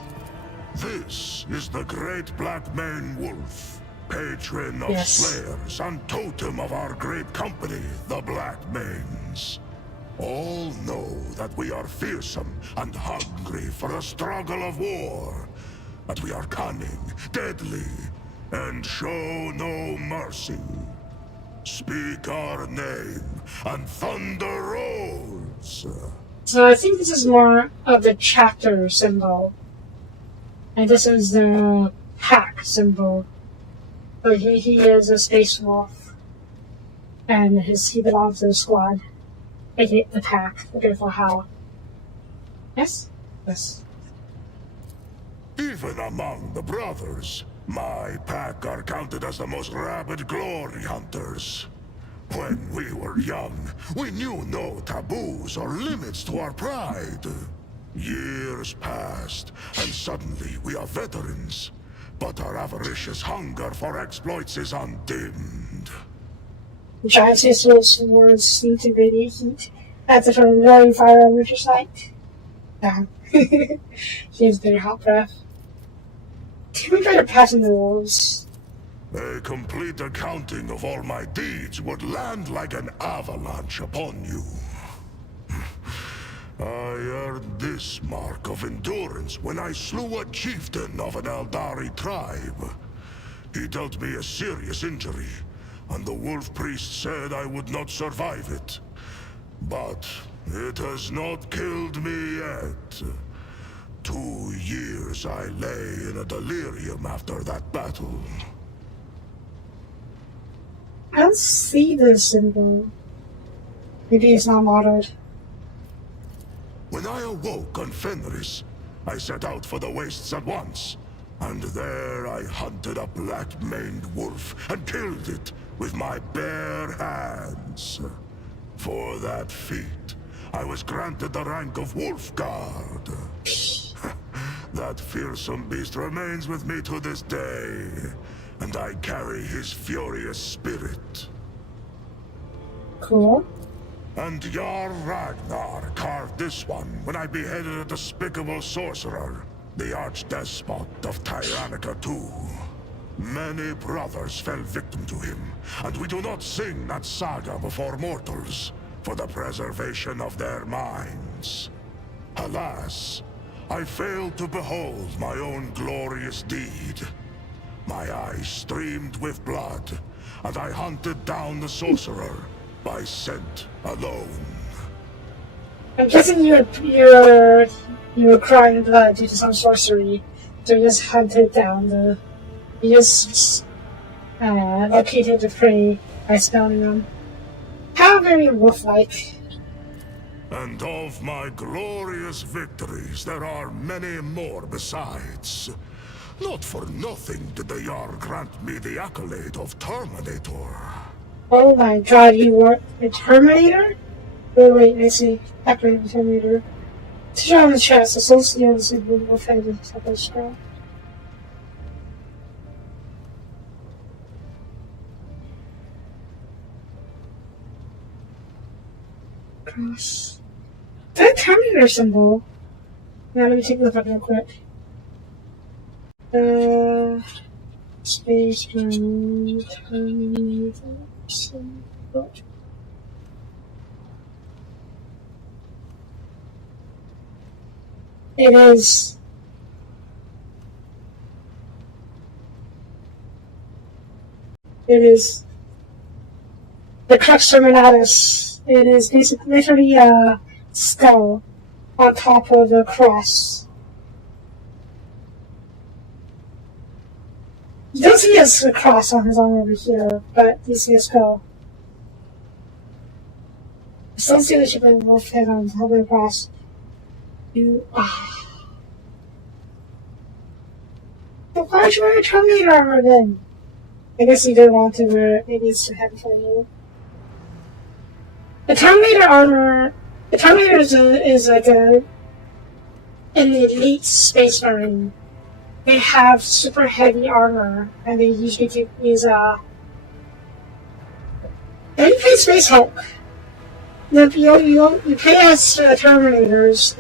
This is the great black mane wolf, patron of slayers and totem of our great company, the Black Manes. All know that we are fearsome and hungry for a struggle of war, that we are cunning, deadly, and show no mercy. Speak our name, and thunder rolls. So I think this is more of the chapter symbol. And this is the pack symbol. So he is a space wolf. And he belongs to the squad. aka the pack, the Baleful Howl. Yes? Yes. Even among the brothers, my pack are counted as the most rabid glory hunters. When we were young, we knew no taboos or limits to our pride. Years passed, and suddenly we are veterans. But our avaricious hunger for exploits is undimmed. Giant those words need to radiate heat. That's a sort of glowing fire on Richard's sight. Damn. He has very hot breath. Can we try to pass in the wolves? A complete accounting of all my deeds would land like an avalanche upon you. I earned this mark of endurance when I slew a chieftain of an Eldari tribe. He dealt me a serious injury, and the wolf priest said I would not survive it. But it has not killed me yet. 2 years I lay in a delirium after that battle. I don't see the symbol. Maybe it's not modeled. When I awoke on Fenris, I set out for the wastes at once. And there I hunted a black-maned wolf and killed it with my bare hands. For that feat, I was granted the rank of Wolf Guard. That fearsome beast remains with me to this day, and I carry his furious spirit. Cool. And Jarl Ragnar carved this one when I beheaded a despicable sorcerer, the archdespot of Tyrannica II. Many brothers fell victim to him, and we do not sing that saga before mortals, for the preservation of their minds. Alas, I failed to behold my own glorious deed. My eyes streamed with blood, and I hunted down the sorcerer by scent alone. I'm guessing you were crying blood due to some sorcery, so you just hunted down you just located the prey by spelling them. How very wolf-like. And of my glorious victories, there are many more besides. Not for nothing did the Jarl grant me the accolade of Terminator. Oh my god, you were a Terminator? Wait, I see. Accolade of Terminator. To show on the chest, associated with the wolf head with a scroll. Cross. That Terminator symbol. Now let me take a look at it real quick. Space Terminator symbol. It is. It is the Crux Terminatus. It is basically literally a skull on top of a cross. You don't see a cross on his arm over here, but you see a skull. I still see the ship with wolf head on top of the cross. But why'd you wear a Terminator armor then? I guess you didn't want to wear it. Maybe it's too heavy for you. The Terminator armor. The Terminator is like an elite space marine. They have super heavy armor, and they usually use They play Space Hulk. You play as Terminators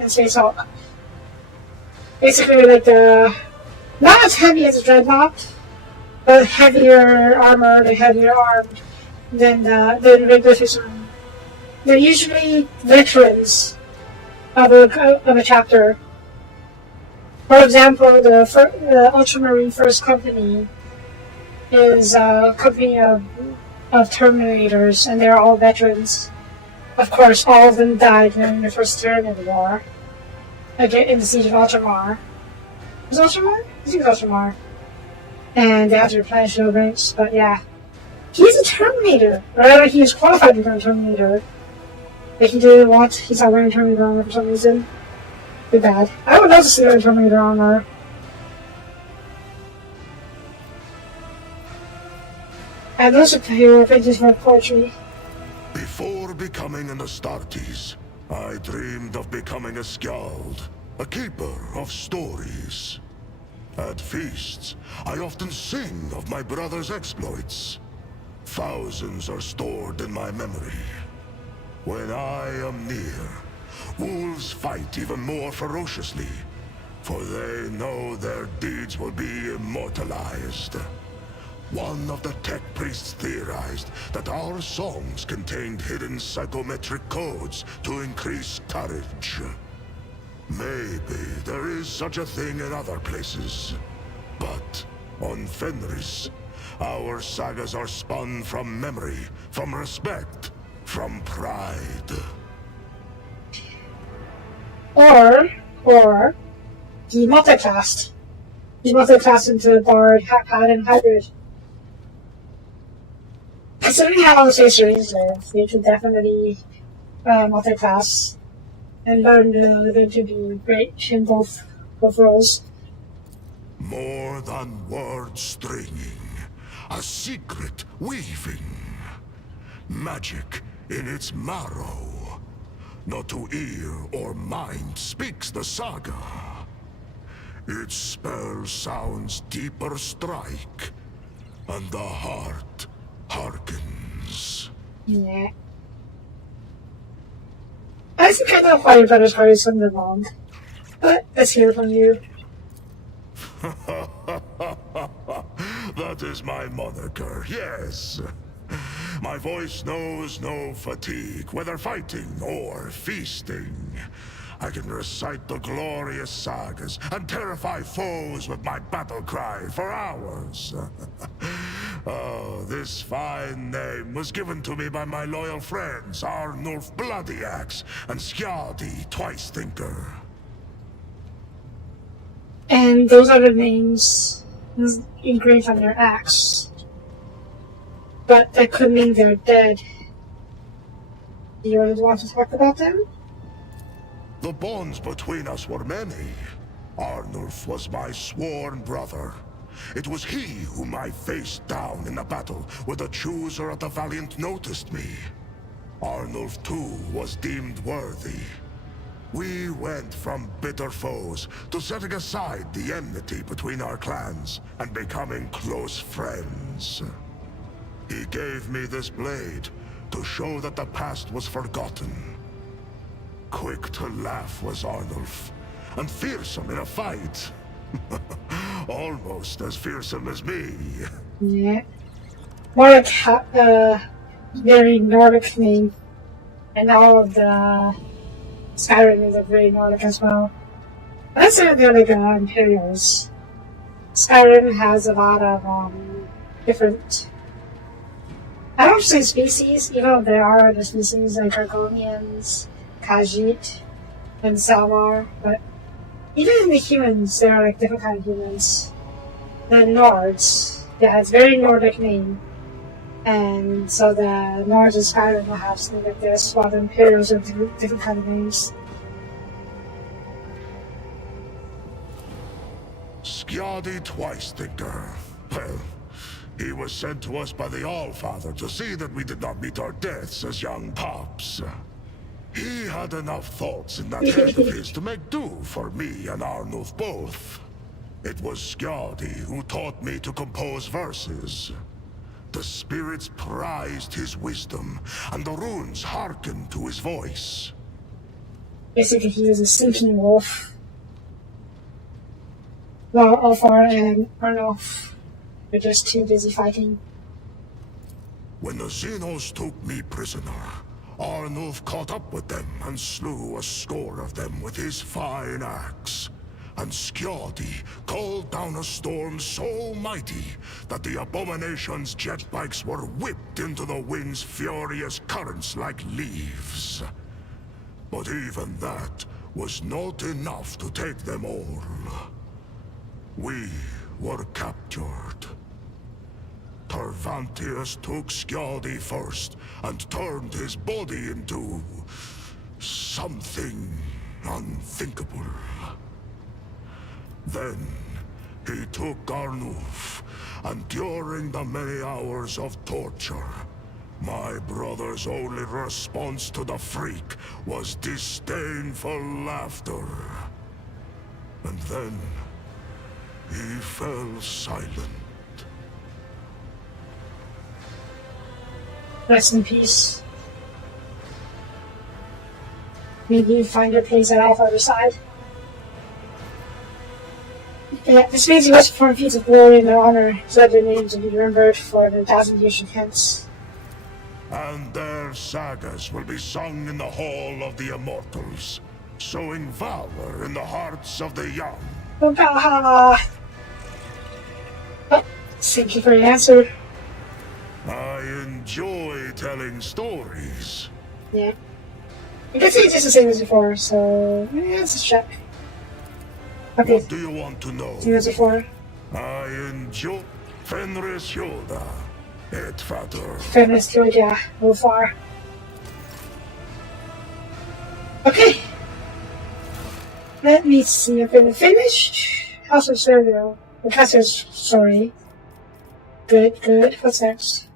in Space Hulk. Basically, like not as heavy as a Dreadnought, but heavier armor, they're heavier armed than regular Space Marine. They're usually veterans of a chapter. For example, the Ultramarine First Company is a company of Terminators, and they're all veterans. Of course, all of them died during the First Terminator War, again in the Siege of Ultramar. Was it Ultramar? I think it was Ultramar. And they have to replenish their ranks, but yeah. He's a Terminator! Rather, he is qualified to become a Terminator. But he didn't want, he's not wearing Terminator armor for some reason. Too bad. I would love to see a Terminator armor. And those are pages for poetry. Before becoming an Astartes, I dreamed of becoming a Skald, a keeper of stories. At feasts, I often sing of my brother's exploits. Thousands are stored in my memory. When I am near, wolves fight even more ferociously, for they know their deeds will be immortalized. One of the tech priests theorized that our songs contained hidden psychometric codes to increase courage. Maybe there is such a thing in other places. But on Fenris, our sagas are spun from memory, from respect, from pride. Or, the multiclassed. The multiclassed into Bard, Paladin, Hybrid. Considering how the Space Marines live, they should definitely multiclass and learn to be great in both roles. More than word stringing, a secret weaving. Magic in its marrow. Not to ear or mind speaks the saga. Its spell sounds deeper strike, and the heart hearkens. Yeah. I think I know why your brother's probably something wrong. But let's hear from you. That is my moniker, yes. My voice knows no fatigue, whether fighting or feasting. I can recite the glorious sagas and terrify foes with my battle cry for hours. Oh, this fine name was given to me by my loyal friends, Arnulf Bloody Axe and Skjaldi Twice Thinker. And those are the names engraved on their axe. But that could mean they're dead. Do you really want to talk about them? The bonds between us were many. Arnulf was my sworn brother. It was he whom I faced down in a battle where the chooser of the Valiant noticed me. Arnulf too was deemed worthy. We went from bitter foes to setting aside the enmity between our clans and becoming close friends. He gave me this blade to show that the past was forgotten. Quick to laugh was Arnulf, and fearsome in a fight. Almost as fearsome as me. Yeah. More like very Nordic name. And all of the Skyrim is very Nordic as well. That's it, they're like Imperials. Skyrim has a lot of different, I don't say species, even though there are other species like Argonians, Khajiit, and Salmar, but even in the humans, there are like different kind of humans. The Nords, yeah, it's a very Nordic name. And so the Nords and Skyrim will have something like this, while the Imperials have different kind of names. Skjadi Twice Thinker. Well, he was sent to us by the Allfather to see that we did not meet our deaths as young pups. He had enough thoughts in that head of his to make do for me and Arnulf both. It was Skjadi who taught me to compose verses. The spirits prized his wisdom, and the runes hearkened to his voice. Basically, he was a stinking wolf. While Alfar and Arnulf were just too busy fighting. When the Xenos took me prisoner, Arnulf caught up with them and slew a score of them with his fine axe. And Skjadi called down a storm so mighty that the abomination's jet bikes were whipped into the wind's furious currents like leaves. But even that was not enough to take them all. We were captured. Tervantius took Skjadi first and turned his body into something unthinkable. Then he took Arnulf, and during the many hours of torture, my brother's only response to the freak was disdainful laughter. And then he fell silent. Rest in peace. Maybe you find your place at Alpha's side. Yeah, this means you must perform feats of glory in their honor, so that their names will be remembered for the 1,000 years from hence. And their sagas will be sung in the Hall of the Immortals, sowing valor in the hearts of the young. Oh, thank you for your answer. I enjoy telling stories. Yeah. I guess it's just the same as before, so yeah, let's just check. Okay. What do you want to know? Same as before. I enjoy Fenris Hjoda, et fatter. Fairness to it, yeah, a little far. Okay. Let me see if I'm finished. House of Sergio. Professor's story. Good, good. What's next?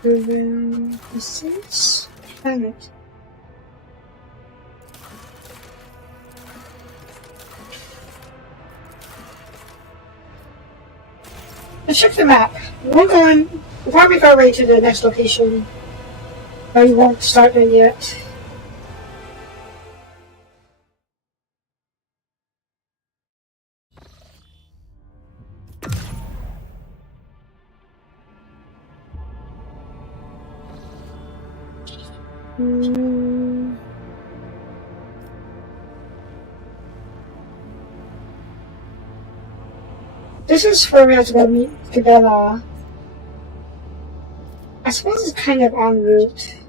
Proven distance. Planet. Let's check the map. We're going. We'll probably go right to the next location. But we won't start there yet. This is where we have to go meet Gabella. I suppose it's kind of en route.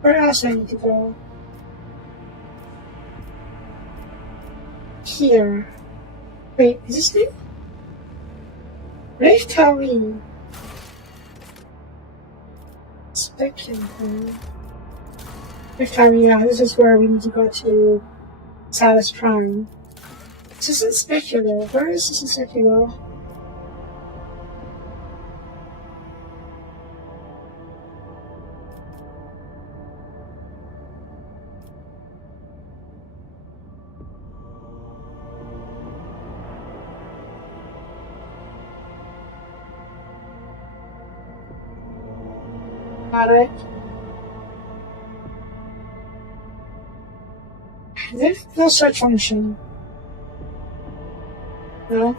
Where else do I need to go? Here. Wait, is this new? Rafe Tawin. Speculator. Rafe Tawin, yeah, this is where we need to go to Salus Prime. This isn't Specular. Where is this in Specular? Not it. There's no search function. No?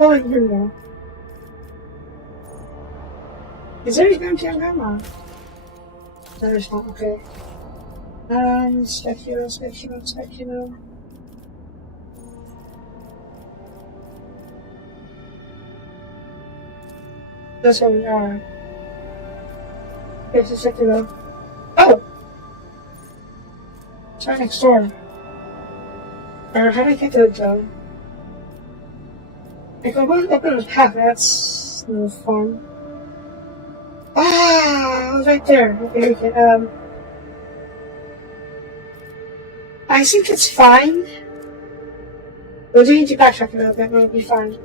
Oh, here we go. Is there even a camera? There's not, okay. Speculo. That's where we are. Here's the Speculo. Oh! It's right next door. Or how do I get to the dome? I go open the path, that's no fun. Ah, it was right there. Okay. I think it's fine. We'll do need to backtrack a little bit, but it'll be fine.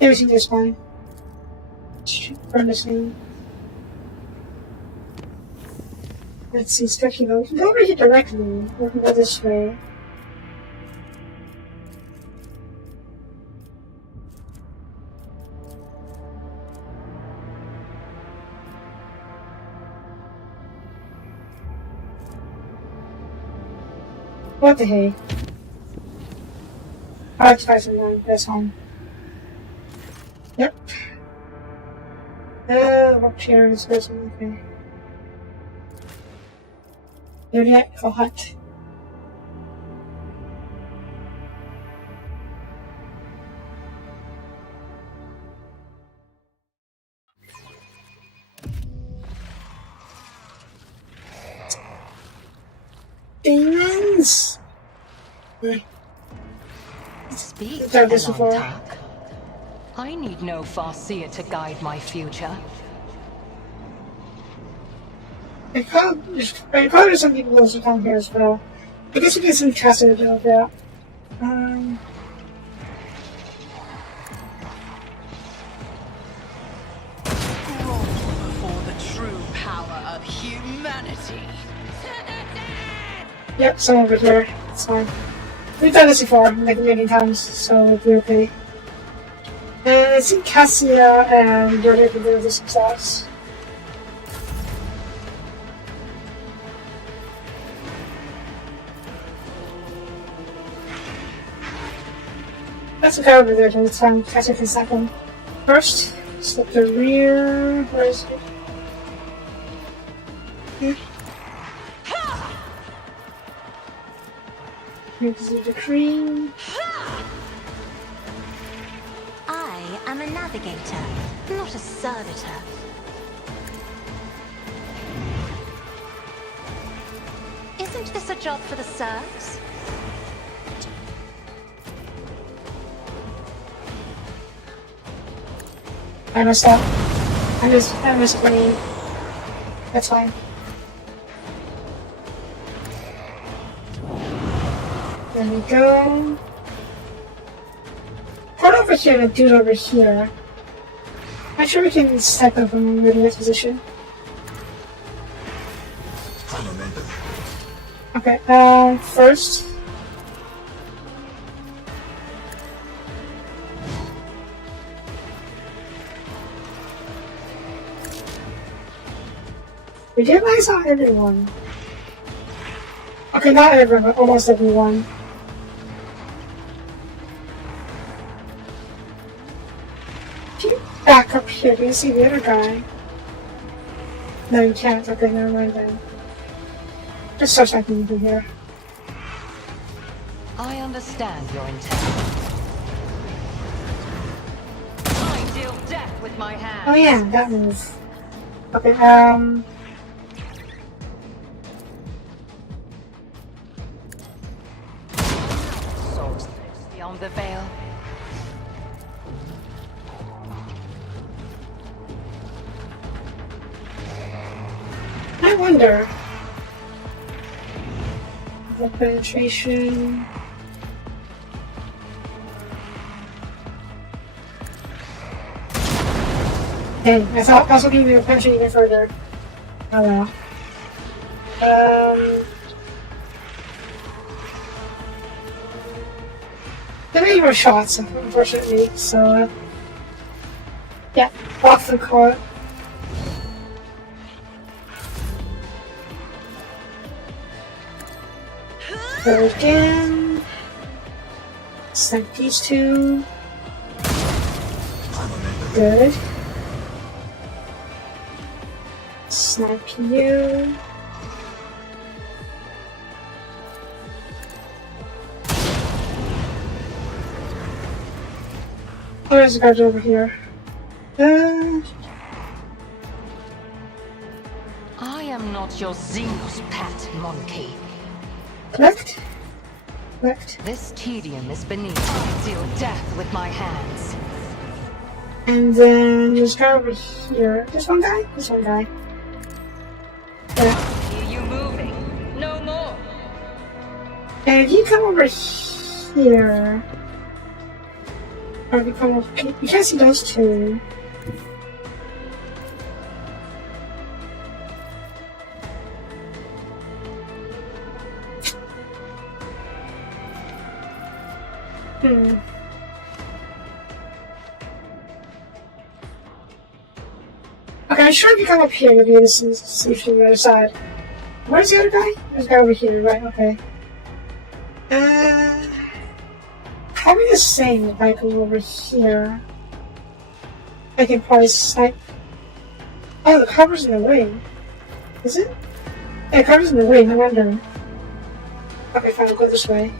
Everything is fine. Burn this thing. Let's see, Speculo. We can go over here directly. We can go this way. What the hey? I have to find someone. That's home. Yep. What chair is this one? Okay. Zodiac or hut. Demons! Speak, I've done this Elon before. Tuck. I need no Farseer to guide my future. I probably some people also come here as well. I guess we get some castle to do that. Crawl before the true power of humanity. Yep, some over here. It's fine. We've done this before, like a million times, so we'll be okay. And I think Cassia and Yoda can do this themselves. That's okay over there, so it's fine. Cassia can snap him first. Slip the rear. Where is it? Here. Here's the cream. I am a navigator, not a servitor. Isn't this a job for the serfs? I messed up. I missed green. That's fine. There we go. Put over here and dude over here. I'm sure we can step up from the next position. Okay, first. We get eyes on everyone. Okay, not everyone, but almost everyone. If you back up here, do you see the other guy? No, you can't. Okay, never mind then. Just so I can be here. I understand your intent. I deal death with my hands. Oh yeah, that move. Okay, Souls beyond the veil. I wonder. The penetration. Dang, I thought I was looking to penetrate even further. Oh well. There many more shots, unfortunately, so yeah, off the court. Go again. Snipe these two. Good. Snipe you. Oh, there's a guard over here. I am not your Xenos pet, monkey. Correct? Correct. This tedium is beneath. I deal death with my hands. And then there's a guy over here. This one guy? This one guy. Yeah. Hear you moving. No more. And if you come over here... Or if you come over... You can't see those two. Okay, I'm sure if you come up here, you'll be able to see from the other side. Where's the other guy? There's a guy over here, right? Okay. Probably the same if I go over here. I can probably snipe. Oh, the cover's in the way. Is it? Yeah, the cover's in the way, no wonder. Okay, fine, I'll go this way.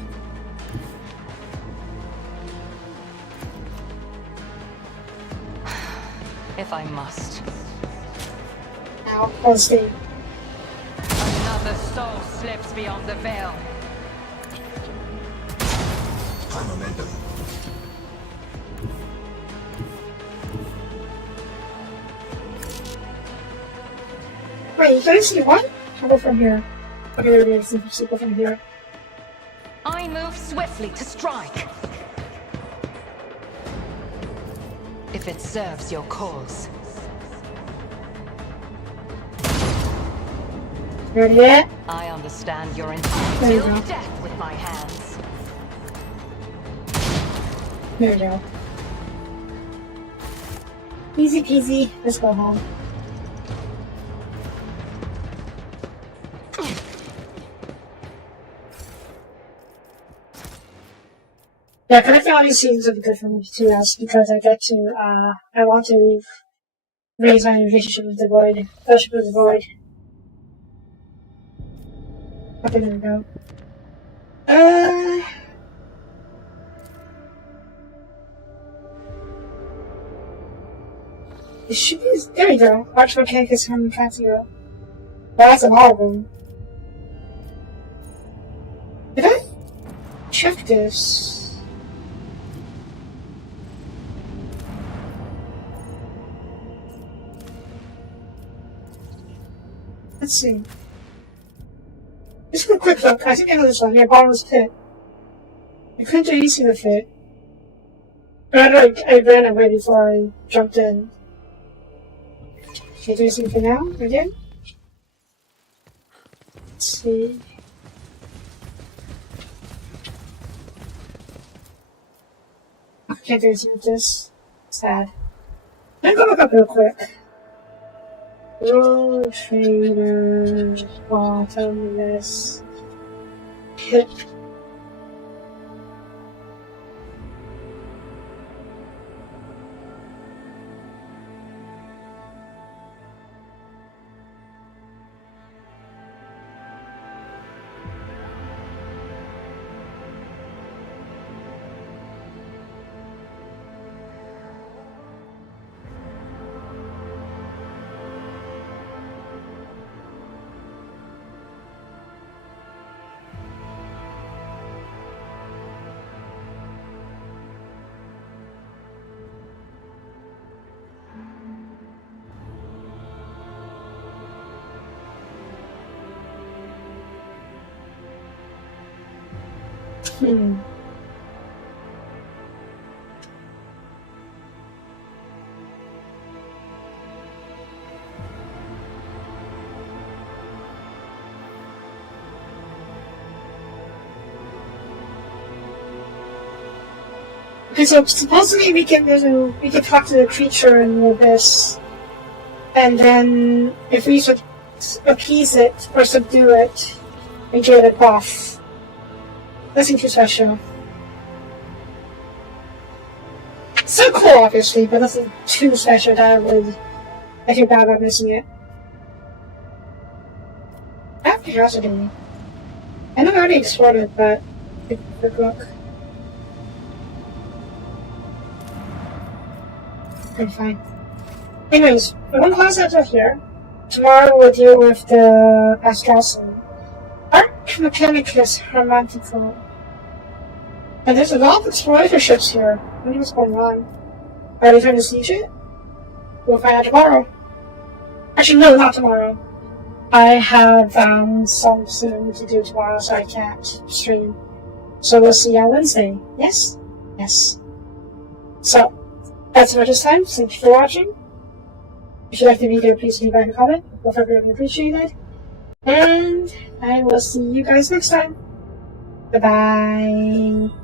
If I must. Now, I'll stay. Another soul slips beyond the veil. High momentum. Wait, you can see what? I'll go from here. Okay, there it is. Let's go from here. I move swiftly to strike. If it serves your cause. Ready yet? I understand your intent. There you Deal go. death with my hands. There we go. Easy peasy. Let's go home. Yeah, collecting all these scenes would be good for me too, as because I get to, I want to raise my relationship with the Void, fellowship with the Void. Okay, there we go. It should be, there we go. WH40k is from Cat Zero. That's an all of them. Did I check this? Let's see. Just a quick look. I think I know this one. Yeah, bottomless pit. I couldn't do anything with it. But I ran away before I jumped in. Can I do anything for now? Again? Let's see. I can't do anything with this. Sad. I'm gonna look up real quick. Roll trader, bottomless pit. Okay, so supposedly we can talk to the creature in the abyss, and then if we should appease it or subdue it, we get it off. Nothing too special. So cool, obviously, but nothing too special that I feel bad about missing it. I have curiosity. I know I already explored it, but the book. I'm fine. Anyways, one class out of here. Tomorrow we'll deal with the Astrosal. Arc Mechanicus Hermatical. And there's a lot of explorer ships here. I wonder what's going on. Are they trying to siege it? We'll find out tomorrow. Actually, no, not tomorrow. I have something to do tomorrow, so I can't stream. So we'll see you on Wednesday. Yes? Yes. So, that's about this time. Thank you for watching. If you liked the video, please leave a comment. We'll greatly appreciate it. And I will see you guys next time. Bye-bye.